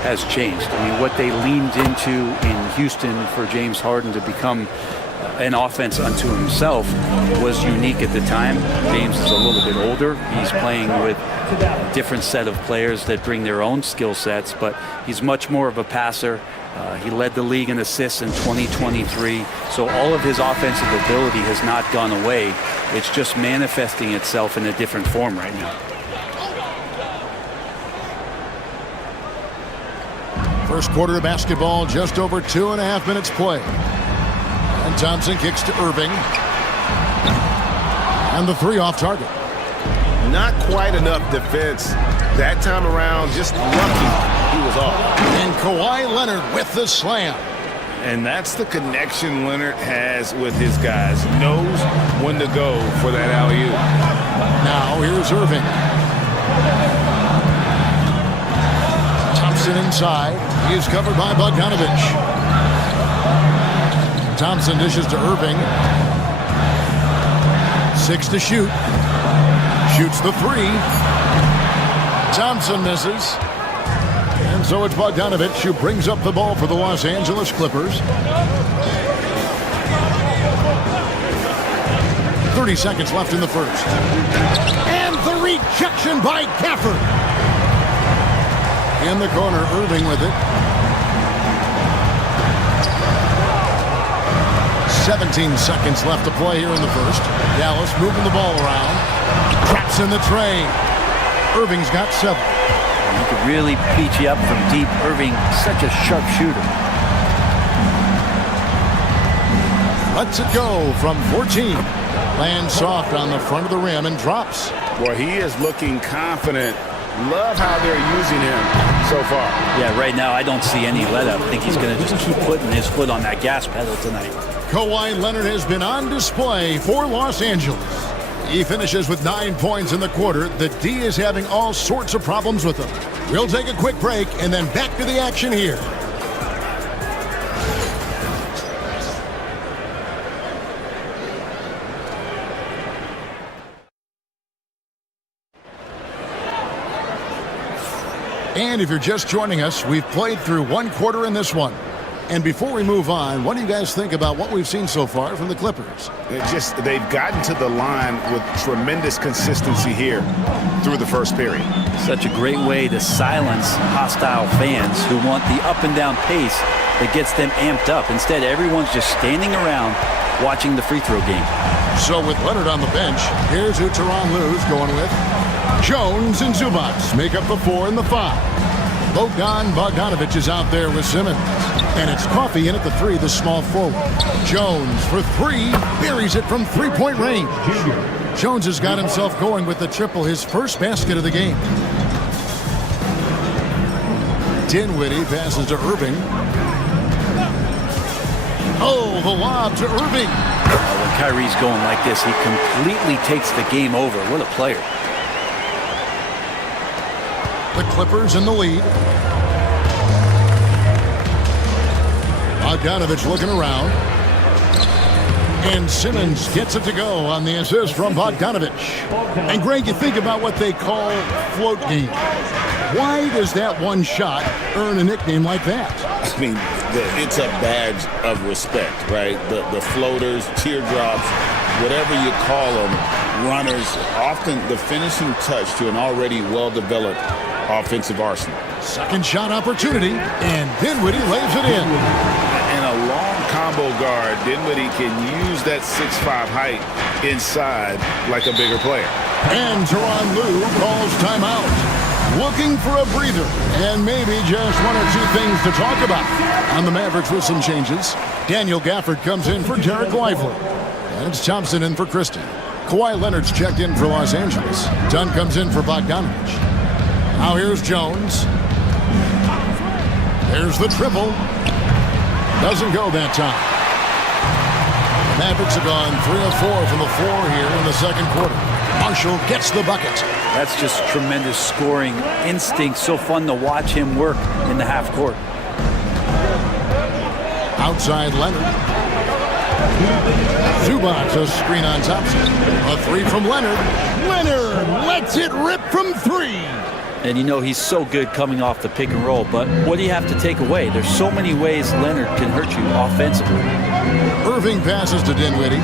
has changed. I mean, what they leaned into in Houston for James Harden to become an offense unto himself was unique at the time. James is a little bit older. He's playing with a different set of players that bring their own skill sets, but he's much more of a passer. He led the league in assists in 2023, so all of his offensive ability has not gone away. It's just manifesting itself in a different form right now. First quarter of basketball, just over 2.5 minutes play. And Thompson kicks to Irving. And the 3 off target. Not quite enough defense that time around. Just lucky he was off. And Kawhi Leonard with the slam. And that's the connection Leonard has with his guys. Knows when to go for that alley-oop. Now here's Irving. Thompson inside. He is covered by Bogdanovich. Thompson dishes to Irving. 6 to shoot. Shoots the 3. Thompson misses. And so it's Bogdanovich who brings up the ball for the Los Angeles Clippers. 30 seconds left in the first. And the rejection by Gafford. In the corner, Irving with it. 17 seconds left to play here in the first. Dallas moving the ball around. Traps in the tray. Irving's got 7. He could really beat you up from deep. Irving, such a sharp shooter. Lets it go from 14. Lands soft on the front of the rim and drops. Boy, he is looking confident. Love how they're using him so far. Yeah, right now I don't see any let up. I think he's going to just keep putting his foot on that gas pedal tonight. Kawhi Leonard has been on display for Los Angeles. He finishes with 9 points in the quarter. The D is having all sorts of problems with him. We'll take a quick break and then back to the action here. And if you're just joining us, we've played through one quarter in this one. And before we move on, what do you guys think about what we've seen so far from the Clippers? They've gotten to the line with tremendous consistency here through the first period. Such a great way to silence hostile fans who want the up and down pace that gets them amped up. Instead, everyone's just standing around watching the free throw game. So with Leonard on the bench, here's who Tyronn Lue's going with. Jones and Zubac make up the 4 and the 5. Bogdanovic is out there with Simmons. And it's Coffey in at the 3, the small forward. Jones for 3, buries it from three-point range. Jones has got himself going with the triple, his first basket of the game. Dinwiddie passes to Irving. Oh, the lob to Irving. When Kyrie's going like this, he completely takes the game over. What a player. The Clippers in the lead. Bogdanovic looking around. And Simmons gets it to go on the assist from Bogdanovic. And Greg, you think about what they call float games. Why does that one shot earn a nickname like that? I mean, it's a badge of respect, right? The floaters, teardrops, whatever you call them, runners, often the finishing touch to an already well-developed offensive arsenal. Second shot opportunity, and Dinwiddie lays it in. And a long combo guard, Dinwiddie can use that 6'5" height inside like a bigger player. And Tyronn Lue calls timeout. Looking for a breather, and maybe just one or two things to talk about. On the Mavericks with some changes, Daniel Gafford comes in for Derek Lively. And it's Thompson in for Christie. Kawhi Leonard's checked in for Los Angeles. Dunn comes in for Bogdanovic. Now here's Jones. There's the triple. Doesn't go that time. The Mavericks have gone 3 of 4 from the floor here in the second quarter. Marshall gets the bucket. That's just tremendous scoring instinct. So fun to watch him work in the half court. Outside Leonard. Zubac, a screen on Thompson. A 3 from Leonard. Leonard lets it rip from 3. And you know he's so good coming off the pick and roll, but what do you have to take away? There's so many ways Leonard can hurt you offensively. Irving passes to Dinwiddie.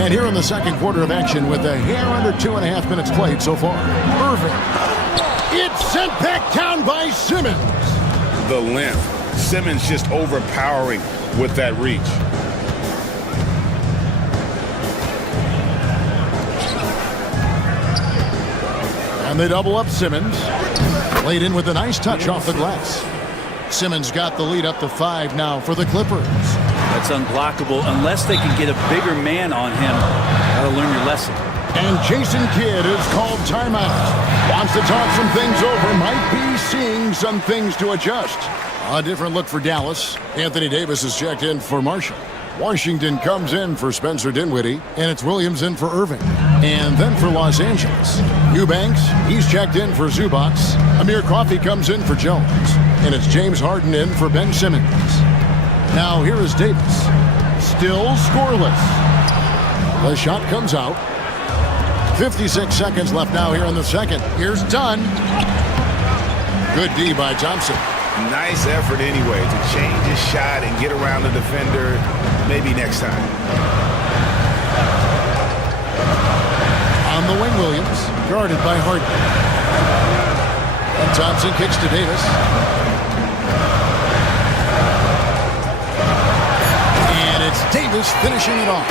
And here in the second quarter of action with a hair under 2.5 minutes played so far. Irving. It's sent back down by Simmons. The length. Simmons just overpowering with that reach. And they double up Simmons. Laid in with a nice touch off the glass. Simmons got the lead up to 5 now for the Clippers. That's unblockable unless they can get a bigger man on him. Gotta learn your lesson. And Jason Kidd is called timeout. Wants to talk some things over. Might be seeing some things to adjust. A different look for Dallas. Anthony Davis is checked in for Marshall. Washington comes in for Spencer Dinwiddie, and it's Williams in for Irving. And then for Los Angeles, Eubanks, he's checked in for Zubac. Amir Coffey comes in for Jones, and it's James Harden in for Ben Simmons. Now here is Davis, still scoreless. The shot comes out. 56 seconds left now here in the second. Here's Dunn. Good D by Thompson. Nice effort anyway to change his shot and get around the defender. Maybe next time. On the wing, Williams, guarded by Harden. And Thompson kicks to Davis. And it's Davis finishing it off.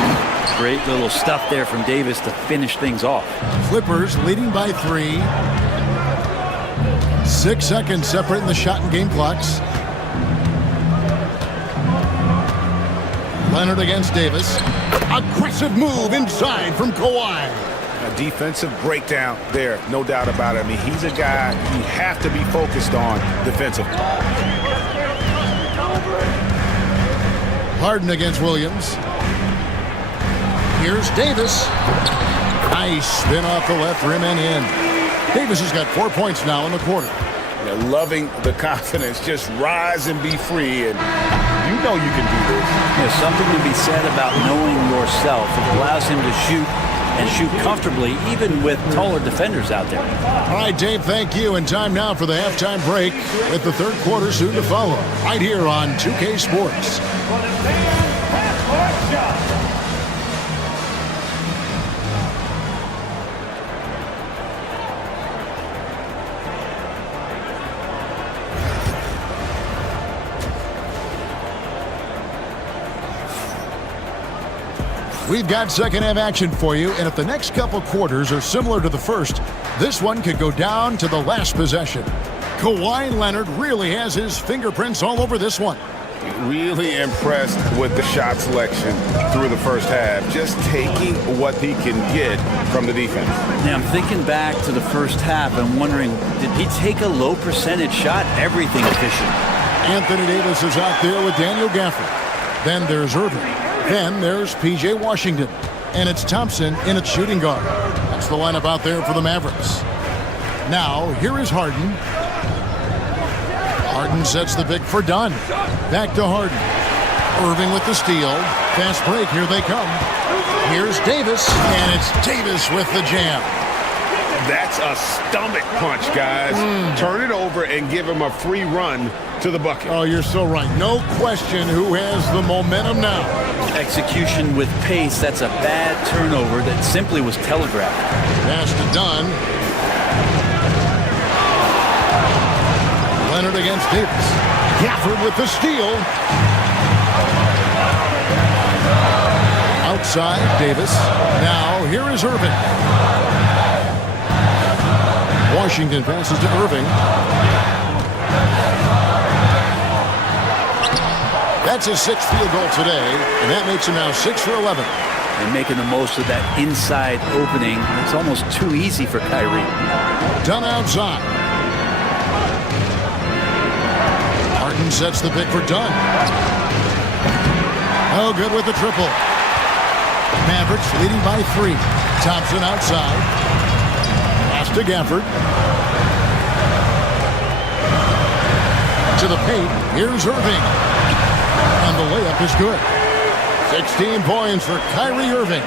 Great little stuff there from Davis to finish things off. Clippers leading by 3. 6 seconds separating the shot and game clocks. Leonard against Davis. Aggressive move inside from Kawhi. A defensive breakdown there, no doubt about it. I mean, he's a guy you have to be focused on defensively. Harden against Williams. Here's Davis. Nice spin off the left rim and in. Davis has got 4 points now in the quarter. They're loving the confidence. Just rise and be free, and you know you can do this. There's something to be said about knowing yourself. It allows him to shoot and shoot comfortably, even with taller defenders out there. All right, Dave, thank you. And time now for the halftime break with the third quarter soon to follow. Right here on 2K Sports. We've got second half action for you, and if the next couple quarters are similar to the first, this one could go down to the last possession. Kawhi Leonard really has his fingerprints all over this one. Really impressed with the shot selection through the first half, just taking what he can get from the defense. Now, I'm thinking back to the first half and wondering, did he take a low percentage shot? Everything efficient. Anthony Davis is out there with Daniel Gafford. Then there's Irving. Then there's P.J. Washington. And it's Thompson in its shooting guard. That's the lineup out there for the Mavericks. Now, here is Harden. Harden sets the pick for Dunn. Back to Harden. Irving with the steal. Fast break, here they come. Here's Davis, and it's Davis with the jam. That's a stomach punch, guys. Turn it over and give him a free run to the bucket. Oh, you're so right. No question who has the momentum now. Execution with pace, that's a bad turnover that simply was telegraphed. Pass to Dunn. Leonard against Davis. Gafford with the steal. Outside, Davis. Now, here is Irving. Washington passes to Irving. That's his sixth field goal today, and that makes him now 6 for 11. And making the most of that inside opening. It's almost too easy for Kyrie. Dunn outside. Harden sets the pick for Dunn. Oh, good with the triple. Mavericks leading by 3. Thompson outside. Pass to Gafford. To the paint. Here's Irving. And the layup is good. 16 points for Kyrie Irving.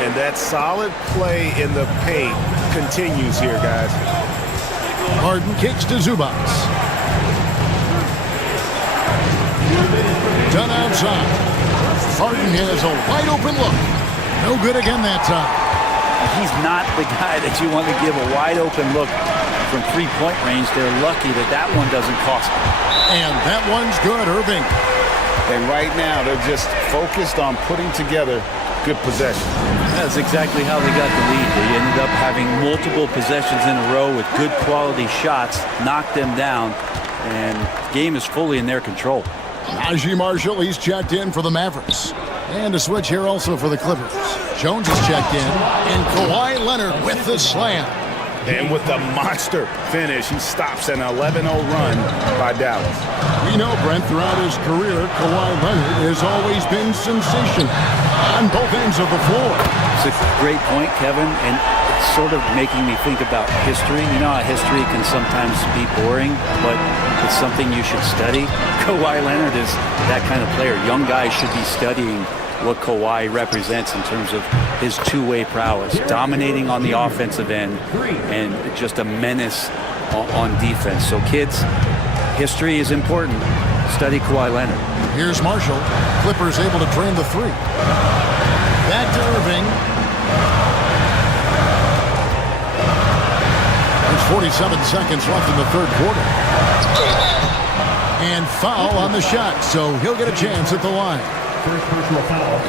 And that solid play in the paint continues here, guys. Harden kicks to Zubac. Dunn outside. Harden has a wide open look. No good again that time. He's not the guy that you want to give a wide open look from three-point range. They're lucky that that one doesn't cost them. And that one's good, Irving. And right now, they're just focused on putting together good possession. That's exactly how they got the lead. They ended up having multiple possessions in a row with good quality shots, knocked them down, and the game is fully in their control. Najee Marshall, he's checked in for the Mavericks. And a switch here also for the Clippers. Jones is checked in, and Kawhi Leonard with the slam. And with the monster finish, he stops an 11-0 run by Dallas. We know, Brent, throughout his career, Kawhi Leonard has always been sensational on both ends of the floor. It's a great point, Kevin, and it's sort of making me think about history. You know how history can sometimes be boring, but it's something you should study. Kawhi Leonard is that kind of player. Young guys should be studying what Kawhi represents in terms of his two-way prowess, dominating on the offensive end and just a menace on defense. So kids, history is important. Study Kawhi Leonard. Here's Marshall. Clippers able to drain the 3. Back to Irving. There's 47 seconds left in the third quarter. And foul on the shot, so he'll get a chance at the line.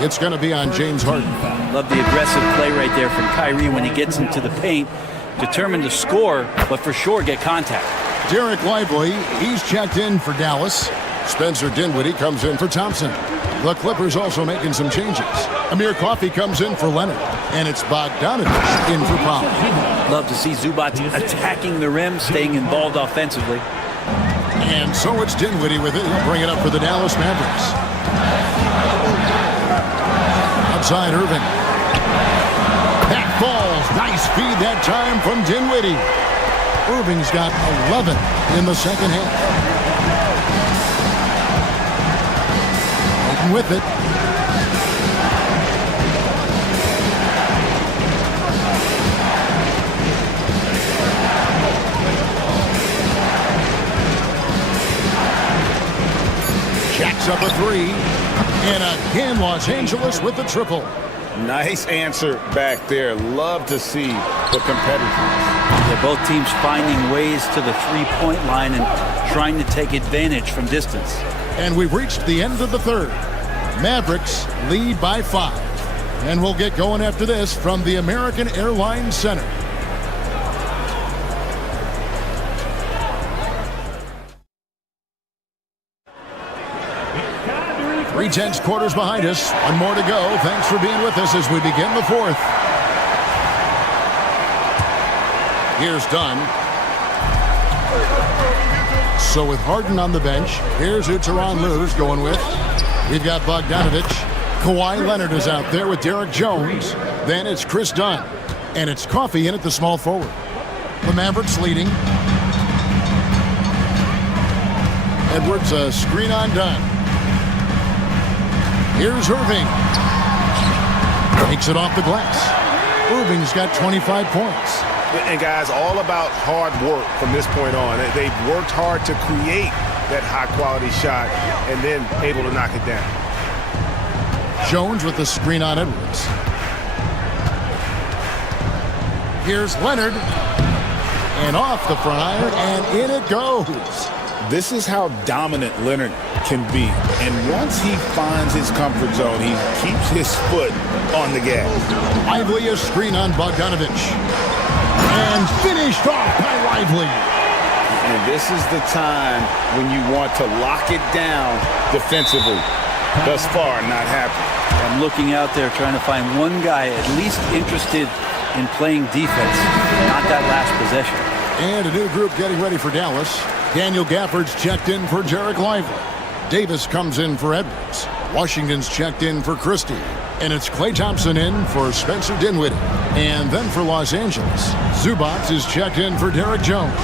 It's going to be on James Harden. Love the aggressive play right there from Kyrie when he gets into the paint. Determined to score, but for sure get contact. Derek Lively, he's checked in for Dallas. Spencer Dinwiddie comes in for Thompson. The Clippers also making some changes. Amir Coffey comes in for Leonard. And it's Bogdanovich in for Powell. Love to see Zubac attacking the rim, staying involved offensively. And so it's Dinwiddie with it. He'll bring it up for the Dallas Mavericks. Outside Irving. Back falls. Nice feed that time from Dinwiddie. Irving's got 11 in the second half. Open with it. three. And again, Los Angeles with the triple. Nice answer back there. Love to see the competitiveness. Yeah, both teams finding ways to the three-point line and trying to take advantage from distance. And we've reached the end of the third. Mavericks lead by 5. And we'll get going after this from the American Airlines Center. Three-tenths quarters behind us. One more to go. Thanks for being with us as we begin the fourth. Here's Dunn. So with Harden on the bench, here's who Tyronn Lue's going with. We've got Bogdanovich. Kawhi Leonard is out there with Derek Jones. Then it's Chris Dunn. And it's Coffey in at the small forward. The Mavericks leading. Edwards, a screen on Dunn. Here's Irving. Takes it off the glass. Irving's got 25 points. And guys, all about hard work from this point on. They've worked hard to create that high-quality shot and then able to knock it down. Jones with the screen on Edwards. Here's Leonard. And off the front iron, and in it goes. This is how dominant Leonard can be. And once he finds his comfort zone, he keeps his foot on the gas. Lively, a screen on Bogdanovich. And finished off by Lively. And this is the time when you want to lock it down defensively. Thus far, not happening. I'm looking out there trying to find one guy at least interested in playing defense, not that last possession. And a new group getting ready for Dallas. Daniel Gafford's checked in for Derek Lively. Davis comes in for Edwards. Washington's checked in for Christie. And it's Klay Thompson in for Spencer Dinwiddie. And then for Los Angeles, Zubac is checked in for Derek Jones.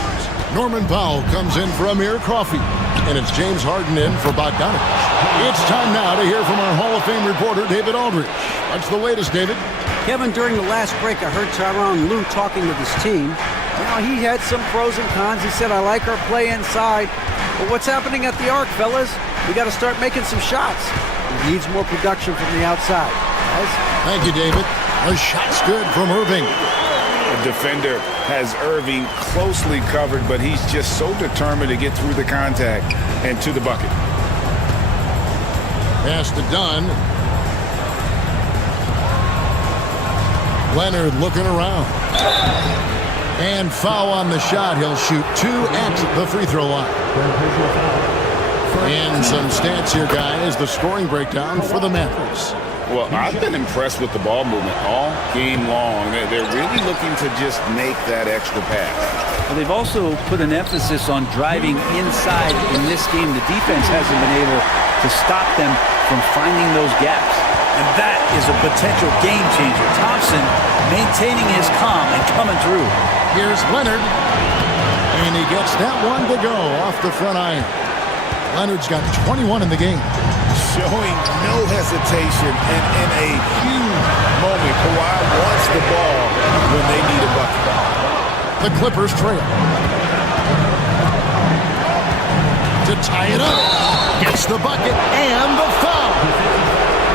Norman Powell comes in for Amir Coffey. And it's James Harden in for Bogdanovich. It's time now to hear from our Hall of Fame reporter, David Aldridge. What's the latest, David? Kevin, during the last break, I heard Tyronn Lue talking with his team. Now, he had some pros and cons. He said, I like our play inside. But what's happening at the arc, fellas? We got to start making some shots. He needs more production from the outside. Guys? Thank you, David. A shot's good from Irving. The defender has Irving closely covered, but he's just so determined to get through the contact and to the bucket. Pass to Dunn. Leonard looking around. And foul on the shot. He'll shoot 2 at the free throw line. And some stats here, guys. The scoring breakdown for the Mavericks. Well, I've been impressed with the ball movement all game long. They're really looking to just make that extra pass. Well, they've also put an emphasis on driving inside in this game. The defense hasn't been able to stop them from finding those gaps. And that is a potential game changer. Thompson maintaining his calm and coming through. Here's Leonard. And he gets that one to go off the front iron. Leonard's got 21 in the game. Showing no hesitation and in a huge moment. Kawhi wants the ball when they need a bucket. The Clippers trail. To tie it up. Gets the bucket and the foul.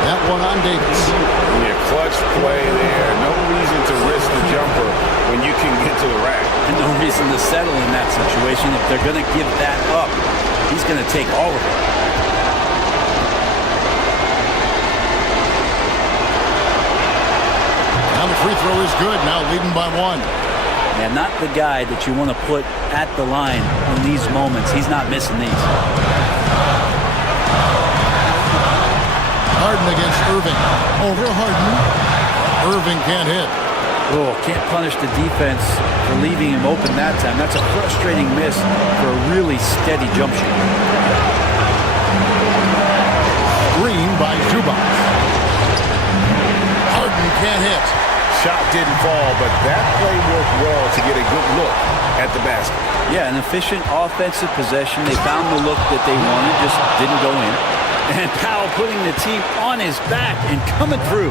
That one on Davis. Yeah, clutch play there. No reason to risk the jumper when you can get to the rack. And no reason to settle in that situation. If they're going to give that up, he's going to take all of it. Now the free throw is good. Now leading by 1. Yeah, not the guy that you want to put at the line in these moments. He's not missing these. Harden against Irving. Over Harden. Irving can't hit. Oh, can't punish the defense for leaving him open that time. That's a frustrating miss for a really steady jump shot. Green by Zubac. Harden can't hit. Shot didn't fall, but that play worked well to get a good look at the basket. Yeah, an efficient offensive possession. They found the look that they wanted, just didn't go in. And Powell putting the team on his back and coming through.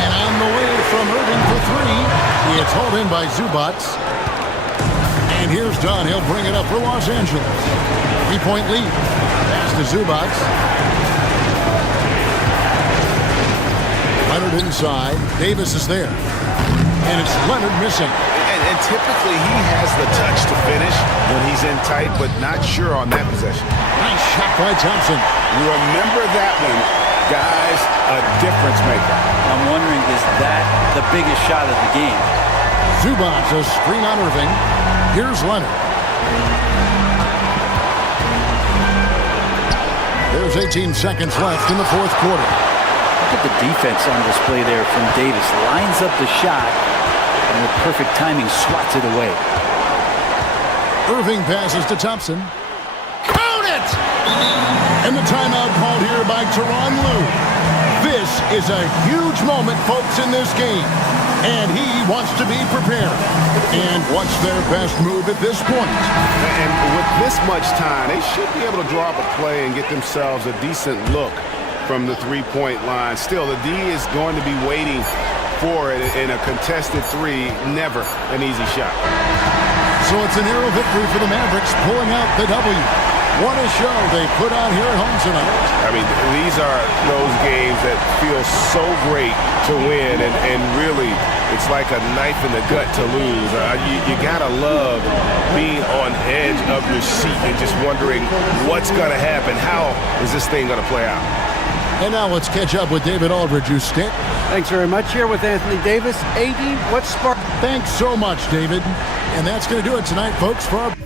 And on the way from Irving for 3. It's hauled in by Zubac. And here's Dunn. He'll bring it up for Los Angeles. 3-point lead. Pass to Zubac. Leonard inside. Davis is there. And it's Leonard missing. And typically he has the touch to finish when he's in tight, but not sure on that possession. Nice shot by Thompson. Remember that one, guys, a difference maker. I'm wondering, is that the biggest shot of the game? Zubac, a screen on Irving. Here's Leonard. There's 18 seconds left in the fourth quarter. Look at the defense on display there from Davis. Lines up the shot, and with perfect timing, swats it away. Irving passes to Thompson. Count it! And the timeout called here by Tyronn Lue. This is a huge moment, folks, in this game. And he wants to be prepared. And what's their best move at this point? And with this much time, they should be able to draw up a play and get themselves a decent look from the three-point line. Still, the D is going to be waiting for it in a contested three. Never an easy shot. So it's a narrow victory for the Mavericks, pulling out the W. What a show they put on here at home tonight. I mean, these are those games that feel so great to win, and really, it's like a knife in the gut to lose. You gotta love being on edge of your seat and just wondering what's gonna happen. How is this thing gonna play out? And now let's catch up with David Aldridge, who's stick. Thanks very much. Here with Anthony Davis. AD, what's spark? Thanks so much, David. And that's going to do it tonight, folks, for our...